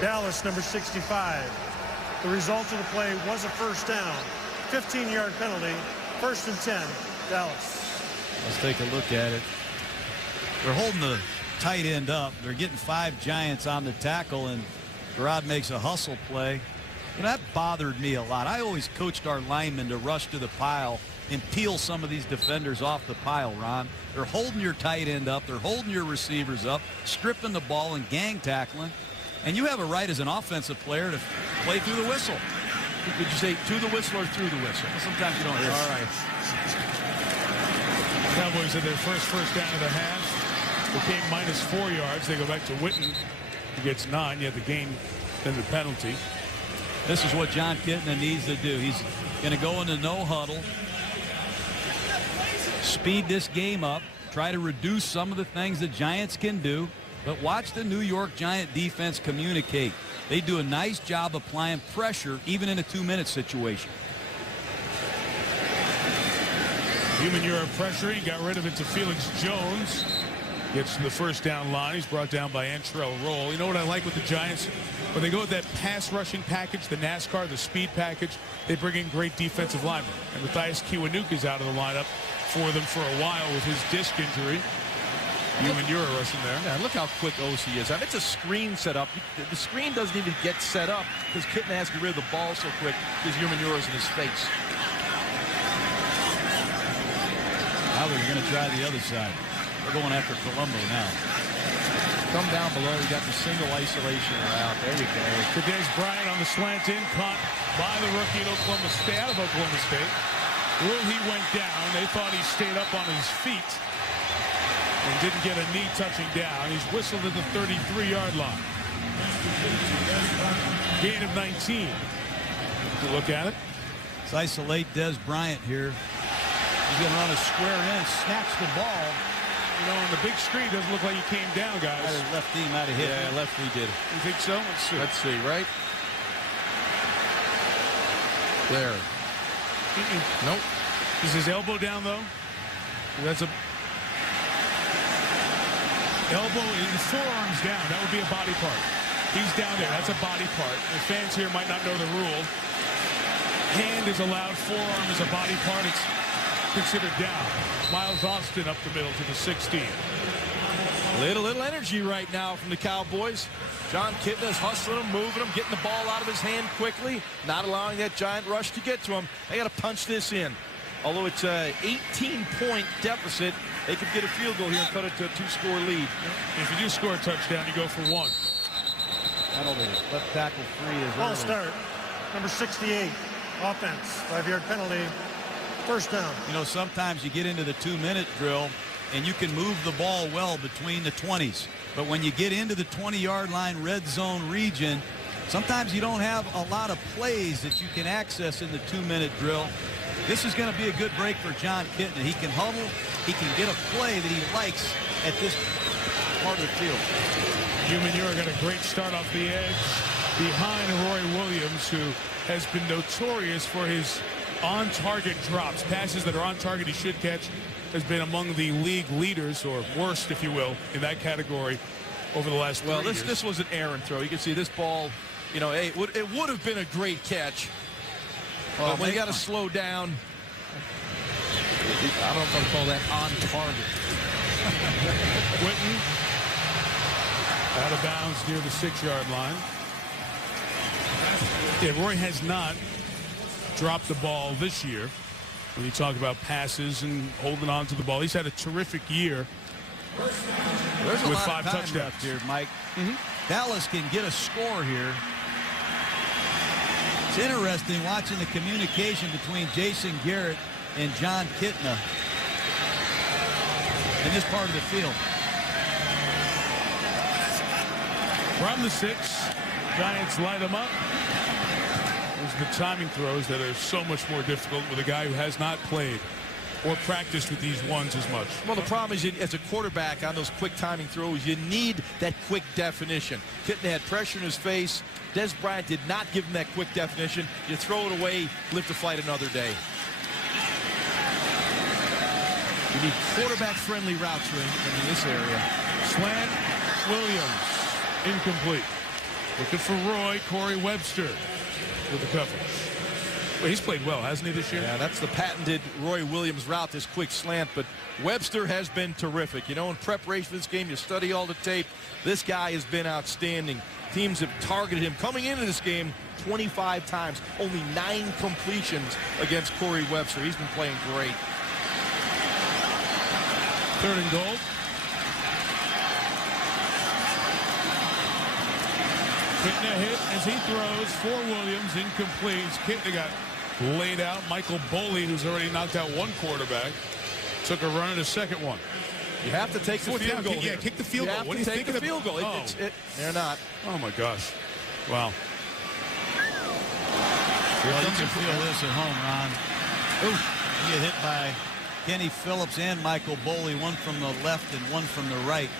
Dallas, number 65. The result of the play was a first down. 15-yard penalty, 1st and 10, Dallas. Let's take a look at it. They're holding the tight end up. They're getting 5 Giants on the tackle, and Gerard makes a hustle play. You know, that bothered me a lot. I always coached our linemen to rush to the pile and peel some of these defenders off the pile, Ron. They're holding your tight end up. They're holding your receivers up, stripping the ball and gang tackling. And you have a right as an offensive player to play through the whistle. Did you say to the whistle or through the whistle? Well, sometimes you don't hear. All right. Cowboys had their first down of the half. They came minus 4 yards. They go back to Witten, who gets 9. You have the gain, then the penalty. This is what John Kitna needs to do. He's going to go into no huddle, speed this game up, try to reduce some of the things the Giants can do, but watch the New York Giant defense communicate. They do a nice job applying pressure even in a 2-minute situation. Human Euro pressuring, got rid of it to Felix Jones. Gets to the first down line. He's brought down by Antrell Roll. You know what I like with the Giants? When they go with that pass rushing package, the NASCAR, the speed package, they bring in great defensive linemen. And Matthias Kiwanuka is out of the lineup for them for a while with his disc injury. Human Euro rushing there. Yeah, look how quick OC is. I mean, it's a screen set up. The screen doesn't even get set up because Kitna has to get rid of the ball so quick because Human Euro's in his face. Now they're going to try the other side. They're going after Colombo now. Come down below. You got the single isolation route. There you go. Today's Bryant on the slant in, caught by the rookie at Oklahoma State, out of Oklahoma State. Rule he went down. They thought he stayed up on his feet and didn't get a knee touching down. He's whistled at the 33-yard line. Gain of 19. To look at it. Let's isolate Des Bryant here. He's going to run a square in, snatch the ball. You know, on the big screen, doesn't look like he came down, guys. Left knee might have hit. Yeah, left knee did. You think so? Let's see. Let's see, right? There. Nope. Is his elbow down, though? That's a... Elbow, his forearm's down. That would be a body part. He's down there. That's a body part. The fans here might not know the rule. Hand is allowed. Forearm is a body part. It's considered down. Miles Austin up the middle to the 16. Little energy right now from the Cowboys. John Kitna is hustling him, moving him, getting the ball out of his hand quickly, not allowing that giant rush to get to him. They got to punch this in. Although it's a 18-point deficit, they could get a field goal here and cut it to a 2-score lead. If you do score a touchdown, you go for 1. Penalty. Left tackle free is Ball early. start. Number 68. Offense. 5-yard penalty. First down. You know, sometimes you get into the 2-minute drill and you can move the ball well between the 20s. But when you get into the 20-yard line red zone region, sometimes you don't have a lot of plays that you can access in the 2-minute drill. This is going to be a good break for John Kitna. He can huddle. He can get a play that he likes at this part of the field. Human Euro got a great start off the edge behind Roy Williams, who has been notorious for his on-target drops. Passes that are on target he should catch. Has been among the league leaders, or worst, if you will, in that category over the last 3 years. This was an errant throw. You can see this ball, you know, it would have been a great catch. But when you got to slow down, I don't know if I'd call that on target. Whitten out of bounds near the 6-yard line. Yeah, Roy has not dropped the ball this year. When you talk about passes and holding on to the ball, he's had a terrific year. There's a with lot 5 of time touchdowns left here, Mike. Dallas can get a score here. It's interesting watching the communication between Jason Garrett and John Kitna in this part of the field. From the 6, Giants light them up. Those are the timing throws that are so much more difficult with a guy who has not played or practiced with these ones as much. Well, the problem is, as a quarterback on those quick timing throws, you need that quick definition. Kitna had pressure in his face. Des Bryant did not give him that quick definition. You throw it away, live to fight another day. You need quarterback-friendly routes in this area. Slant, Williams, incomplete. Looking for Roy, Corey Webster with the coverage. Well, he's played well, hasn't he, this year? Yeah, that's the patented Roy Williams route, this quick slant. But Webster has been terrific. You know, in preparation for this game, you study all the tape. This guy has been outstanding. Teams have targeted him coming into this game 25 times. Only 9 completions against Corey Webster. He's been playing great. 3rd and goal. Kitna hit as he throws for Williams, incomplete. Kitna got laid out. Michael Boley, who's already knocked out 1 quarterback, took a run at a second one. You have to take the field goal. Yeah, kick the field goal. What do you think of the field goal? Oh. They're not. Oh my gosh. Wow. Well, you can feel this at home, Ron. Ooh, you get hit by Kenny Phillips and Michael Boley, one from the left and one from the right.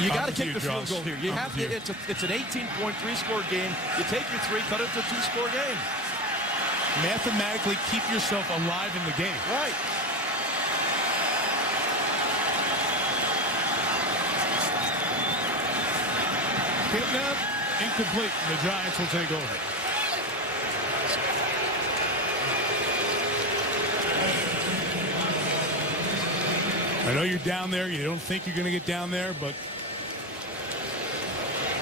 You got to kick the field goal here. You have to. It's an 18-point three-score game. You take your three, cut it to a two-score game. Mathematically keep yourself alive in the game. Right. Kidnap, incomplete. The Giants will take over. I know you're down there. You don't think you're going to get down there, but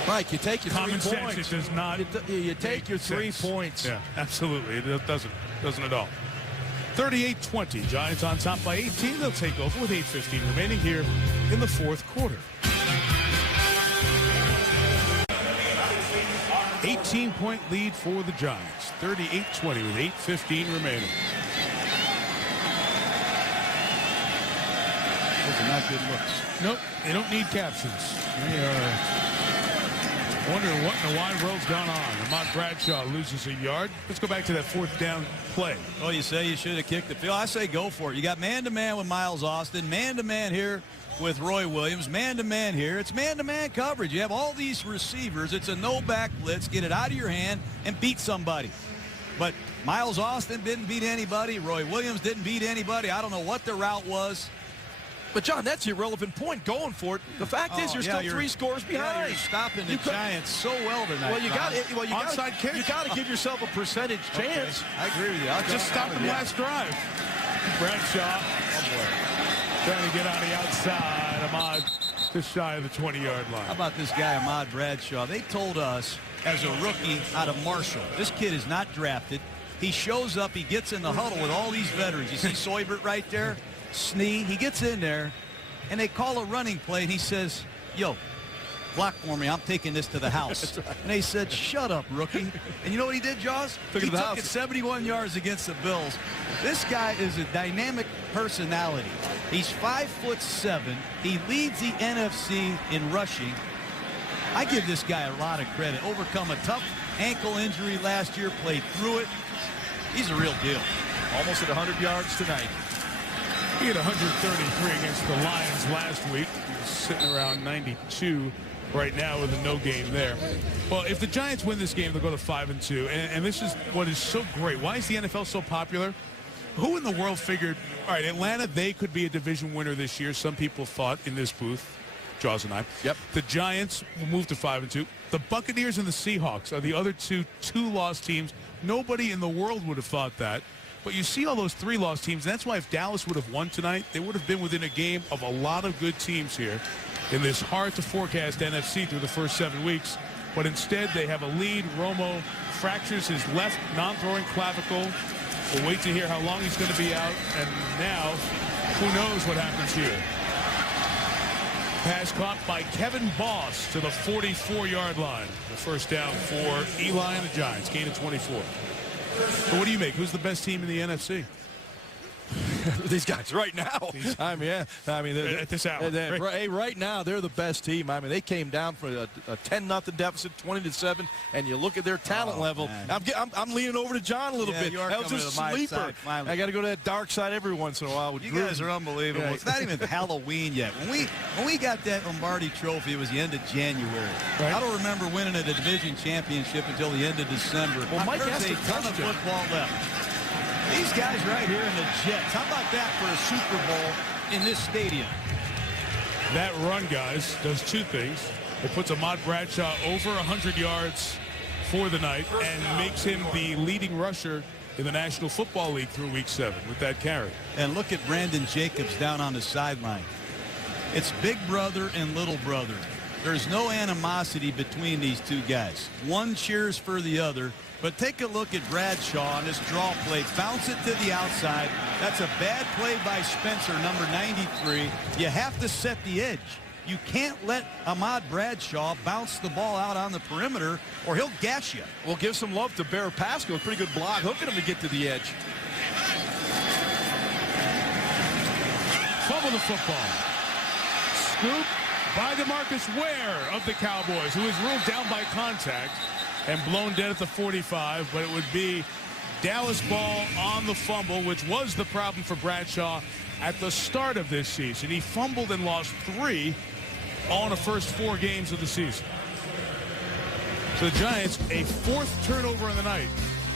Mike, you take your common 3 sense, points. it does not. You take your 3 sense. points. Yeah, absolutely. It doesn't at all. 38-20. Giants on top by 18. They'll take over with 8:15 remaining here in the fourth quarter. 18-point lead for the Giants. 38-20 with 8:15 remaining. Those are not good looks. Nope, they don't need captions. They are wondering what in the wide world's gone on. Ahmad Bradshaw loses a yard. Let's go back to that fourth down play. Oh, you say you should have kicked the field. I say go for it. You got man-to-man with Miles Austin, man-to-man here with Roy Williams, man-to-man here. It's man-to-man coverage. You have all these receivers. It's a no-back blitz. Get it out of your hand and beat somebody. But Miles Austin didn't beat anybody. Roy Williams didn't beat anybody. I don't know what the route was. But, John, that's the irrelevant point, going for it. The fact is you're still 3 scores behind. Yeah, you're stopping the Giants so well tonight. Well, you got to give yourself a percentage chance. Okay. I agree with you. Just stop the last drive. Bradshaw trying to get on the outside. Ahmad just shy of the 20-yard line. How about this guy, Ahmad Bradshaw? They told us as a rookie out of Marshall, this kid is not drafted. He shows up. He gets in the huddle with all these veterans. You see Soybert right there? Snee, he gets in there, and they call a running play, and he says, yo, block for me. I'm taking this to the house. Right. And they said, shut up, rookie. And you know what he did, Jaws? He took it 71 yards against the Bills. This guy is a dynamic personality. He's 5'7". He leads the NFC in rushing. I give this guy a lot of credit. Overcome a tough ankle injury last year, played through it. He's a real deal. Almost at 100 yards tonight. He had 133 against the Lions last week. He's sitting around 92 right now with a no game there. Well, if the Giants win this game, they'll go to 5-2. And this is what is so great. Why is the NFL so popular? Who in the world figured, all right, Atlanta, they could be a division winner this year. Some people thought in this booth, Jaws and I. Yep. The Giants will move to 5-2. The Buccaneers and the Seahawks are the other two-loss teams. Nobody in the world would have thought that. But you see all those 3-loss teams. And that's why if Dallas would have won tonight, they would have been within a game of a lot of good teams here in this hard-to-forecast NFC through the first 7 weeks. But instead, they have a lead. Romo fractures his left non-throwing clavicle. We'll wait to hear how long he's going to be out. And now, who knows what happens here. Pass caught by Kevin Boss to the 44-yard line. The first down for Eli and the Giants. Gain of 24. So what do you make? Who's the best team in the NFC? These guys right now. I mean, at this hour. Right now, they're the best team. I mean, they came down for a 10-0 deficit, 20-7, and you look at their talent level. I'm leaning over to John a little bit. You are that was a sleeper. I got to go to that dark side every once in a while. You guys are unbelievable. Yeah. It's not even Halloween yet. When we got that Lombardi Trophy, it was the end of January. Right. I don't remember winning a division championship until the end of December. Well, Mike has a ton of football left. These guys right here in the Jets, how about that for a Super Bowl in this stadium? That run, guys, does two things. It puts Ahmad Bradshaw over 100 yards for the night and makes him the leading rusher in the National Football League through Week 7 with that carry. And look at Brandon Jacobs down on the sideline. It's big brother and little brother. There's no animosity between these two guys. One cheers for the other. But take a look at Bradshaw on this draw play. Bounce it to the outside. That's a bad play by Spencer, number 93. You have to set the edge. You can't let Ahmad Bradshaw bounce the ball out on the perimeter or he'll gash you. We'll give some love to Bear Pascal. Pretty good block. Hooking him to get to the edge. Fumble the football. Scoop by DeMarcus Ware of the Cowboys, who is ruled down by contact. and blown dead at the 45, but it would be Dallas ball on the fumble, which was the problem for Bradshaw at the start of this season. He fumbled and lost 3 all in the first 4 games of the season. So the Giants, a 4th turnover in the night.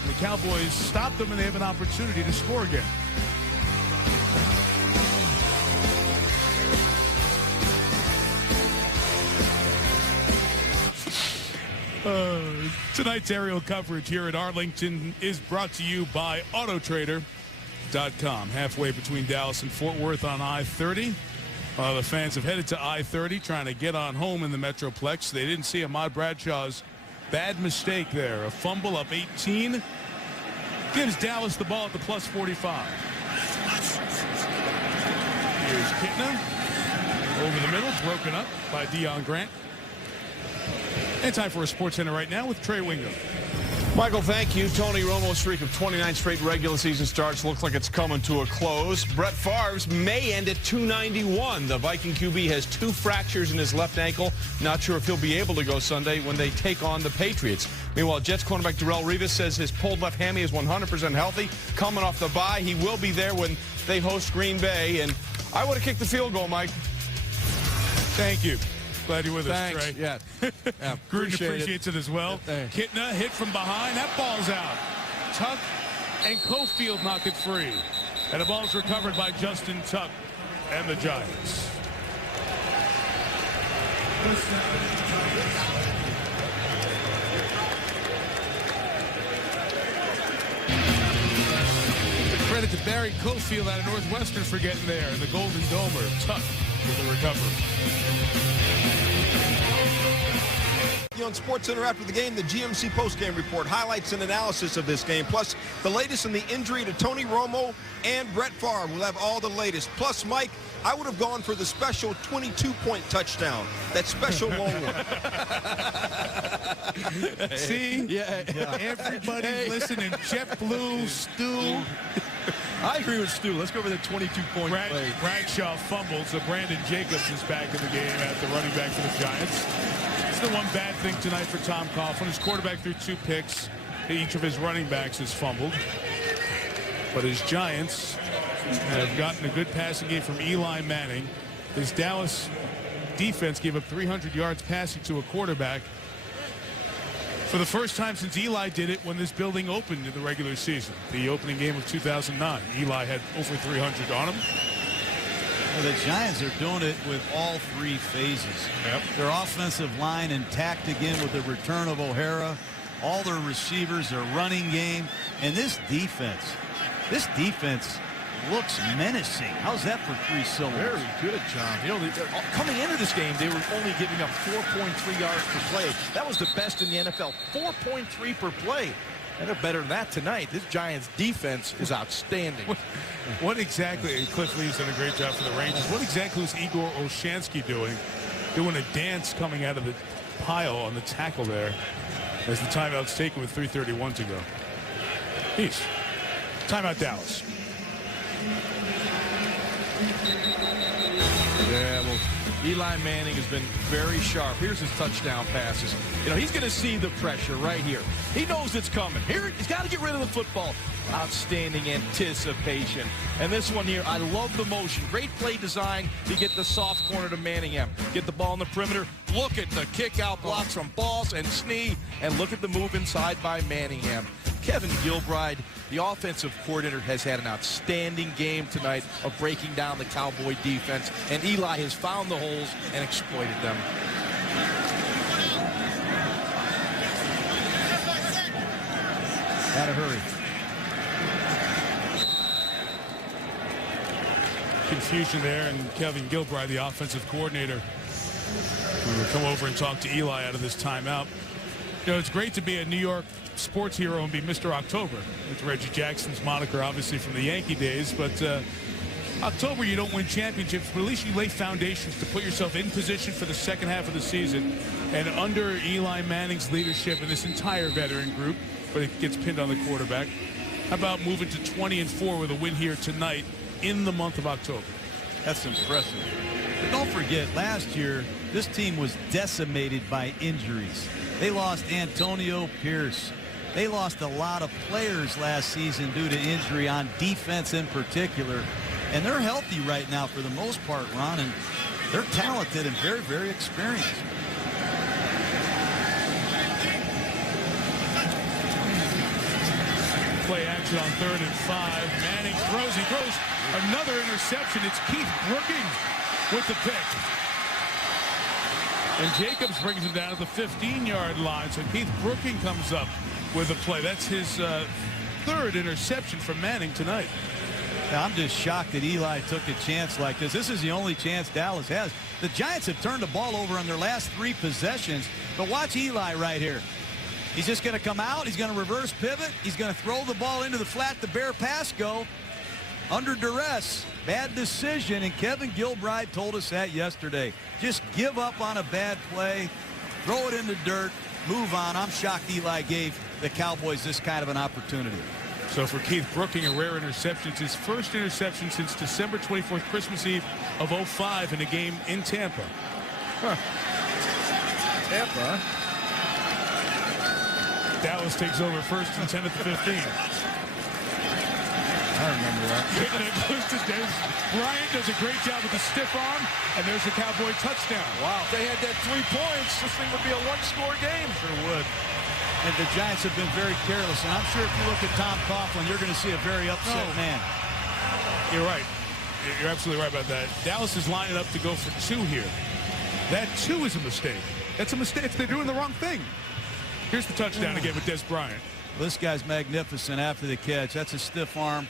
The Cowboys stop them, and they have an opportunity to score again. Tonight's aerial coverage here at Arlington is brought to you by Autotrader.com. Halfway between Dallas and Fort Worth on I-30. The fans have headed to I-30 trying to get on home in the Metroplex. They didn't see Ahmad Bradshaw's bad mistake there. A fumble up 18. Gives Dallas the ball at the plus 45. Here's Kitna. Over the middle, broken up by Deion Grant. And time for a Sports Center right now with Trey Wingo. Michael, thank you. Tony Romo's streak of 29 straight regular season starts looks like it's coming to a close. Brett Favre's may end at 291. The Viking QB has 2 fractures in his left ankle. Not sure if he'll be able to go Sunday when they take on the Patriots. Meanwhile, Jets cornerback Darrelle Revis says his pulled left hammy is 100% healthy. Coming off the bye, he will be there when they host Green Bay. And I would have kicked the field goal, Mike. Thank you. Glad you're with Thanks. us, Trey. Yeah. Gruden appreciates it as well. Kitna hit from behind. That ball's out. Tuck and Cofield knock it free. And the ball's recovered by Justin Tuck and the Giants. Credit to Barry Cofield out of Northwestern for getting there. And the Golden Domer, Tuck with the recovery. On SportsCenter after the game, the GMC postgame report highlights an analysis of this game, plus the latest in the injury to Tony Romo and Brett Favre. We'll have all the latest. Plus, Mike, I would have gone for the special 22-point touchdown, that special long one. See? Yeah. Everybody's listening. JetBlue, Stu. I agree with Stu. Let's go over the 22-point play. Bradshaw fumbled, so Brandon Jacobs is back in the game at the running back for the Giants. It's the one bad thing tonight for Tom Coughlin. His quarterback threw 2 picks. Each of his running backs has fumbled. But his Giants have gotten a good passing game from Eli Manning. His Dallas defense gave up 300 yards passing to a quarterback for the first time since Eli did it when this building opened in the regular season. The opening game of 2009. Eli had over 300 on him. Well, the Giants are doing it with all 3 phases. Yep. Their offensive line intact again with the return of O'Hara. All their receivers, their running game. And this defense looks menacing. How's that for 3 cylinders? Very good, John. You know, coming into this game, they were only giving up 4.3 yards per play. That was the best in the NFL, 4.3 per play. And they're better than that tonight. This Giants defense is outstanding. What exactly, Cliff Lee's done a great job for the Rangers. What exactly was Igor Olshansky doing? Doing a dance coming out of the pile on the tackle there as the timeout's taken with 3:31 to go. Peace. Timeout Dallas. Yeah, well, Eli Manning has been very sharp. Here's his touchdown passes. You know, he's going to see the pressure right here. He knows it's coming. Here, he's got to get rid of the football. Outstanding anticipation. And this one here, I love the motion. Great play design to get the soft corner to Manningham. Get the ball in the perimeter. Look at the kick-out blocks from Boss and Snee. And look at the move inside by Manningham. Kevin Gilbride, the offensive coordinator, has had an outstanding game tonight of breaking down the Cowboy defense, and Eli has found the holes and exploited them. Gotta hurry. Confusion there, and Kevin Gilbride, the offensive coordinator, will come over and talk to Eli out of this timeout. You know, it's great to be a New York sports hero and be Mr. October. It's Reggie Jackson's moniker, obviously, from the Yankee days. But October, you don't win championships, but at least you lay foundations to put yourself in position for the second half of the season. And under Eli Manning's leadership and this entire veteran group, but it gets pinned on the quarterback, how about moving to 20-4 with a win here tonight in the month of October? That's impressive. But don't forget, last year, this team was decimated by injuries. They lost Antonio Pierce. They lost a lot of players last season due to injury on defense in particular. And they're healthy right now for the most part, Ron, and they're talented and very, very experienced. Play action on 3rd and 5. Manning throws. He throws another interception. It's Keith Brooking with the pick. And Jacobs brings him down to the 15-yard line. So Keith Brooking comes up with a play. That's his 3rd interception from Manning tonight. Now, I'm just shocked that Eli took a chance like this. This is the only chance Dallas has. The Giants have turned the ball over on their last 3 possessions. But watch Eli right here. He's just going to come out. He's going to reverse pivot. He's going to throw the ball into the flat. The Bear pass go under duress. Bad decision, and Kevin Gilbride told us that yesterday. Just give up on a bad play, throw it in the dirt, move on. I'm shocked Eli gave the Cowboys this kind of an opportunity. So for Keith Brooking, a rare interception. It's his first interception since December 24th, Christmas Eve of 2005 in a game in Tampa. Tampa. Dallas takes over 1st and 10 at the 15. I remember that. Bryant does a great job with the stiff arm, and there's a Cowboy touchdown. Wow, if they had that 3 points, this thing would be a 1-score game. Sure would. And the Giants have been very careless. And I'm sure if you look at Tom Coughlin, you're going to see a very upset man. You're right. You're absolutely right about that. Dallas is lining up to go for 2 here. That 2 is a mistake. That's a mistake. They're doing the wrong thing. Here's the touchdown again with Des Bryant. Well, this guy's magnificent after the catch. That's a stiff arm.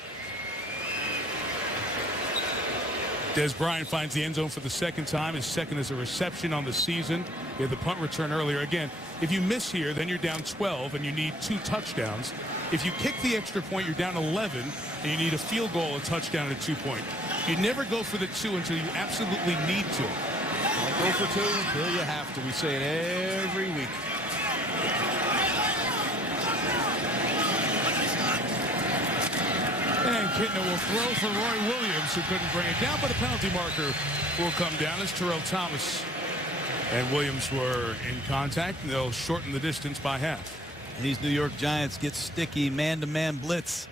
Des Bryant finds the end zone for the 2nd time. His 2nd is a reception on the season. He had the punt return earlier. Again, if you miss here, then you're down 12 and you need 2 touchdowns. If you kick the extra point, you're down 11 and you need a field goal, a touchdown, and a 2-point. You never go for the 2 until you absolutely need to. Don't go for 2 until you have to. We say it every week. And Kitna will throw for Roy Williams, who couldn't bring it down, but a penalty marker will come down as Terrell Thomas and Williams were in contact, and they'll shorten the distance by half. And these New York Giants get sticky man-to-man blitz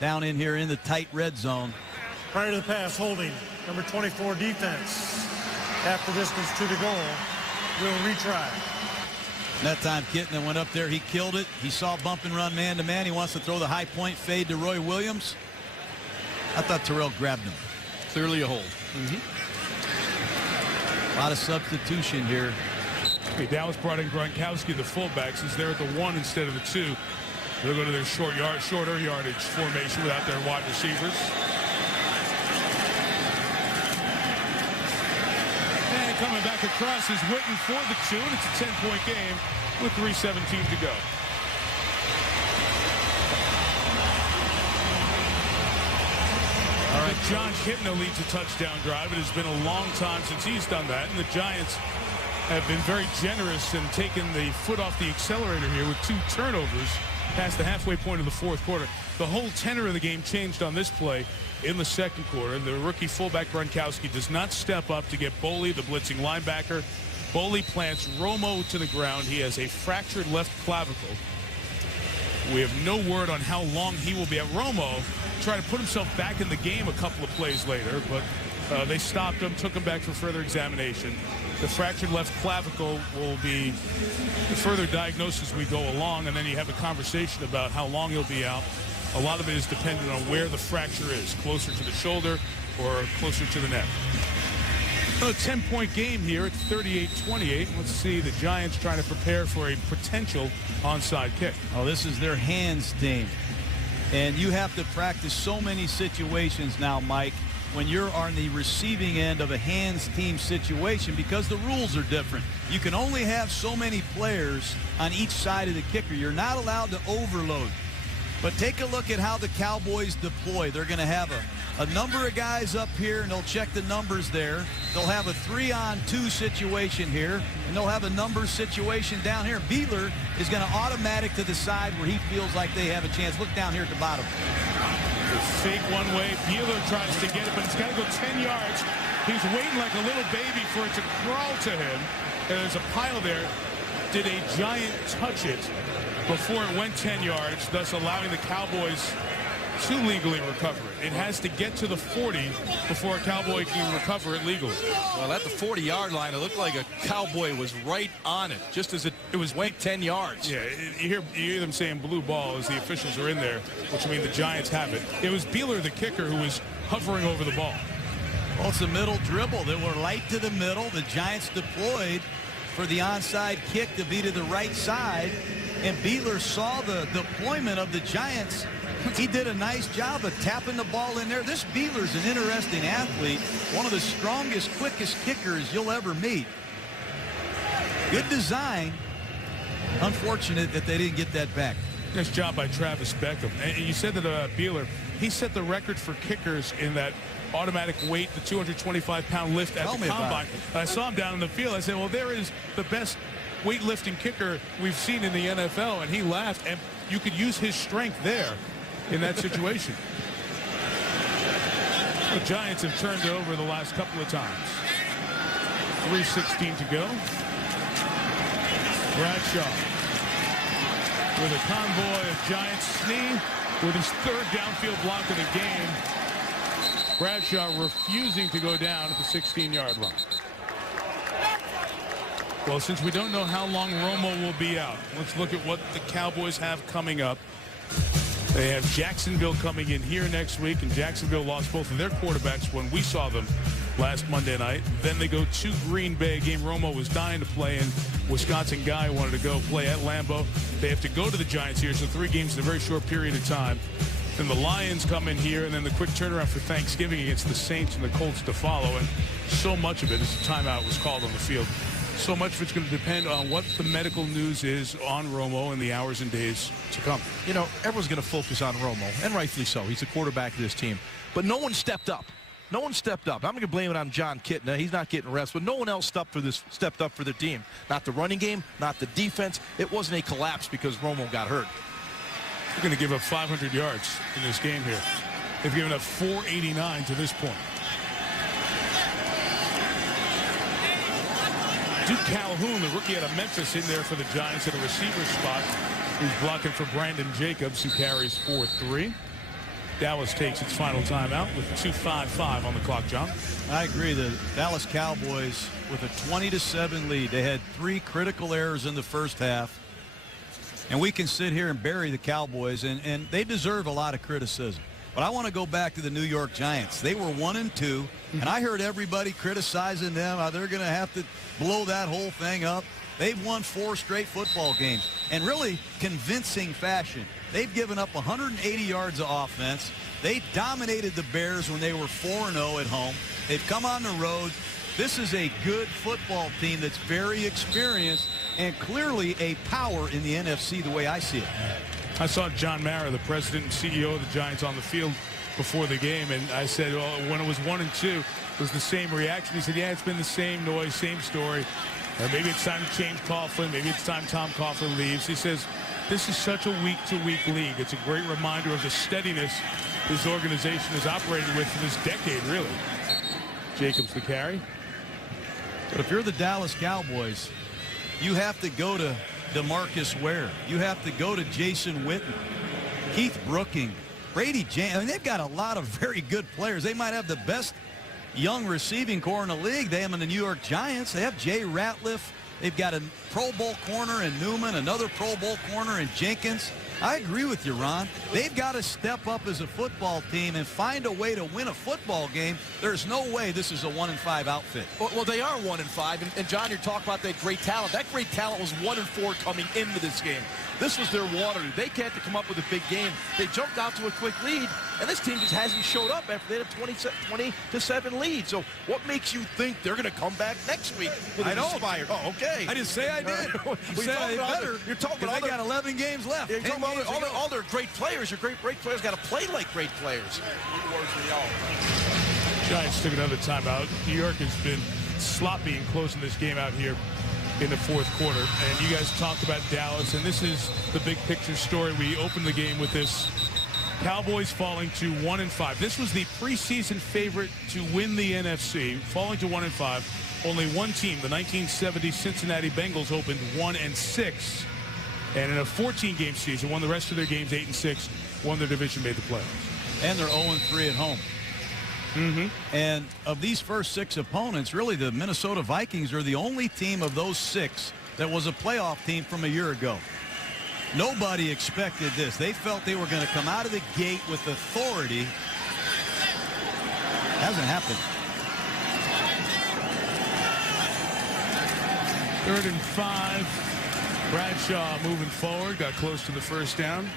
down in here in the tight red zone. Prior to the pass, holding. Number 24 defense. Half the distance to the goal. Will retry. That time Kitna went up there. He killed it. He saw bump and run man-to-man. He wants to throw the high point fade to Roy Williams. I thought Terrell grabbed him. Clearly a hold. A lot of substitution here. Okay, Dallas brought in Gronkowski, the fullback, since they're at the 1 instead of the 2. They'll go to their shorter yardage formation without their wide receivers. And coming back across is Witten for the 2, and it's a 10-point game with 3:17 to go. All right, John Kitna leads a touchdown drive. It has been a long time since he's done that, and the Giants have been very generous and taken the foot off the accelerator here with 2 turnovers past the halfway point of the 4th quarter. The whole tenor of the game changed on this play in the 2nd quarter. The rookie fullback Gronkowski does not step up to get Boley, the blitzing linebacker. Boley plants Romo to the ground. He has a fractured left clavicle. We have no word on how long he will be at. Romo tried to put himself back in the game a couple of plays later, but they stopped him, took him back for further examination. The fractured left clavicle will be further diagnosed as we go along, and then you have a conversation about how long he'll be out. A lot of it is dependent on where the fracture is, closer to the shoulder or closer to the neck. A 10-point game here at 38-28. Let's see the Giants trying to prepare for a potential onside kick. Oh, this is their hands team. And you have to practice so many situations now, Mike, when you're on the receiving end of a hands team situation because the rules are different. You can only have so many players on each side of the kicker. You're not allowed to overload. But take a look at how the Cowboys deploy. They're going to have a number of guys up here, and they'll check the numbers there. They'll have a 3-on-2 situation here, and they'll have a numbers situation down here. Beeler is going to automatic to the side where he feels like they have a chance. Look down here at the bottom. The fake one way. Beeler tries to get it, but it's got to go 10 yards. He's waiting like a little baby for it to crawl to him. And there's a pile there. did a Giant touch it before it went 10 yards, thus allowing the Cowboys to legally recover it? It has to get to the 40 before a Cowboy can recover it legally. Well, at the 40-yard line, it looked like a Cowboy was right on it, just as it went 10 yards. Yeah, you hear them saying blue ball as the officials are in there, which I mean the Giants have it. It was Beeler, the kicker, who was hovering over the ball. Well, it's a middle dribble. They were light to the middle. The Giants deployed for the onside kick to be to the right side, and Beeler saw the deployment of the Giants. He did a nice job of tapping the ball in there. This Beeler's an interesting athlete, one of the strongest, quickest kickers you'll ever meet. Good design. Unfortunate that they didn't get that back. Nice job by Travis Beckham. And you said that Beeler, he set the record for kickers in that automatic weight, the 225-pound lift at the combine. I saw him down in the field. I said, well, there is the best weightlifting kicker we've seen in the NFL, and he laughed, and you could use his strength there in that situation. The Giants have turned it over the last couple of times. 3:16 to go. Bradshaw with a convoy of Giants. Snee with his third downfield block of the game. Bradshaw refusing to go down at the 16-yard line. Well, since we don't know how long Romo will be out, let's look at what the Cowboys have coming up. They have Jacksonville coming in here next week, and Jacksonville lost both of their quarterbacks when we saw them last Monday night. Then they go to Green Bay, a game Romo was dying to play in. Wisconsin guy wanted to go play at Lambeau. They have to go to the Giants here, so 3 games in a very short period of time. Then the Lions come in here, and then the quick turnaround for Thanksgiving against the Saints and the Colts to follow. And so much of it, as the timeout was called on the field, so much of it's going to depend on what the medical news is on Romo in the hours and days to come. You know, everyone's going to focus on Romo, and rightfully so. He's the quarterback of this team. But no one stepped up. No one stepped up. I'm going to blame it on John Kitna. He's not getting rest, but no one else stepped up for the team. Not the running game, not the defense. It wasn't a collapse because Romo got hurt. They're going to give up 500 yards in this game here. They've given up 489 to this point. Duke Calhoun, the rookie out of Memphis, in there for the Giants at a receiver spot. He's blocking for Brandon Jacobs, who carries 4-3. Dallas takes its final timeout with 2:55 on the clock, John. I agree. The Dallas Cowboys with a 20-7 lead. They had 3 critical errors in the first half. And we can sit here and bury the Cowboys, and they deserve a lot of criticism. But I want to go back to the New York Giants. They were 1-2, and I heard everybody criticizing them, how they're going to have to blow that whole thing up. They've won 4 straight football games in really convincing fashion. They've given up 180 yards of offense. They dominated the Bears when they were 4-0 at home. They've come on the road. This is a good football team that's very experienced and clearly a power in the NFC the way I see it. I saw John Mara, the president and CEO of the Giants, on the field before the game, and I said, well, when it was 1-2, it was the same reaction. He said, yeah, it's been the same noise, same story. Maybe it's time to change Coughlin. Maybe it's time Tom Coughlin leaves. He says, this is such a week-to-week league. It's a great reminder of the steadiness this organization has operated with for this decade, really. Jacobs the carry. But if you're the Dallas Cowboys, you have to go to DeMarcus Ware. You have to go to Jason Witten, Keith Brooking, Brady James. I mean, they've got a lot of very good players. They might have the best young receiving core in the league. They have in the New York Giants. They have Jay Ratliff. They've got a Pro Bowl corner in Newman, another Pro Bowl corner in Jenkins. I agree with you, Ron. They've got to step up as a football team and find a way to win a football game. There's no way this is a 1-5 outfit. Well, they are 1-5, and John, you're talking about that great talent. That great talent was 1-4 coming into this game. This was their water. They had to come up with a big game. They jumped out to a quick lead, and this team just hasn't showed up after they had a 20-7 lead. So what makes you think they're going to come back next week? I know. Inspired? Oh, okay. I didn't say I did. You're talking about they got 11 games left. You're talking about all their great players. Your great players got to play like great players. Giants took another timeout. New York has been sloppy in closing this game out here in the fourth quarter. And you guys talked about Dallas, and this is the big picture story. We opened the game with this. Cowboys falling to 1-5. This was the preseason favorite to win the NFC, falling to 1-5. Only one team, the 1970 Cincinnati Bengals, opened 1-6. And in a 14-game season, won the rest of their games 8-6, won their division, made the playoffs. And they're 0-3 at home. And of these first 6 opponents, really the Minnesota Vikings are the only team of those 6 that was a playoff team from a year ago. Nobody expected this. They felt they were going to come out of the gate with authority. Hasn't happened. 3rd and 5. Bradshaw moving forward, got close to the first down.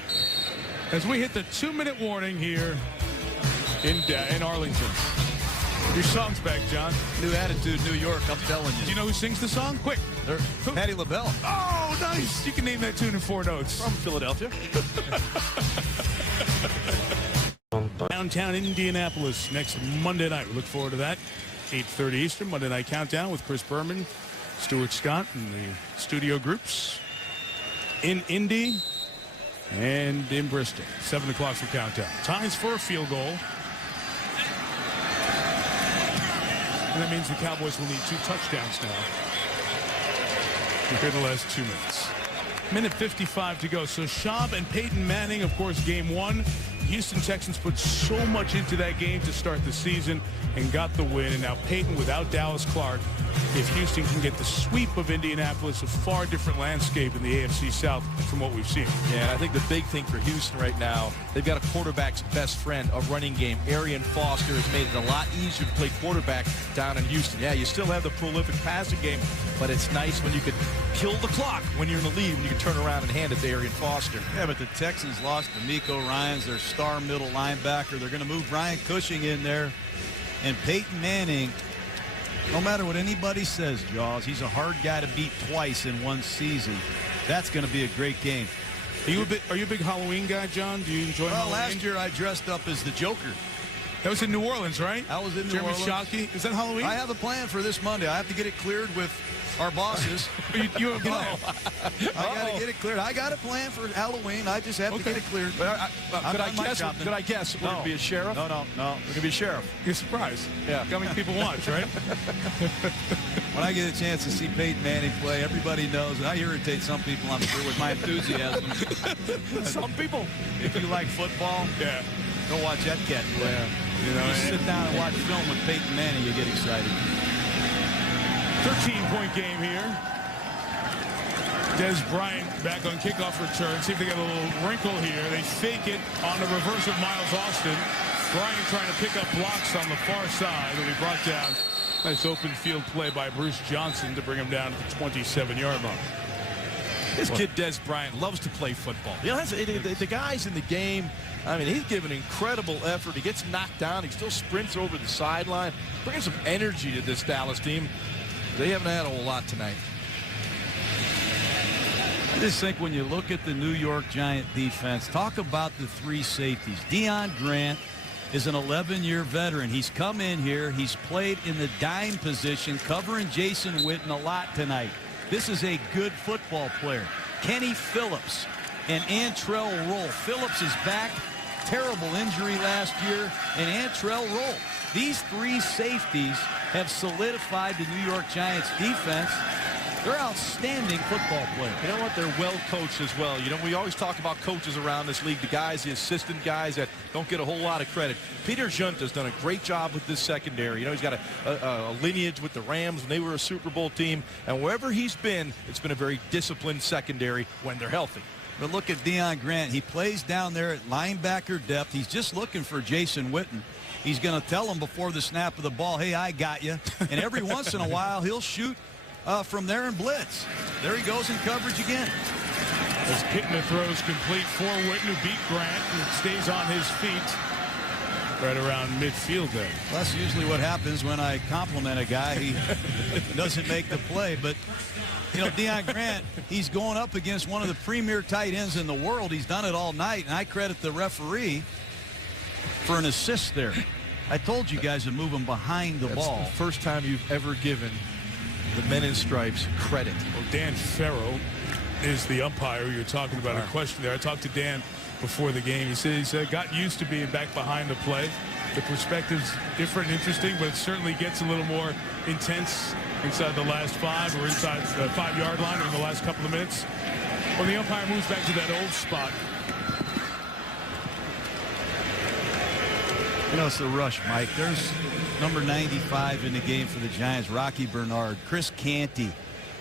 As we hit the 2-minute warning here in Arlington. Your song's back, John. New attitude, New York, I'm telling you. Do you know who sings the song? Quick. Patti LaBelle. Oh, nice. You can name that tune in 4 notes. From Philadelphia. Downtown Indianapolis next Monday night. We look forward to that. 8:30 Eastern, Monday Night Countdown with Chris Berman, Stuart Scott, and the studio groups in Indy and in Bristol. 7 o'clock for Countdown. Ties for a field goal. And that means the Cowboys will need 2 touchdowns now. Here in the last 2 minutes. Minute 55 to go. So Schaub and Peyton Manning, of course, game 1. Houston Texans put so much into that game to start the season and got the win. And now Peyton without Dallas Clark. If Houston can get the sweep of Indianapolis, a far different landscape in the AFC South from what we've seen. Yeah, and I think the big thing for Houston right now, they've got a quarterback's best friend, a running game. Arian Foster has made it a lot easier to play quarterback down in Houston. Yeah, you still have the prolific passing game, but it's nice when you could kill the clock when you're in the lead and you can turn around and hand it to Arian Foster. Yeah, but the Texans lost D'Amico Ryans, their star middle linebacker. They're going to move Ryan Cushing in there. And Peyton Manning, no matter what anybody says, Jaws, he's a hard guy to beat twice in one season. That's going to be a great game. Are you a big Halloween guy, John? Do you enjoy Halloween? Last year I dressed up as the Joker. That was in New Orleans, right? I was in New Jeremy Orleans. Shockey. Is that Halloween? I have a plan for this Monday. I have to get it cleared with our bosses. you have a plan? I got to get it cleared. I got a plan for Halloween. I just have to get it cleared. Could I guess? We're going to be a sheriff? No. We're going to be a sheriff. You're surprised. Yeah. Coming people watch, right? When I get a chance to see Peyton Manning play, everybody knows, and I irritate some people, I'm sure, with my enthusiasm. Some people. If you like football, yeah, go watch that cat play. Yeah. You know, sit down and watch film with Peyton Manning, you get excited. 13-point game here. Des Bryant back on kickoff return. See if they get a little wrinkle here. They fake it on the reverse of Miles Austin. Bryant trying to pick up blocks on the far side. Will be brought down. Nice open field play by Bruce Johnson to bring him down to the 27-yard line. This kid, Des Bryant, loves to play football. You know, the guys in the game, I mean, he's given incredible effort. He gets knocked down. He still sprints over the sideline, bringing some energy to this Dallas team. They haven't had a whole lot tonight. I just think when you look at the New York Giant defense, talk about the 3 safeties. Deion Grant is an 11-year veteran. He's come in here. He's played in the dime position, covering Jason Witten a lot tonight. This is a good football player. Kenny Phillips and Antrell Roll. Phillips is back. Terrible injury last year. And Antrell Roll. These 3 safeties have solidified the New York Giants defense. They're outstanding football players. You know what? They're well coached as well. You know, we always talk about coaches around this league, the guys, the assistant guys that don't get a whole lot of credit. Peter Junt has done a great job with this secondary. You know, he's got a lineage with the Rams when they were a Super Bowl team. And wherever he's been, it's been a very disciplined secondary when they're healthy. But look at Deion Grant. He plays down there at linebacker depth. He's just looking for Jason Witten. He's going to tell him before the snap of the ball, hey, I got you. And every once in a while, he'll shoot from there and blitz. There he goes in coverage again. As Kitna throws complete for Witten, who beat Grant and stays on his feet right around midfield there. Well, that's usually what happens when I compliment a guy. He doesn't make the play. But, you know, Deion Grant, he's going up against one of the premier tight ends in the world. He's done it all night, and I credit the referee for an assist there. I told you guys to move him behind the ball. The first time you've ever given the men in stripes credit. Well, Dan Farrow is the umpire you're talking about in question there. I talked to Dan before the game. He said got used to being back behind the play. The perspective's different and interesting, but it certainly gets a little more intense inside the last 5 or inside the 5-yard line or in the last couple of minutes. When the umpire moves back to that old spot. You know, it's the rush, Mike. There's number 95 in the game for the Giants, Rocky Bernard. Chris Canty,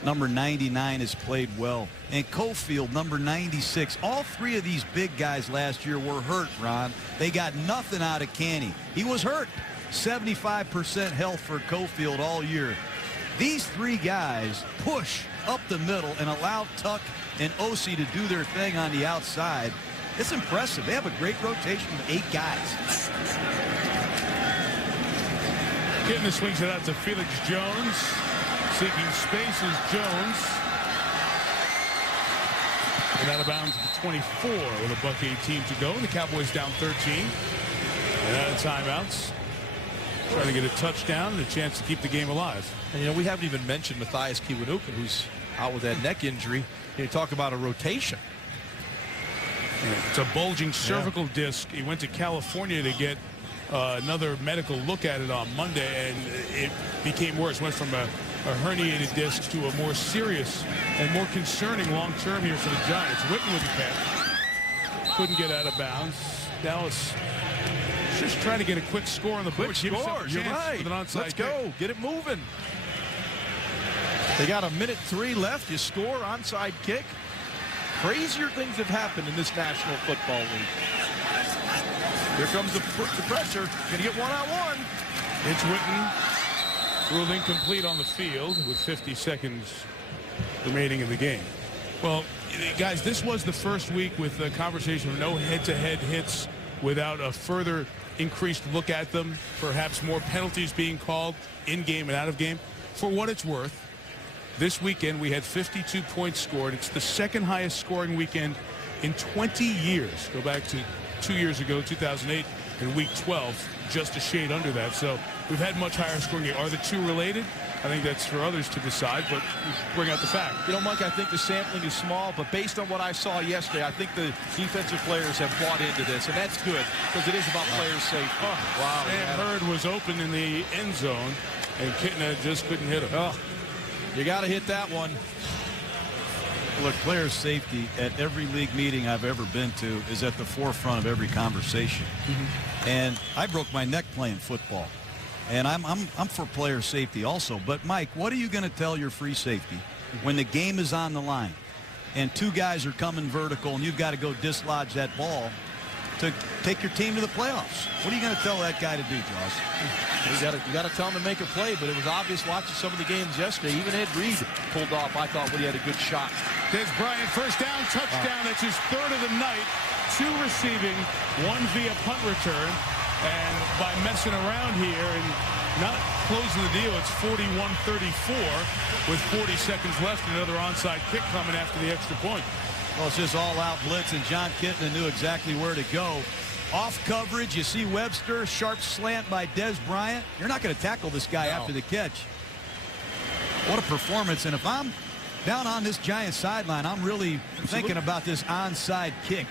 number 99, has played well. And Cofield, number 96. All 3 of these big guys last year were hurt, Ron. They got nothing out of Canty. He was hurt. 75% health for Cofield all year. These 3 guys push up the middle and allow Tuck and Osi to do their thing on the outside. It's impressive. They have a great rotation of 8 guys. Getting the swings it out to Felix Jones. Seeking space is Jones. And out of bounds at the 24 with a $1.18 to go. And the Cowboys down 13. And out of timeouts. Trying to get a touchdown and a chance to keep the game alive. And, you know, we haven't even mentioned Matthias Kiwanuka, who's out with that neck injury. You talk about a rotation. It's a bulging cervical disc. He went to California to get another medical look at it on Monday, and it became worse. Went from a herniated disc to a more serious and more concerning long-term here for the Giants. Witten with the catch. Couldn't get out of bounds. Dallas just trying to get a quick score on the board. Quick score, you're right. With an onside Let's go. kick. Get it moving. They got 1:03 left. You score, onside kick. Crazier things have happened in this National Football League. Here comes the pressure. Gonna get one-on-one. It's Witten. Ruled incomplete on the field with 50 seconds remaining in the game. Well, guys, this was the first week with the conversation of no head-to-head hits without a further increased look at them. Perhaps more penalties being called in-game and out-of-game. For what it's worth, this weekend we had 52 points scored. It's the second highest scoring weekend in 20 years. Go back to 2 years ago, 2008, in week 12, just a shade under that. So we've had much higher scoring. Are the two related? I think that's for others to decide, but bring out the fact. You know, Mike, I think the sampling is small, but based on what I saw yesterday, I think the defensive players have bought into this, and that's good because it is about players' safety. Oh, wow. Sam Hurd was open in the end zone, and Kitna just couldn't hit him. Oh, you got to hit that one. Look, player safety at every league meeting I've ever been to is at the forefront of every conversation. And I broke my neck playing football. And I'm for player safety also. But, Mike, what are you going to tell your free safety when the game is on the line and 2 guys are coming vertical and you've got to go dislodge that ball to take your team to the playoffs? What are you going to tell that guy to do, Josh? You got to tell him to make a play, but it was obvious watching some of the games yesterday. Even Ed Reed pulled off, I thought, when he had a good shot. Des Bryant, first down, touchdown. That's his 3rd of the night. 2 receiving, 1 via punt return. And by messing around here and not closing the deal, it's 41-34 with 40 seconds left. Another onside kick coming after the extra point. Well, it's just all-out blitz, and John Kitna knew exactly where to go. Off coverage, you see Webster, sharp slant by Des Bryant. You're not going to tackle this guy after the catch. What a performance. And if I'm down on this Giant sideline, I'm really thinking about this onside kick.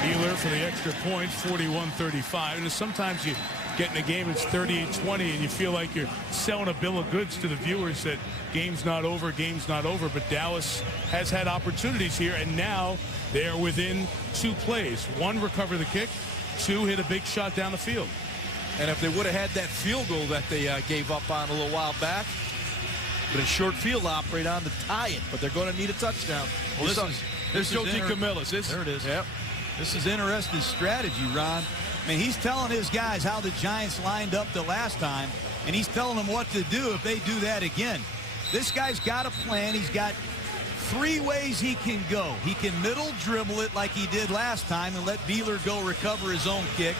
Beeler for the extra point, 41-35. And sometimes you get in a game it's 38-20 and you feel like you're selling a bill of goods to the viewers that game's not over, but Dallas has had opportunities here, and now they're within 2 plays. 1, recover the kick. 2, hit a big shot down the field. And if they would have had that field goal that they gave up on a little while back, but a short field operate on to tie it, but they're going to need a touchdown. Well, this is Joji Camillus. There it is. Yep. This is interesting strategy, Ron. I mean, he's telling his guys how the Giants lined up the last time, and he's telling them what to do if they do that again. This guy's got a plan. He's got 3 ways he can go. He can middle dribble it like he did last time and let Beeler go recover his own kick,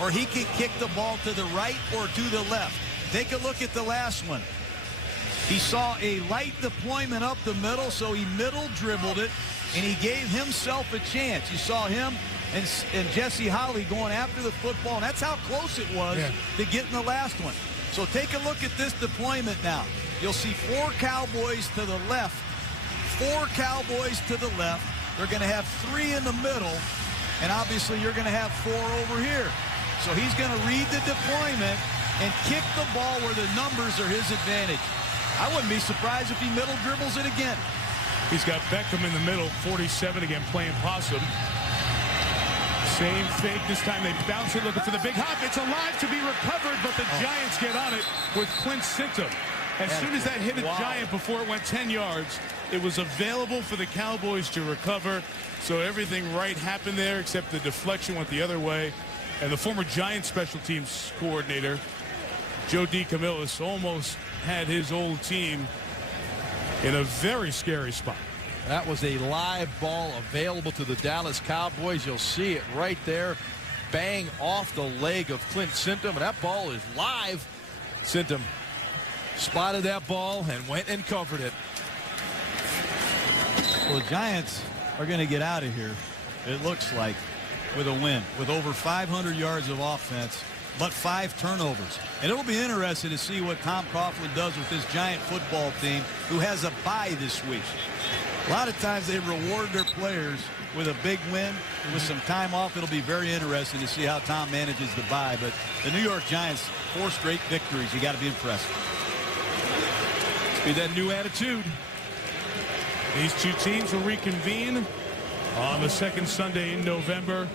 or he can kick the ball to the right or to the left. Take a look at the last one. He saw a light deployment up the middle, so he middle dribbled it, and he gave himself a chance. You saw him and Jesse Holley going after the football, and that's how close it was to getting the last one. So take a look at this deployment now. You'll see 4 Cowboys to the left, 4 Cowboys to the left. they're going to have 3 in the middle, and obviously you're going to have 4 over here. So he's going to read the deployment and kick the ball where the numbers are his advantage. I wouldn't be surprised if he middle dribbles it again. He's got Beckham in the middle, 47 again, playing possum. Same fake. This time they bounce it, looking for the big hop. It's alive to be recovered, but the Giants get on it with Clint Sintum. As soon as that hit a Giant before it went 10 yards, it was available for the Cowboys to recover. So everything right happened there, except the deflection went the other way. And the former Giants special teams coordinator, Joe DeCamillis, almost had his old team in a very scary spot. That was a live ball available to the Dallas Cowboys. You'll see it right there. Bang off the leg of Clint Sintum, and that ball is live. Sintum spotted that ball and went and covered it. Well, the Giants are going to get out of here, it looks like, with a win, with over 500 yards of offense, but 5 turnovers. And it'll be interesting to see what Tom Coughlin does with this Giant football team, who has a bye this week. A lot of times they reward their players with a big win, with some time off. It'll be very interesting to see how Tom manages the bye. But the New York Giants, 4 straight victories. You got to be impressed. Be that new attitude. These two teams will reconvene on the second Sunday in November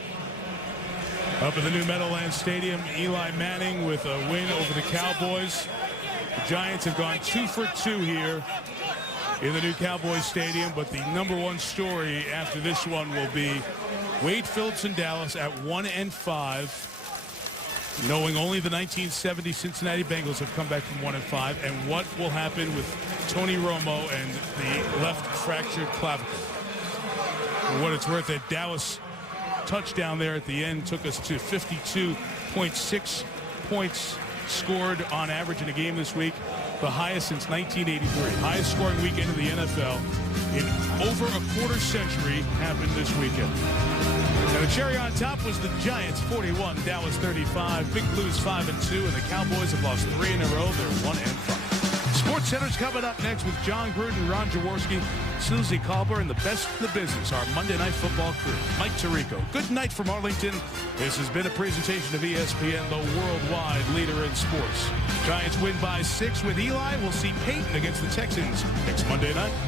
up at the new Meadowlands Stadium. Eli Manning with a win over the Cowboys. The Giants have gone 2 for 2 here in the new Cowboys Stadium, but the #1 story after this one will be Wade Phillips and Dallas at 1-5, knowing only the 1970 Cincinnati Bengals have come back from 1-5, and what will happen with Tony Romo and the left fractured clavicle. For what it's worth, that Dallas touchdown there at the end took us to 52.6 points scored on average in a game this week, the highest since 1983. Highest scoring weekend in the NFL in over a quarter century happened this weekend. And the cherry on top was the Giants 41, Dallas 35. Big Blues 5-2, and the Cowboys have lost 3 in a row. They're 1-5. Sports Center's coming up next with John Gruden, Ron Jaworski, Susie Colbert, and the best in the business, our Monday Night Football crew. Mike Tirico. Good night from Arlington. This has been a presentation of ESPN, the worldwide leader in sports. Giants win by 6 with Eli. We'll see Peyton against the Texans next Monday night.